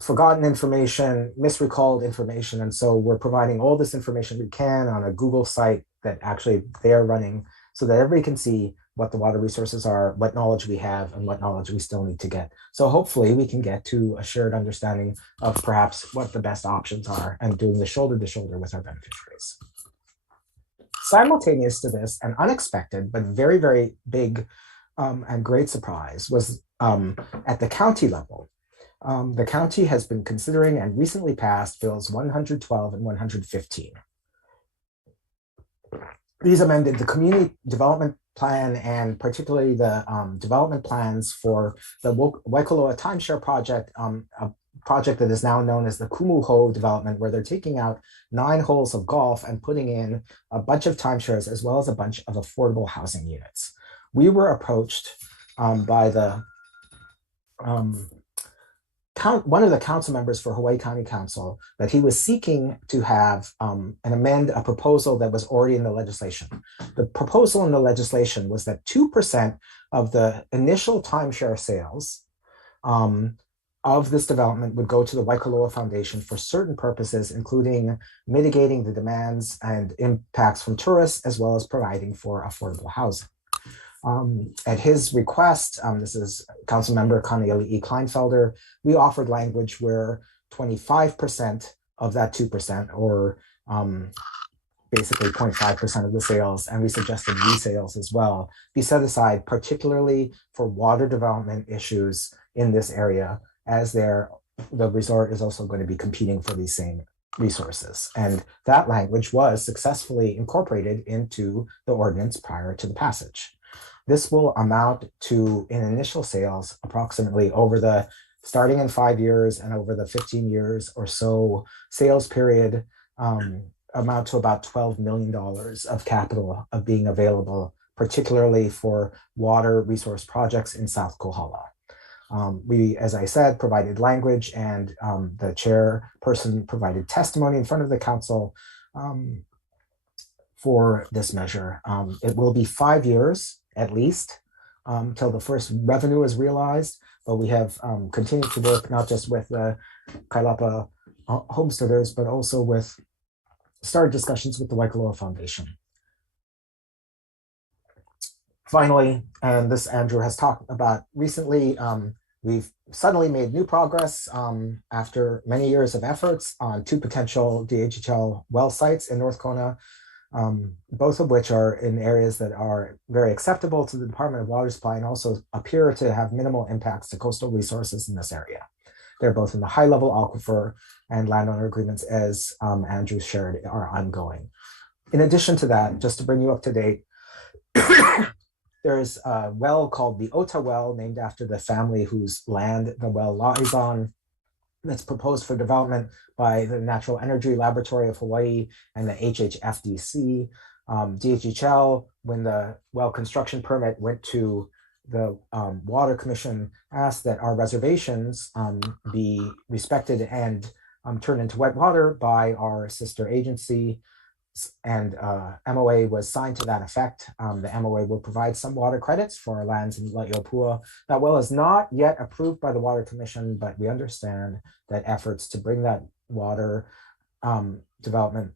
forgotten information, misrecalled information. And so we're providing all this information we can on a Google site that actually they're running so that everybody can see what the water resources are, what knowledge we have, and what knowledge we still need to get. So hopefully we can get to a shared understanding of perhaps what the best options are and doing the shoulder to shoulder with our beneficiaries. Simultaneous to this, and unexpected, but very, very big and great surprise was at the county level. The county has been considering and recently passed bills 112 and 115. These amended the community development plan and particularly the development plans for the Waikoloa timeshare project, a project that is now known as the Kumuho development, where they're taking out 9 holes of golf and putting in a bunch of timeshares as well as a bunch of affordable housing units. We were approached by the one of the council members for Hawaii County Council that he was seeking to have and amend a proposal that was already in the legislation. The proposal in the legislation was that 2% of the initial timeshare sales of this development would go to the Waikoloa Foundation for certain purposes, including mitigating the demands and impacts from tourists, as well as providing for affordable housing. At his request, this is Councilmember Kaneali'i Kleinfelder, we offered language where 25% of that 2%, or basically 0.5% of the sales, and we suggested resales as well, be set aside particularly for water development issues in this area, as the resort is also going to be competing for these same resources. And that language was successfully incorporated into the ordinance prior to the passage. This will amount to, in initial sales, approximately over the starting in 5 years and over the 15 years or so sales period, amount to about $12 million of capital of being available, particularly for water resource projects in South Kohala. We, as I said, provided language, and the chairperson provided testimony in front of the council for this measure. It will be 5 years at least till the first revenue is realized, but we have continued to work not just with the Kailapa homesteaders, but also with started discussions with the Waikoloa Foundation. Finally, and this Andrew has talked about recently, we've suddenly made new progress after many years of efforts on 2 potential DHHL well sites in North Kona, both of which are in areas that are very acceptable to the Department of Water Supply and also appear to have minimal impacts to coastal resources in this area. They're both in the high-level aquifer, and landowner agreements, as Andrew shared, are ongoing. In addition to that, just to bring you up to date, there's a well called the Ota well, named after the family whose land the well lies on, that's proposed for development by the Natural Energy Laboratory of Hawaii and the HHFDC. DHHL, when the well construction permit went to the Water Commission, asked that our reservations be respected and turned into wet water by our sister agency, and MOA was signed to that effect. The MOA will provide some water credits for our lands in La'iopua. That well is not yet approved by the Water Commission, but we understand that efforts to bring that water development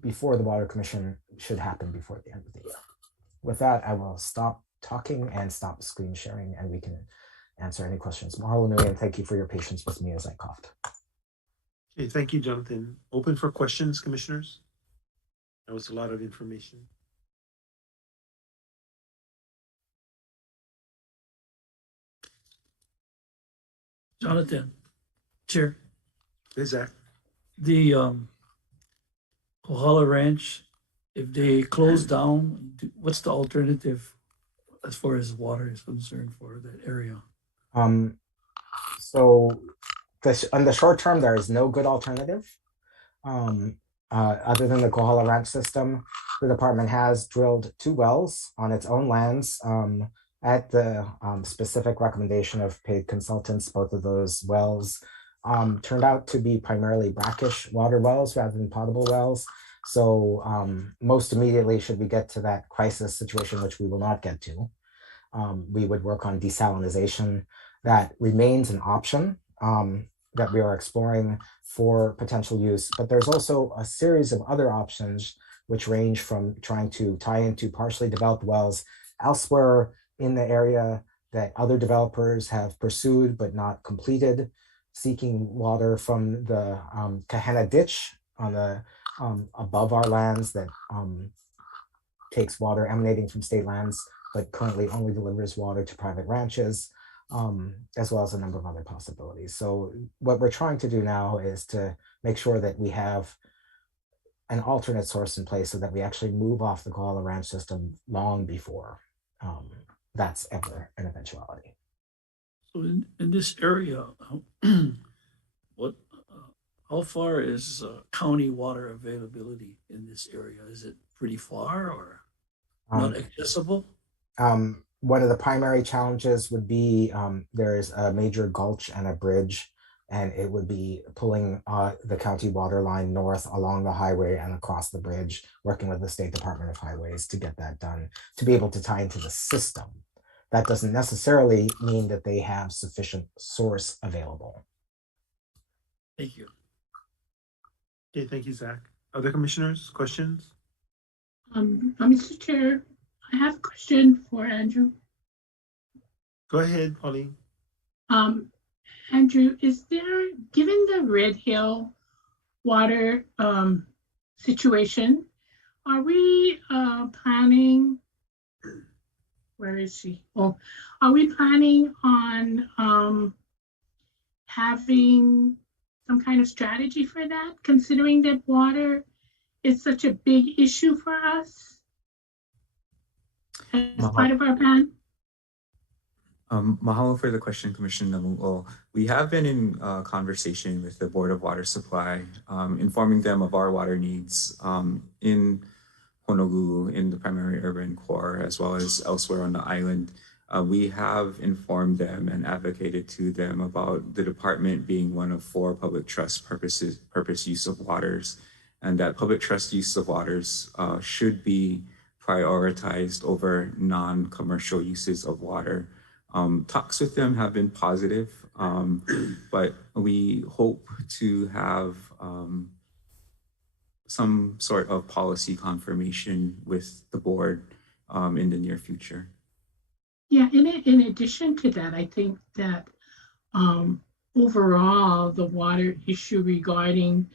before the Water Commission should happen before the end of the year. With that, I will stop talking and stop screen sharing, and we can answer any questions. Mahalo nui, and thank you for your patience with me as I coughed. Okay, thank you, Jonathan. Open for questions, commissioners. That was a lot of information. Jonathan, Chair. Hey, Zach. The Kohala Ranch, if they close down, what's the alternative as far as water is concerned for that area? So on the short term, there is no good alternative. Other than the Kohala Ranch system, the department has drilled 2 wells on its own lands at the specific recommendation of paid consultants. Both of those wells turned out to be primarily brackish water wells rather than potable wells. So most immediately, should we get to that crisis situation, which we will not get to, we would work on desalinization. That remains an option that we are exploring for potential use. But there's also a series of other options which range from trying to tie into partially developed wells elsewhere in the area that other developers have pursued but not completed, seeking water from the Kahena ditch on the above our lands that takes water emanating from state lands, but currently only delivers water to private ranches, as well as a number of other possibilities. So what we're trying to do now is to make sure that we have an alternate source in place so that we actually move off the Kohala Ranch system long before that's ever an eventuality. So in this area, how far is county water availability in this area? Is it pretty far or not accessible? One of the primary challenges would be there's a major gulch and a bridge, and it would be pulling the county water line north along the highway and across the bridge, working with the State Department of Highways to get that done, to be able to tie into the system. That doesn't necessarily mean that they have sufficient source available. Thank you. Okay, thank you, Zach. Other commissioners, questions? Mr. Chair, I have a question for Andrew. Go ahead, Pauline. Andrew, is there, given the Red Hill water situation, are we planning, where is she? Oh, are we planning on having some kind of strategy for that, considering that water is such a big issue for us as part of our plan? Mahalo for the question, Commissioner Namu'o. We have been in conversation with the Board of Water Supply, informing them of our water needs in Honolulu, in the primary urban core, as well as elsewhere on the island. We have informed them and advocated to them about the department being one of 4 public trust purpose use of waters, and that public trust use of waters should be prioritized over non-commercial uses of water. Talks with them have been positive, but we hope to have some sort of policy confirmation with the board in the near future. Yeah, in addition to that, I think that overall, the water issue regarding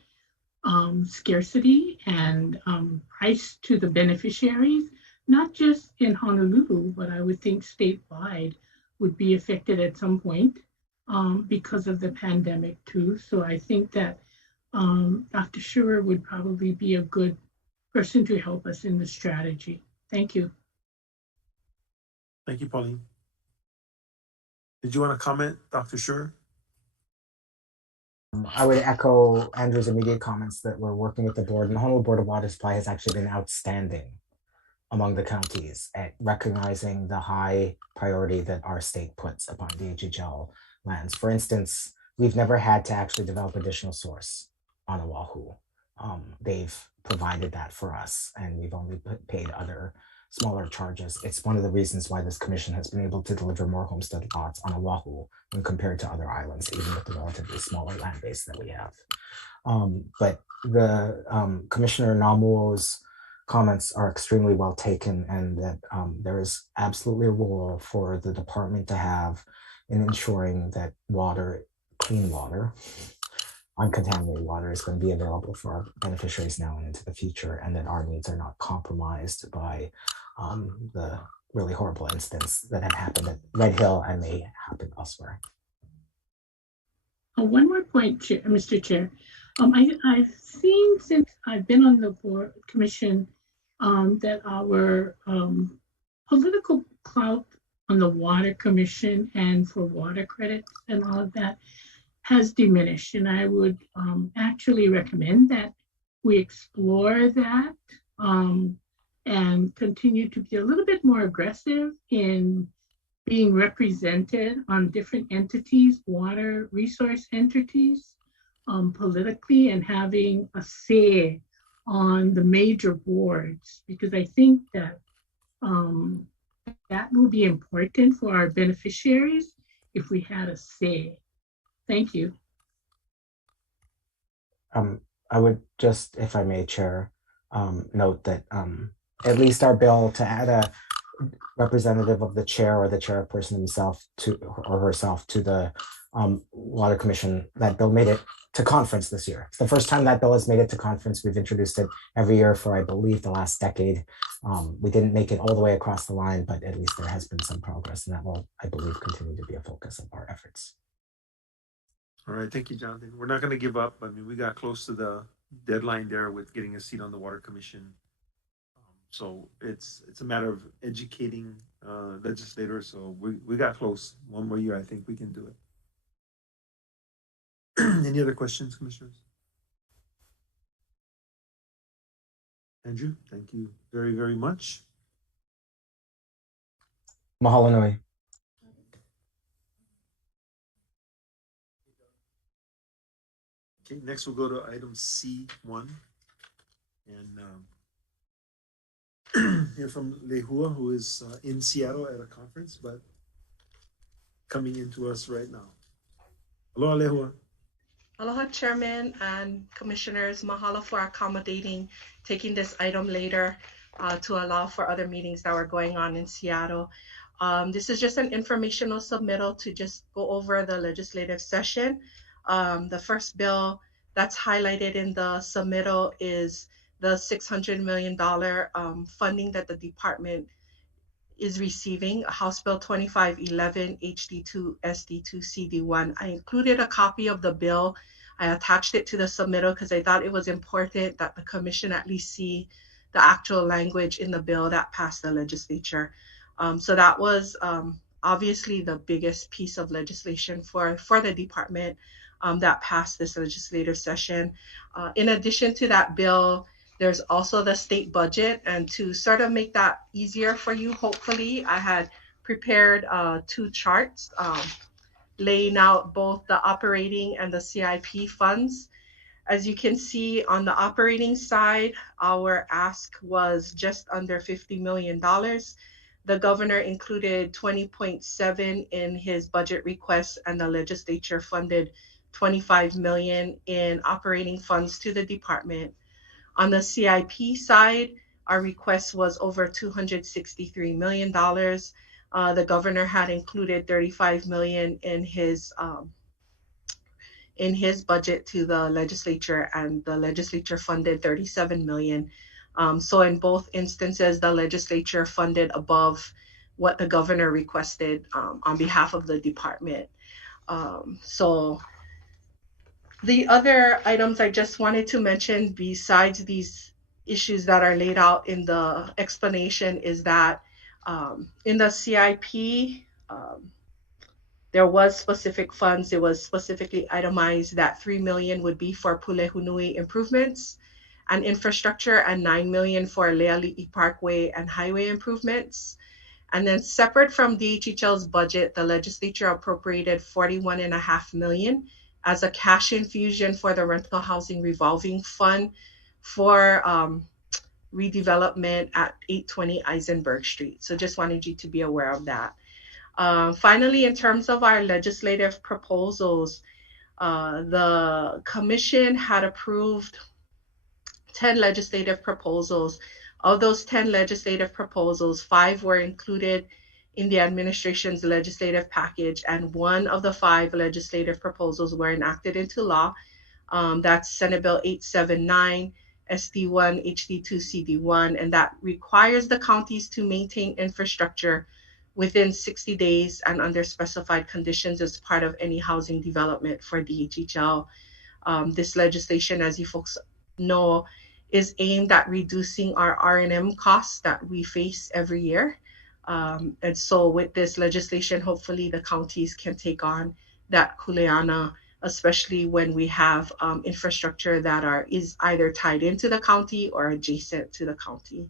scarcity and price to the beneficiaries, not just in Honolulu, but I would think statewide would be affected at some point because of the pandemic too. So I think that Dr. Schurer would probably be a good person to help us in the strategy. Thank you. Thank you, Pauline. Did you want to comment, Dr. Schurer? I would echo Andrew's immediate comments that we're working with the board, and the Honolulu Board of Water Supply has actually been outstanding among the counties at recognizing the high priority that our state puts upon DHHL lands. For instance, we've never had to actually develop additional source on Oahu. They've provided that for us, and we've only paid other smaller charges. It's one of the reasons why this commission has been able to deliver more homestead lots on Oahu when compared to other islands, even with the relatively smaller land base that we have. But the Commissioner Namuo's comments are extremely well taken, and that there is absolutely a role for the department to have in ensuring that water, clean water, uncontaminated water is going to be available for our beneficiaries now and into the future, and that our needs are not compromised by the really horrible incidents that have happened at Red Hill and may happen elsewhere. One more point, Mr. Chair. I've seen since I've been on the board commission that our political clout on the water commission and for water credits and all of that has diminished. And I would actually recommend that we explore that and continue to be a little bit more aggressive in being represented on different entities, water resource entities, politically, and having a say on the major boards, because I think that that will be important for our beneficiaries if we had a say. Thank you. I would just, if I may, Chair, note that at least our bill to add a representative of the chair or the chairperson himself to or herself to the Water Commission, that bill made it to conference this year. It's the first time that bill has made it to conference. We've introduced it every year for, I believe, the last decade. We didn't make it all the way across the line, but at least there has been some progress, and that will, I believe, continue to be a focus of our efforts. All right, thank you, Jonathan. We're not going to give up. I mean, we got close to the deadline there with getting a seat on the Water Commission. So it's a matter of educating legislators. So we got close. One more year, I think we can do it. Any other questions, commissioners? Andrew, thank you very, very much. Mahalo nui. Okay, next we'll go to item C1. And hear from Lehua, who is in Seattle at a conference, but coming into us right now. Aloha, Lehua. Aloha, Chairman and Commissioners. Mahalo for accommodating, taking this item later to allow for other meetings that were going on in Seattle. This is just an informational submittal to just go over the legislative session. The first bill that's highlighted in the submittal is the $600 million funding that the department is receiving, House Bill 2511 HD2 SD2 CD1. I included a copy of the bill. I attached it to the submittal because I thought it was important that the commission at least see the actual language in the bill that passed the legislature. So that was obviously the biggest piece of legislation for the department that passed this legislative session. In addition to that bill, there's also the state budget, and to sort of make that easier for you, hopefully, I had prepared 2 charts laying out both the operating and the CIP funds. As you can see on the operating side, our ask was just under $50 million. The governor included 20.7 in his budget request, and the legislature funded 25 million in operating funds to the department. On the CIP side, our request was over $263 million. The governor had included $35 million in his budget to the legislature, and the legislature funded $37 million. So in both instances, the legislature funded above what the governor requested on behalf of the department. So the other items I just wanted to mention, besides these issues that are laid out in the explanation, is that in the CIP, there was specific funds. It was specifically itemized that $3 million would be for Pulehunui improvements and infrastructure, and $9 million for Leali'i Parkway and highway improvements. And then separate from DHHL's budget, the legislature appropriated $41.5 million as a cash infusion for the rental housing revolving fund for redevelopment at 820 Eisenberg Street. So just wanted you to be aware of that. Finally, in terms of our legislative proposals, the commission had approved 10 legislative proposals. Of those 10 legislative proposals, 5 were included in the administration's legislative package, and 1 of the 5 legislative proposals were enacted into law. That's Senate Bill 879, SD1, HD2, CD1, and that requires the counties to maintain infrastructure within 60 days and under specified conditions as part of any housing development for DHHL. This legislation, as you folks know, is aimed at reducing our R&M costs that we face every year. And so with this legislation, hopefully the counties can take on that kuleana, especially when we have infrastructure that is either tied into the county or adjacent to the county.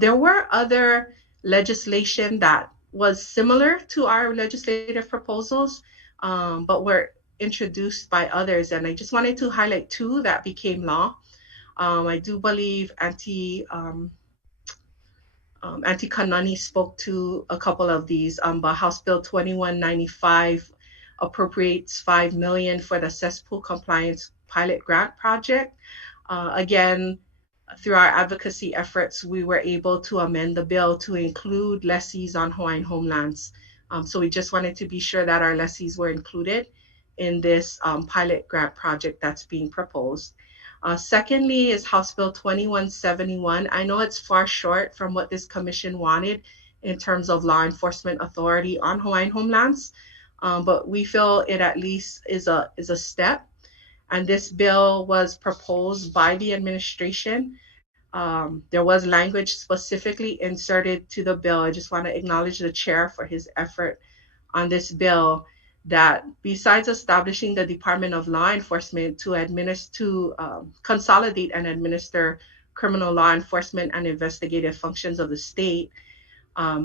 There were other legislation that was similar to our legislative proposals, but were introduced by others. And I just wanted to highlight 2 that became law. I do believe Auntie Kanani spoke to a couple of these, but House Bill 2195 appropriates $5 million for the cesspool compliance pilot grant project. Again, through our advocacy efforts, we were able to amend the bill to include lessees on Hawaiian homelands. So we just wanted to be sure that our lessees were included in this pilot grant project that's being proposed. Secondly is House Bill 2171. I know it's far short from what this commission wanted in terms of law enforcement authority on Hawaiian homelands, but we feel it at least is a step. And this bill was proposed by the administration. There was language specifically inserted to the bill. I just want to acknowledge the chair for his effort on this bill, that besides establishing the Department of Law Enforcement to consolidate and administer criminal law enforcement and investigative functions of the state,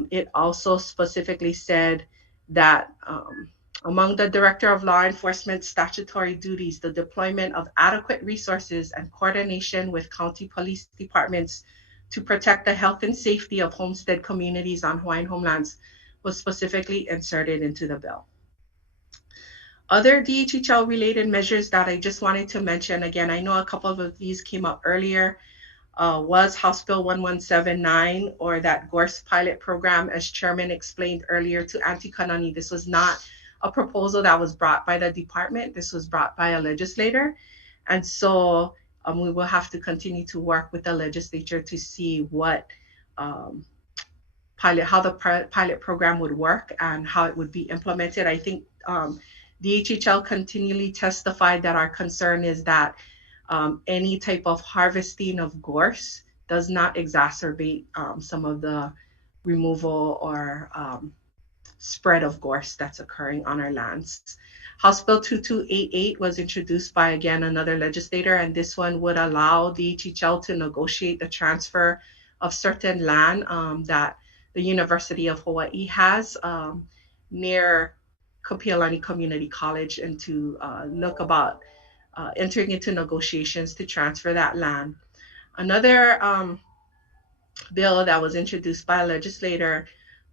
it also specifically said that among the Director of Law Enforcement statutory duties, the deployment of adequate resources and coordination with county police departments to protect the health and safety of homestead communities on Hawaiian homelands was specifically inserted into the bill. Other DHHL related measures that I just wanted to mention, again, I know a couple of these came up earlier, was House Bill 1179, or that GORS pilot program. As Chairman explained earlier to Auntie Kanani, this was not a proposal that was brought by the department. This was brought by a legislator. And so we will have to continue to work with the legislature to see what how the pilot program would work and how it would be implemented. I think DHHL continually testified that our concern is that any type of harvesting of gorse does not exacerbate some of the removal or spread of gorse that's occurring on our lands. House Bill 2288 was introduced by, again, another legislator, and this one would allow DHHL to negotiate the transfer of certain land that the University of Hawaii has near Kapiolani Community College, and to look about entering into negotiations to transfer that land. Another bill that was introduced by a legislator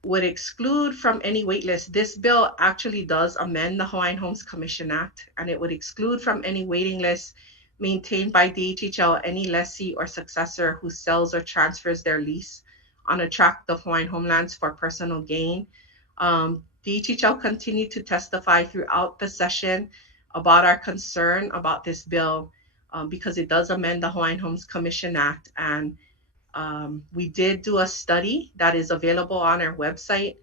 would exclude from any wait list. This bill actually does amend the Hawaiian Homes Commission Act, and it would exclude from any waiting list maintained by DHHL, any lessee or successor who sells or transfers their lease on a tract of Hawaiian homelands for personal gain. DHHL continued to testify throughout the session about our concern about this bill because it does amend the Hawaiian Homes Commission Act. And we did do a study that is available on our website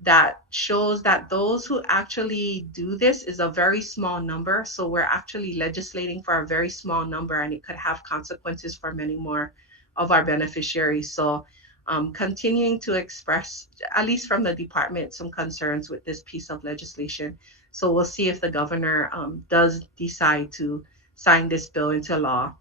that shows that those who actually do this is a very small number. So we're actually legislating for a very small number, and it could have consequences for many more of our beneficiaries. So continuing to express, at least from the department, some concerns with this piece of legislation. So we'll see if the governor does decide to sign this bill into law.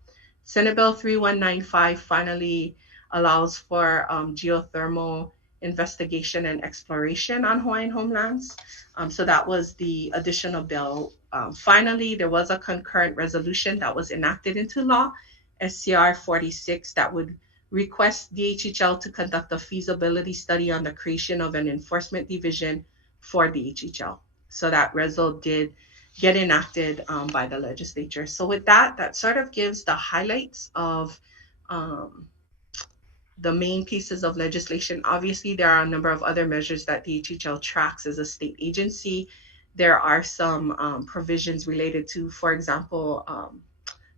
Senate Bill 3195 finally allows for geothermal investigation and exploration on Hawaiian homelands. So that was the additional bill. Finally, there was a concurrent resolution that was enacted into law, SCR 46, that would request DHHL to conduct a feasibility study on the creation of an enforcement division for DHHL. So that resolution did get enacted by the legislature. So with that, that sort of gives the highlights of the main pieces of legislation. Obviously, there are a number of other measures that DHHL tracks as a state agency. There are some provisions related to, for example,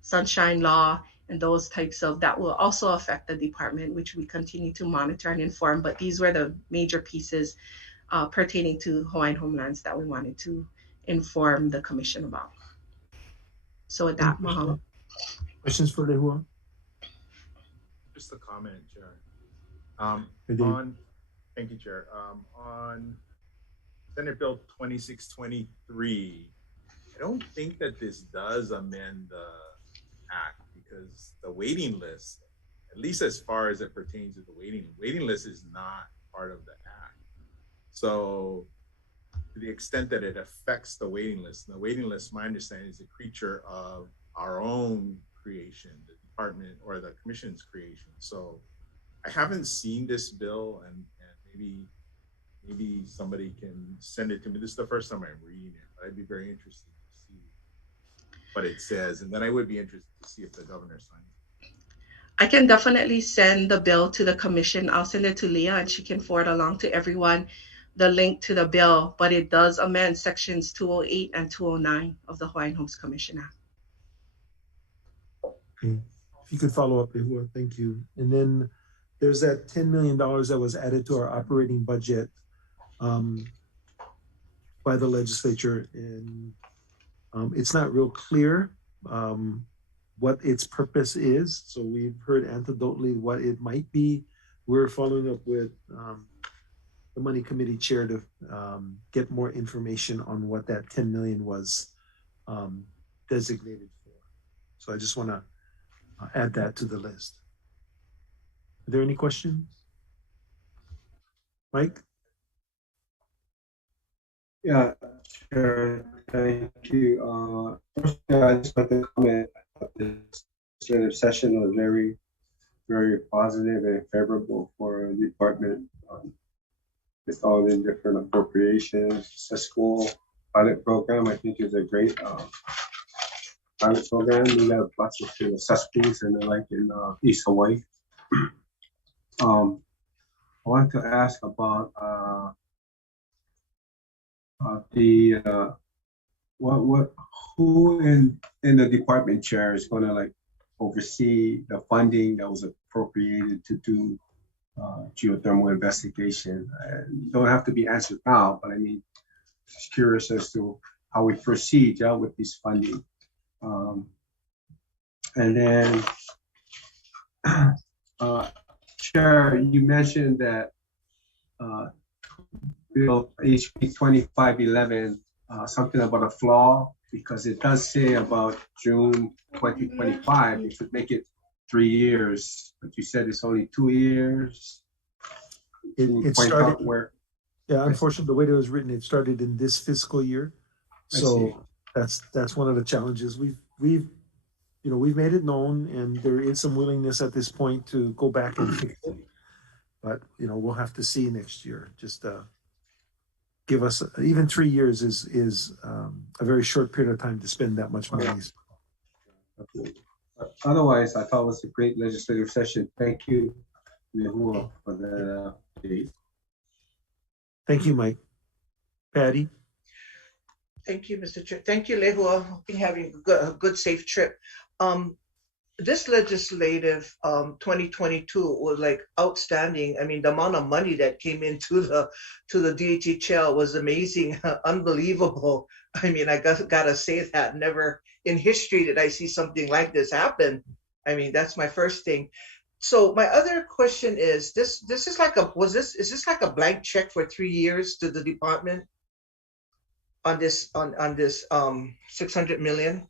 sunshine law and those types of that will also affect the department, which we continue to monitor and inform. But these were the major pieces pertaining to Hawaiian homelands that we wanted to inform the commission about. So with that, mahalo. Questions for Lehua? Just a comment, Chair. Thank you, Chair. On Senate Bill 2623, I don't think that this does amend the act because the waiting list, at least as far as it pertains to the waiting list is not part of the act. So to the extent that it affects the waiting list, and the waiting list, my understanding, is a creature of our own creation, the department or the commission's creation. So I haven't seen this bill, and maybe somebody can send it to me. This is the first time I'm reading it, but I'd be very interested to see what it says, and then I would be interested to see if the governor signs it. I can definitely send the bill to the commission. I'll send it to Leah, and she can forward along to everyone the link to the bill, but it does amend sections 208 and 209 of the Hawaiian Homes Commission Act. Okay. If you could follow up, Lehua, thank you. And then there's that $10 million that was added to our operating budget by the legislature, and it's not real clear what its purpose is. So we've heard anecdotally what it might be. We're following up with the Money Committee Chair to get more information on what that 10 million was designated for. So I just want to add that to the list. Are there any questions? Mike? Yeah, sure. Thank you. First, I just want to comment that this legislative session was very, very positive and favorable for the department. With all the different appropriations, the school pilot program, I think is a great pilot program. We have lots of cesspools and the like in East Hawaii. I want to ask about who in the department chair is going to like oversee the funding that was appropriated to do geothermal investigation. You don't have to be answered now, but I mean, just curious as to how we proceed with this funding. And then, Chair, you mentioned that Bill HB 2511, something about a flaw, because it does say about June 2025, it should make it 3 years, but you said it's only 2 years. It started where, yeah, unfortunately, the way it was written, it started in this fiscal year. So that's one of the challenges. We've made it known, and there is some willingness at this point to go back and fix it. But we'll have to see next year. Just give us even 3 years is a very short period of time to spend that much money. Otherwise, I thought it was a great legislative session. Thank you, Lehua, for that update. Thank you, Mike. Patty? Thank you, Mr. Chair. Thank you, Lehua. Hope you're having a good, safe trip. This legislative 2022 was like outstanding. I mean, the amount of money that came into the DHHL was amazing, unbelievable. I mean, I gotta say that never in history did I see something like this happen. I mean, that's my first thing. So my other question is this is like is this like a blank check for 3 years to the department on this 600 million?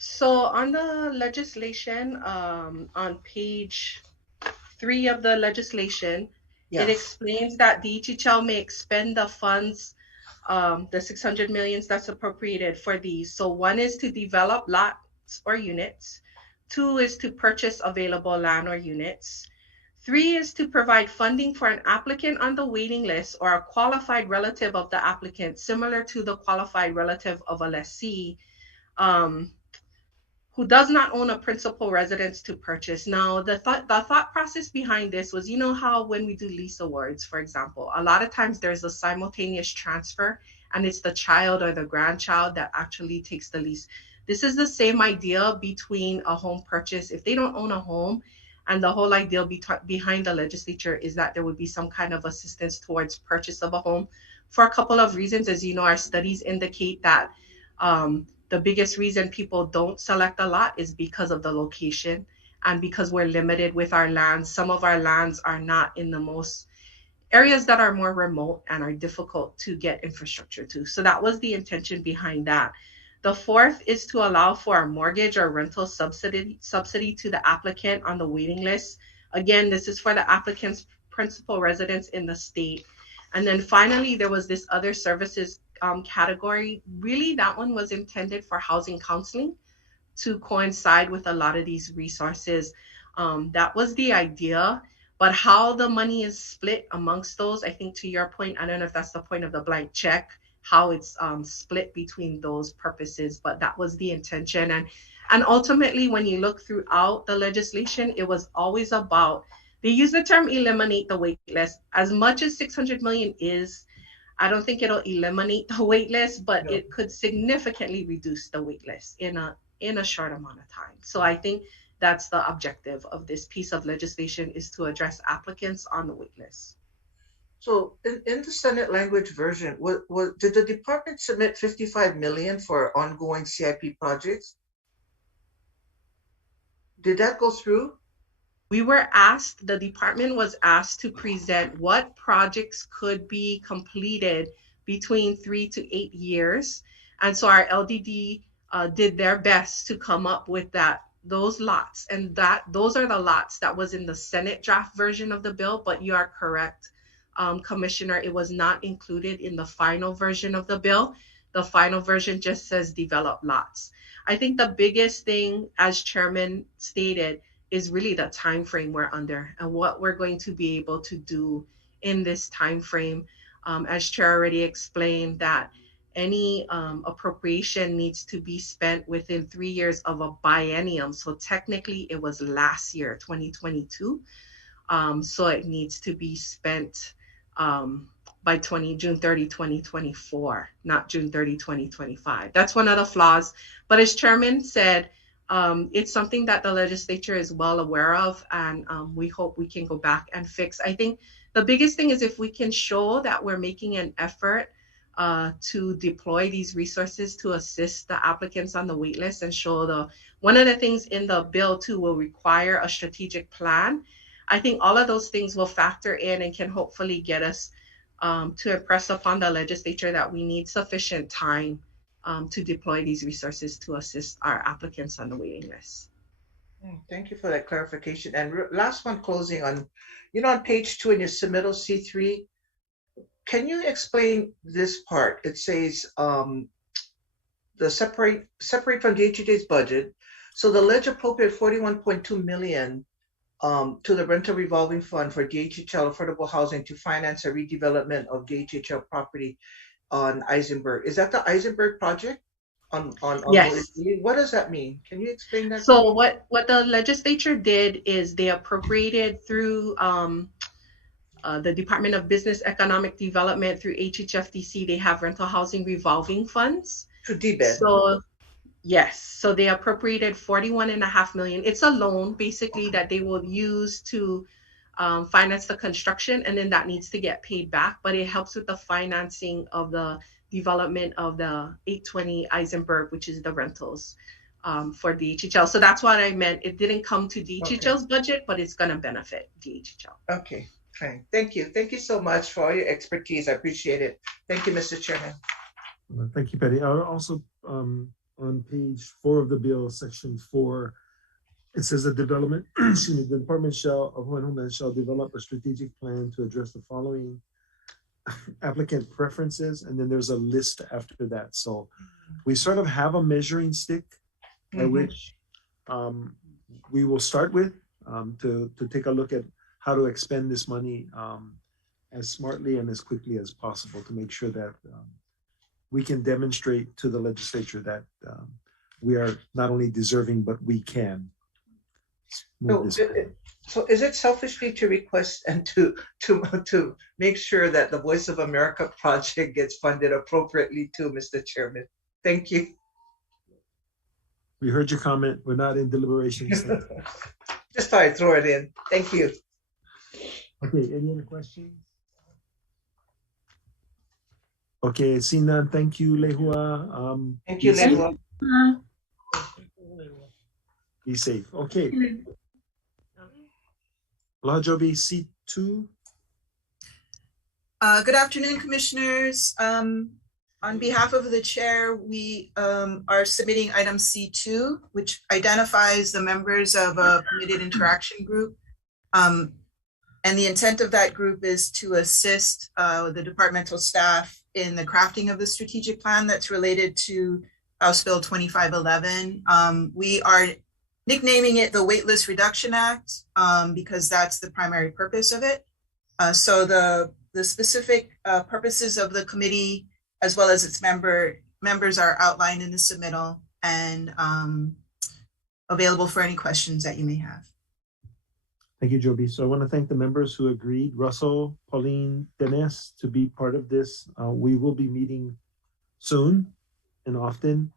So on the legislation, on page 3 of the legislation, it explains that the DHHL may expend the funds, the 600 millions that's appropriated for these. So 1 is to develop lots or units. 2 is to purchase available land or units. 3 is to provide funding for an applicant on the waiting list or a qualified relative of the applicant, similar to the qualified relative of a lessee, who does not own a principal residence to purchase. Now, the thought process behind this was, you know how when we do lease awards, for example, a lot of times there's a simultaneous transfer and it's the child or the grandchild that actually takes the lease. This is the same idea between a home purchase. If they don't own a home, and the whole idea behind the legislature is that there would be some kind of assistance towards purchase of a home for a couple of reasons. As you know, our studies indicate that the biggest reason people don't select a lot is because of the location and because we're limited with our lands. Some of our lands are not in the most areas that are more remote and are difficult to get infrastructure to. So that was the intention behind that. The 4th is to allow for a mortgage or rental subsidy to the applicant on the waiting list. Again, this is for the applicant's principal residence in the state. And then finally, there was this other services category. Really, that one was intended for housing counseling to coincide with a lot of these resources. That was the idea, but how the money is split amongst those, I think to your point, I don't know if that's the point of the blank check, how it's split between those purposes, but that was the intention. And ultimately, when you look throughout the legislation, it was always about, they use the term eliminate the wait list. As much as 600 million is, I don't think it'll eliminate the wait list, but it could significantly reduce the wait list in a short amount of time. So I think that's the objective of this piece of legislation, is to address applicants on the wait list. So in the Senate language version, did the department submit 55 million for ongoing CIP projects? Did that go through? We were asked, the department was asked to present what projects could be completed between 3 to 8 years. And so our LDD did their best to come up with those lots. And those are the lots that was in the Senate draft version of the bill, but you are correct, Commissioner, it was not included in the final version of the bill. The final version just says develop lots. I think the biggest thing, as Chairman stated, is really the time frame we're under and what we're going to be able to do in this time frame. As Chair already explained, that any appropriation needs to be spent within 3 years of a biennium. So technically it was last year, 2022. So it needs to be spent by June 30, 2024, not June 30, 2025. That's one of the flaws. But as Chairman said, it's something that the legislature is well aware of, and we hope we can go back and fix. I think the biggest thing is if we can show that we're making an effort to deploy these resources to assist the applicants on the wait list, and show one of the things in the bill too will require a strategic plan. I think all of those things will factor in and can hopefully get us to impress upon the legislature that we need sufficient time to deploy these resources to assist our applicants on the waiting list. Thank you for that clarification. And last one, closing on, on page 2 in your submittal C3, can you explain this part? It says the separate from DHH's budget. So the ledge appropriate 41.2 million to the rental revolving fund for DHHL affordable housing to finance a redevelopment of DHHL property on Eisenberg. Is that the Eisenberg project? Yes. What does that mean? Can you explain that? So what the legislature did is they appropriated through the Department of Business Economic Development through HHFDC. They have rental housing revolving funds. To DBED. So yes, so they appropriated 41.5 million. It's a loan basically that they will use to finance the construction, and then that needs to get paid back. But it helps with the financing of the development of the 820 Eisenberg, which is the rentals for DHHL. So that's what I meant. It didn't come to DHHL's budget, but it's going to benefit DHHL. Okay, fine. Thank you. Thank you so much for all your expertise. I appreciate it. Thank you, Mr. Chairman. Thank you, Patty. Also, on page 4 of the bill, section 4, it says the development, excuse me, the Department of Homeland shall develop a strategic plan to address the following applicant preferences, and then there's a list after that. So we sort of have a measuring stick by which we will start with to take a look at how to expend this money as smartly and as quickly as possible to make sure that we can demonstrate to the legislature that we are not only deserving, but we can. So is it selfishly to request and to make sure that the Voice of America project gets funded appropriately too, Mr. Chairman? Thank you. We heard your comment. We're not in deliberations. Just thought I'd throw it in. Thank you. Okay, any other questions? Okay, seeing none, thank you, Lehua. Thank you, Lehua. Be safe. Okay. Lajobi C2. Good afternoon, commissioners. On behalf of the chair, we are submitting item C2, which identifies the members of a permitted interaction group. And the intent of that group is to assist the departmental staff in the crafting of the strategic plan that's related to House Bill 2511. We are nicknaming it the Waitlist Reduction Act because that's the primary purpose of it. So the specific purposes of the committee, as well as its members, are outlined in the submittal and available for any questions that you may have. Thank you, Joby. So I want to thank the members who agreed, Russell, Pauline, Dennis, to be part of this. We will be meeting soon and often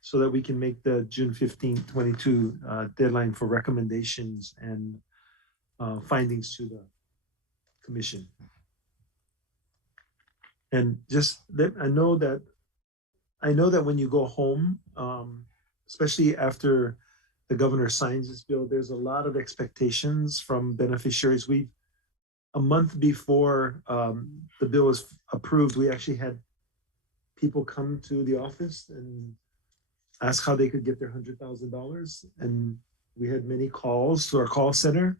so that we can make the June 15, 22 deadline for recommendations and findings to the commission. And just that I know that when you go home, especially after the governor signs this bill, there's a lot of expectations from beneficiaries. A month before the bill was approved, we actually had people come to the office and ask how they could get their $100,000. And we had many calls to our call center.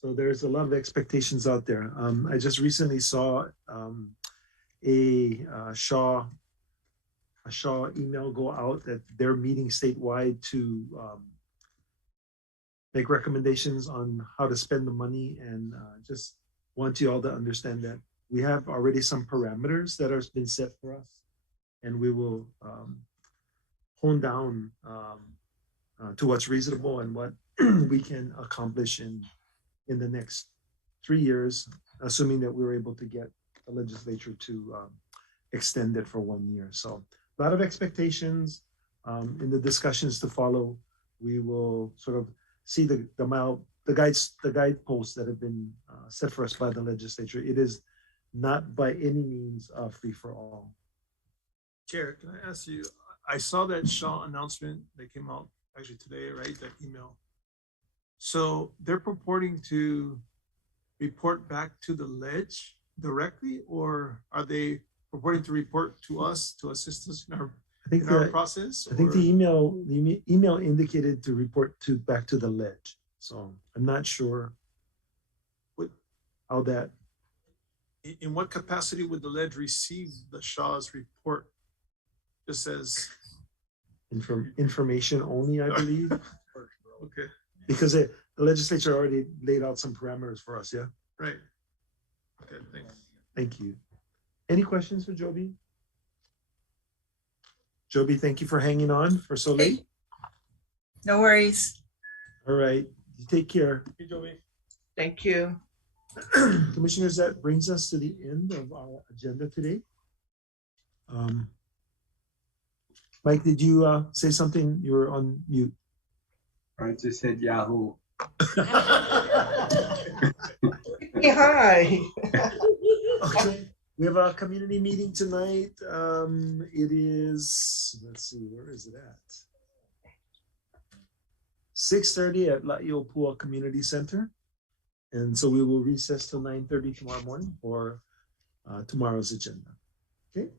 So there's a lot of expectations out there. I just recently saw a Shaw email go out that they're meeting statewide to make recommendations on how to spend the money, and just want you all to understand that we have already some parameters that have been set for us, and we will hone down to what's reasonable and what we can accomplish in the next 3 years, assuming that we were able to get the legislature to extend it for 1 year. So a lot of expectations in the discussions to follow. We will sort of see the guideposts that have been set for us by the legislature. It is not by any means free for all. Chair, can I ask you, I saw that Shaw announcement that came out actually today, right? That email. So they're purporting to report back to the ledge directly, or are they purporting to report to us to assist us in our process? I think the email indicated to report back to the ledge. So I'm not sure how that. In what capacity would the ledge receive the Shaw's report? Just as information only, I believe. Okay. Because the legislature already laid out some parameters for us, yeah? Right. Okay, thanks. Thank you. Any questions for Joby? Joby, thank you for hanging on for so late. No worries. All right, you take care. Hey, Joey. Thank you. Commissioners, that brings us to the end of our agenda today. Mike, did you say something? You were on mute. I just said Yahoo. Hey, hi. Okay, we have a community meeting tonight. It is, let's see, where is it at? 6:30 at La'iopua Community Center. And so we will recess till 9:30 tomorrow morning for tomorrow's agenda. Okay.